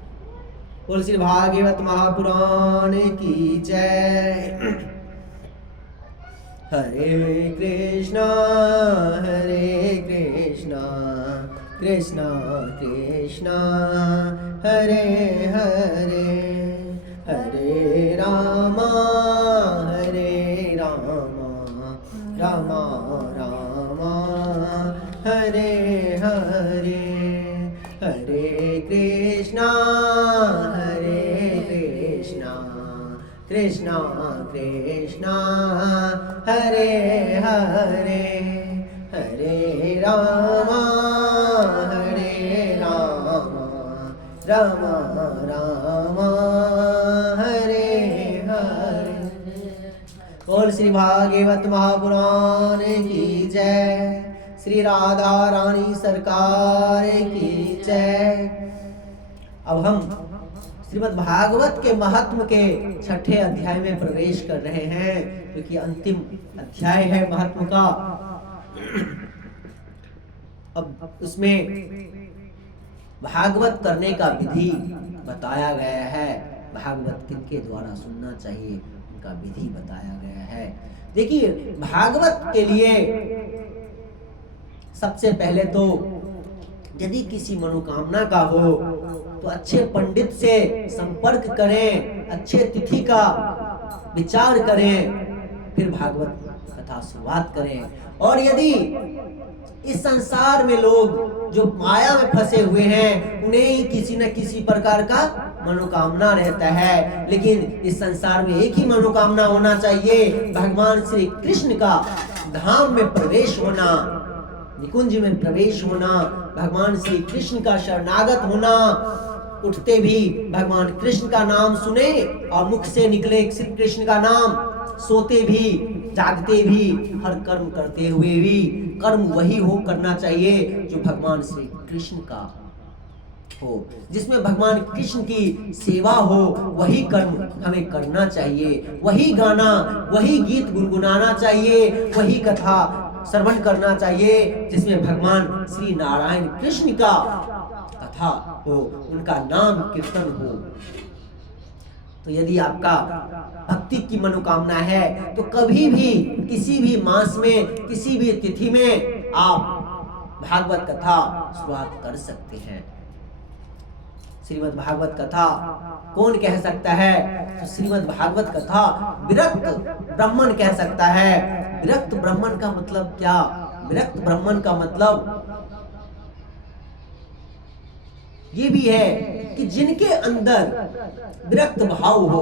बोल श्री भागवत महापुराण की जय। हरे कृष्णा कृष्णा कृष्णा हरे हरे, हरे रामा रामा रामा हरे हरे, हरे कृष्णा कृष्णा कृष्णा हरे हरे, हरे रामा राम राम हरे हरे। बोल श्री भागवत महापुराण की जय, श्री राधा रानी सरकार की जय। अब हम श्रीमद् भागवत के महात्म के छठे अध्याय में प्रवेश कर रहे हैं, क्योंकि अंतिम अध्याय है महात्म का। अब उसमें भागवत करने का विधि बताया गया है, भागवत किनके द्वारा सुनना चाहिए उनका विधि बताया गया है। देखिए, भागवत के लिए सबसे पहले तो यदि किसी मनोकामना का हो तो अच्छे पंडित से संपर्क करें, अच्छे तिथि का विचार करें, फिर भागवत कथा शुरुआत करें। और यदि इस संसार में लोग जो माया में फंसे हुए हैं, उन्हें किसी न किसी प्रकार का मनोकामना रहता है, लेकिन इस संसार में एक ही मनोकामना होना चाहिए, भगवान श्री कृष्ण का धाम में प्रवेश होना, निकुंज में प्रवेश होना, भगवान श्री कृष्ण का शरणागत होना। उठते भी भगवान कृष्ण का नाम सुने और मुख से निकले श्री कृष्ण का नाम, सोते भी जागते भी हर कर्म करते हुए भी कर्म वही हो करना चाहिए जो भगवान श्री कृष्ण का हो, जिसमें भगवान कृष्ण की सेवा हो, वही कर्म हमें करना चाहिए, वही गाना वही गीत गुनगुनाना चाहिए, वही कथा श्रवण करना चाहिए जिसमें भगवान श्री नारायण कृष्ण का कथा हो, उनका नाम कीर्तन हो। तो यदि आपका भक्ति की मनोकामना है तो कभी भी किसी भी मास में किसी भी तिथि में आप भागवत कथा शुरुआत कर सकते हैं। श्रीमद् भागवत कथा कौन कह सकता है? तो श्रीमद् भागवत कथा विरक्त ब्राह्मण कह सकता है। विरक्त ब्राह्मण का मतलब क्या? विरक्त ब्राह्मण का मतलब ये भी है कि जिनके अंदर विरक्त भाव हो,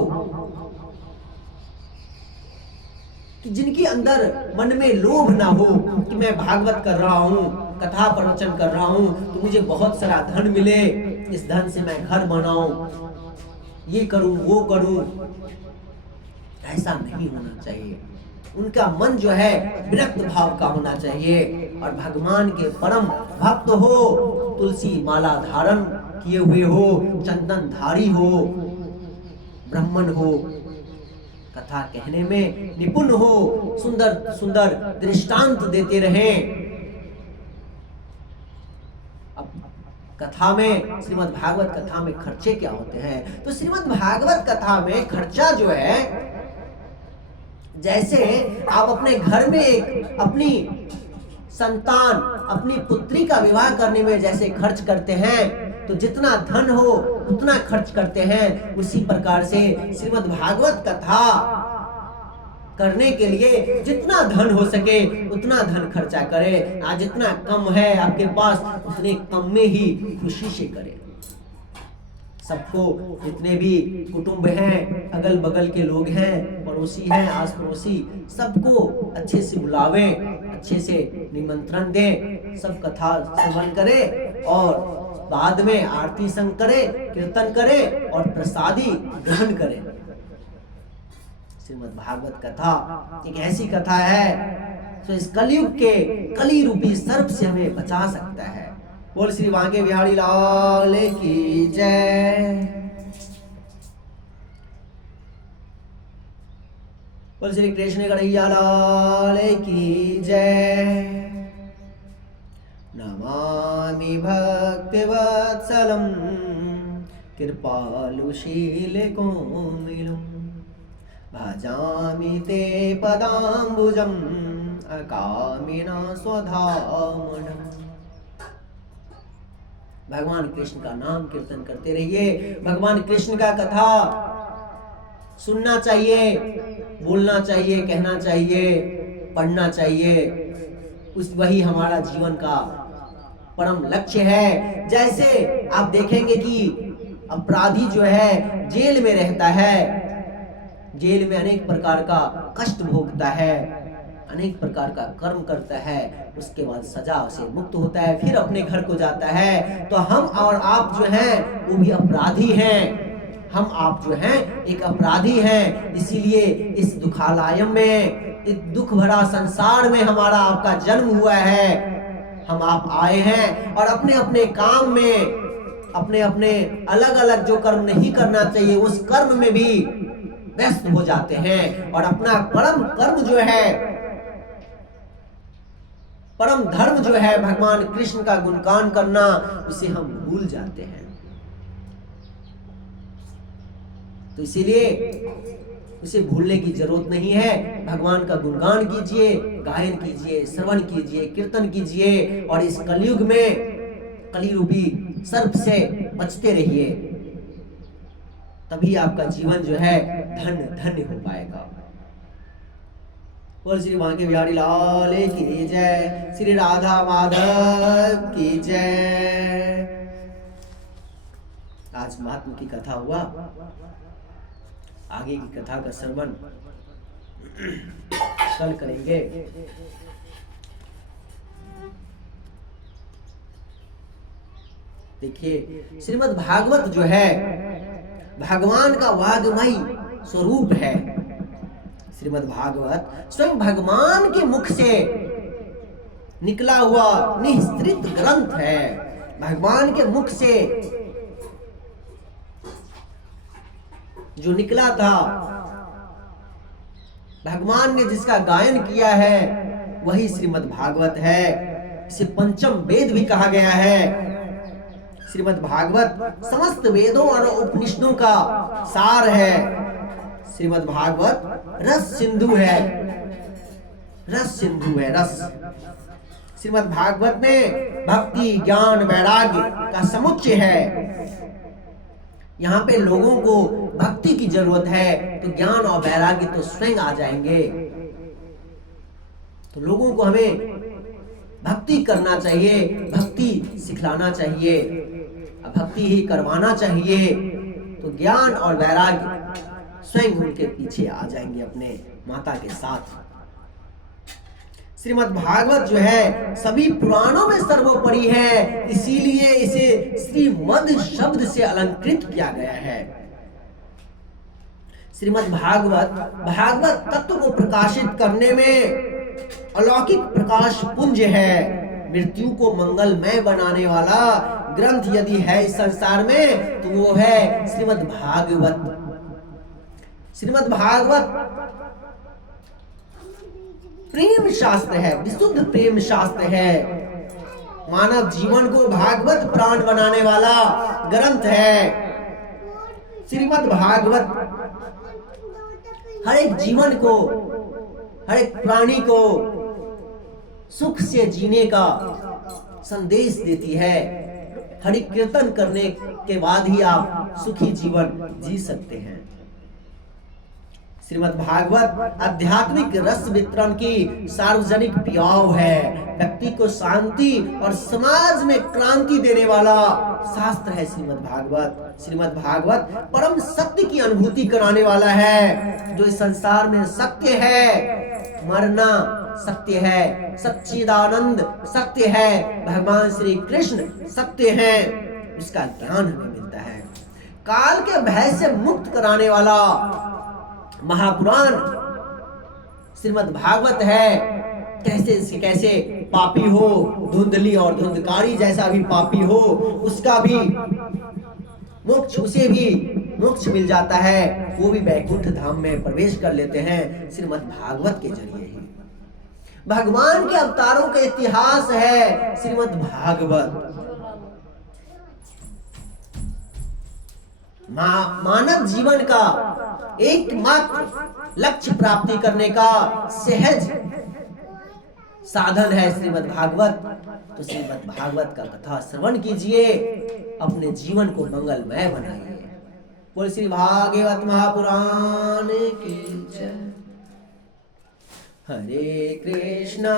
कि जिनके अंदर मन में लोभ ना हो कि मैं भागवत कर रहा हूँ, कथा प्रवचन कर रहा हूँ तो मुझे बहुत सारा धन मिले, इस धन से मैं घर बनाऊं, ये करूं वो करूं। ऐसा नहीं होना चाहिए। उनका मन जो है विरक्त भाव का होना चाहिए और भगवान के परम भक्त हो, तुलसी माला धारण किए हुए हो, चंदन धारी हो, ब्राह्मण हो, कथा कहने में निपुण हो, सुंदर सुंदर दृष्टांत देते रहें। अब कथा में, श्रीमद् भागवत कथा में खर्चे क्या होते हैं? तो श्रीमद् भागवत कथा में खर्चा जो है, जैसे आप अपने घर में एक अपनी संतान, अपनी पुत्री का विवाह करने में जैसे खर्च करते हैं, तो जितना धन हो उतना खर्च करते हैं, उसी प्रकार से श्रीमद् भागवत कथा करने के लिए जितना धन हो सके उतना धन खर्चा करे। आज जितना कम है आपके पास, उतने कम में ही खुशी से करे। सबको, जितने भी कुटुंब हैं, अगल बगल के लोग हैं, पड़ोसी हैं, आस पड़ोसी, सबको अच्छे से बुलावें, अच्छे से निमंत्रण दें, सब कथा श्रवण करें और बाद में आरती संग करें, कीर्तन करें और प्रसादी ग्रहण करें। श्रीमद् भागवत कथा एक ऐसी कथा है जो इस कलयुग के कली रूपी सर्प से हमें बचा सकता है। बोल श्री बांके बिहारी लाल की जय। बोल श्री कृष्ण कन्हैया लाल की जय। नमामि भक्तिवत्सलं कृपालुशीले कोमिलम्, भजामि ते पदाम्बुजम् अकामिना स्वधामनम्। भगवान कृष्ण का नाम कीर्तन करते रहिए, भगवान कृष्ण का कथा सुनना चाहिए, बोलना चाहिए, कहना चाहिए, पढ़ना चाहिए। वही हमारा जीवन का परम लक्ष्य है। जैसे आप देखेंगे कि अपराधी जो है जेल में रहता है, जेल में अनेक प्रकार का कष्ट भोगता है, अनेक प्रकार का कर्म करता है, उसके बाद सजा से मुक्त होता है, फिर अपने घर को जाता है। तो हम और आप जो हैं वो भी अपराधी हैं, हम आप जो हैं एक अपराधी हैं। इसीलिए इस दुखालय में, इस दुख भरा संसार में हमारा आपका जन्म हुआ है। हम आप आए हैं और अपने अपने काम में, अपने अपने अलग अलग जो कर्म नहीं करना चाहिए उस कर्म में भी व्यस्त हो जाते हैं और अपना परम कर्म जो है, परम धर्म जो है भगवान कृष्ण का गुणगान करना, उसे हम भूल जाते हैं। तो इसीलिए उसे भूलने की जरूरत नहीं है। भगवान का गुणगान कीजिए, गायन कीजिए, श्रवण कीजिए, कीर्तन कीजिए और इस कलयुग में कलिरूपी सर्प से बचते रहिए, तभी आपका जीवन जो है धन्य हो पाएगा। बोल श्री बांके बिहारी लाल की जय, श्री राधा माधव की जय। आज महात्मा की कथा हुआ, आगे की कथा का श्रवण कल करेंगे। देखिए श्रीमद् भागवत जो है भगवान का वाग्मय स्वरूप है। श्रीमद् भागवत स्वयं भगवान के मुख से निकला हुआ निःसृत ग्रंथ है। भगवान के मुख से जो निकला था, भगवान ने जिसका गायन किया है, वही श्रीमद् भागवत है। इसे पंचम वेद भी कहा गया है। श्रीमद् भागवत समस्त वेदों और उपनिषदों का सार है। श्रीमद् भागवत रस सिंधु है, रस सिंधु है, रस। श्रीमद् भागवत में भक्ति, ज्ञान, वैराग्य का समुच्चय है। यहाँ पे लोगों को भक्ति की जरूरत है, तो ज्ञान और वैराग्य तो स्वयं आ जाएंगे। तो लोगों को हमें भक्ति करना चाहिए, भक्ति सिखलाना चाहिए, भक्ति ही करवाना चाहिए, तो ज्ञान और वैराग्य स्वयं उनके पीछे आ जाएंगे अपने माता के साथ। श्रीमद् भागवत जो है सभी पुराणों में सर्वोपरि है, इसीलिए इसे श्रीमद् शब्द से अलंकृत किया गया है। श्रीमद् भागवत भागवत तत्व को प्रकाशित करने में अलौकिक प्रकाश पुंज है। मृत्यु को मंगलमय बनाने वाला ग्रंथ यदि है इस संसार में तो वो है श्रीमद् भागवत। श्रीमद् भागवत प्रेम शास्त्र है, विशुद्ध प्रेम शास्त्र है। मानव जीवन को भागवत प्राण बनाने वाला ग्रंथ है। श्रीमद् भागवत हर एक जीवन को, हर एक प्राणी को सुख से जीने का संदेश देती है। हरि कीर्तन करने के बाद ही आप सुखी जीवन जी सकते हैं। श्रीमद् भागवत आध्यात्मिक रस वितरण की सार्वजनिक पियाव है। व्यक्ति को शांति और समाज में क्रांति देने वाला शास्त्र है श्रीमद् भागवत। श्रीमद् भागवत परम सत्य की अनुभूति कराने वाला है। जो इस संसार में सत्य है, मरना सत्य है, सच्चिदानंद सत्य है, भगवान श्री कृष्ण सत्य है, उसका ज्ञान हमें मिलता है। काल के भय से मुक्त कराने वाला महापुराण श्रीमद् भागवत है। कैसे पापी हो, धुंधली और धुंधकारी जैसा भी पापी हो, उसका भी मोक्ष, उसे भी मोक्ष मिल जाता है। वो भी वैकुंठ धाम में प्रवेश कर लेते हैं श्रीमद् भागवत के जरिए ही। भगवान के अवतारों का इतिहास है श्रीमद् भागवत। मानव जीवन का एकमात्र लक्ष्य प्राप्ति करने का सहज साधन है श्रीमद् भागवत। तो श्रीमद् भागवत का कथा श्रवण कीजिए, अपने जीवन को मंगलमय बनाइए। बोल श्री भागवत महापुराण की जय। हरे कृष्णा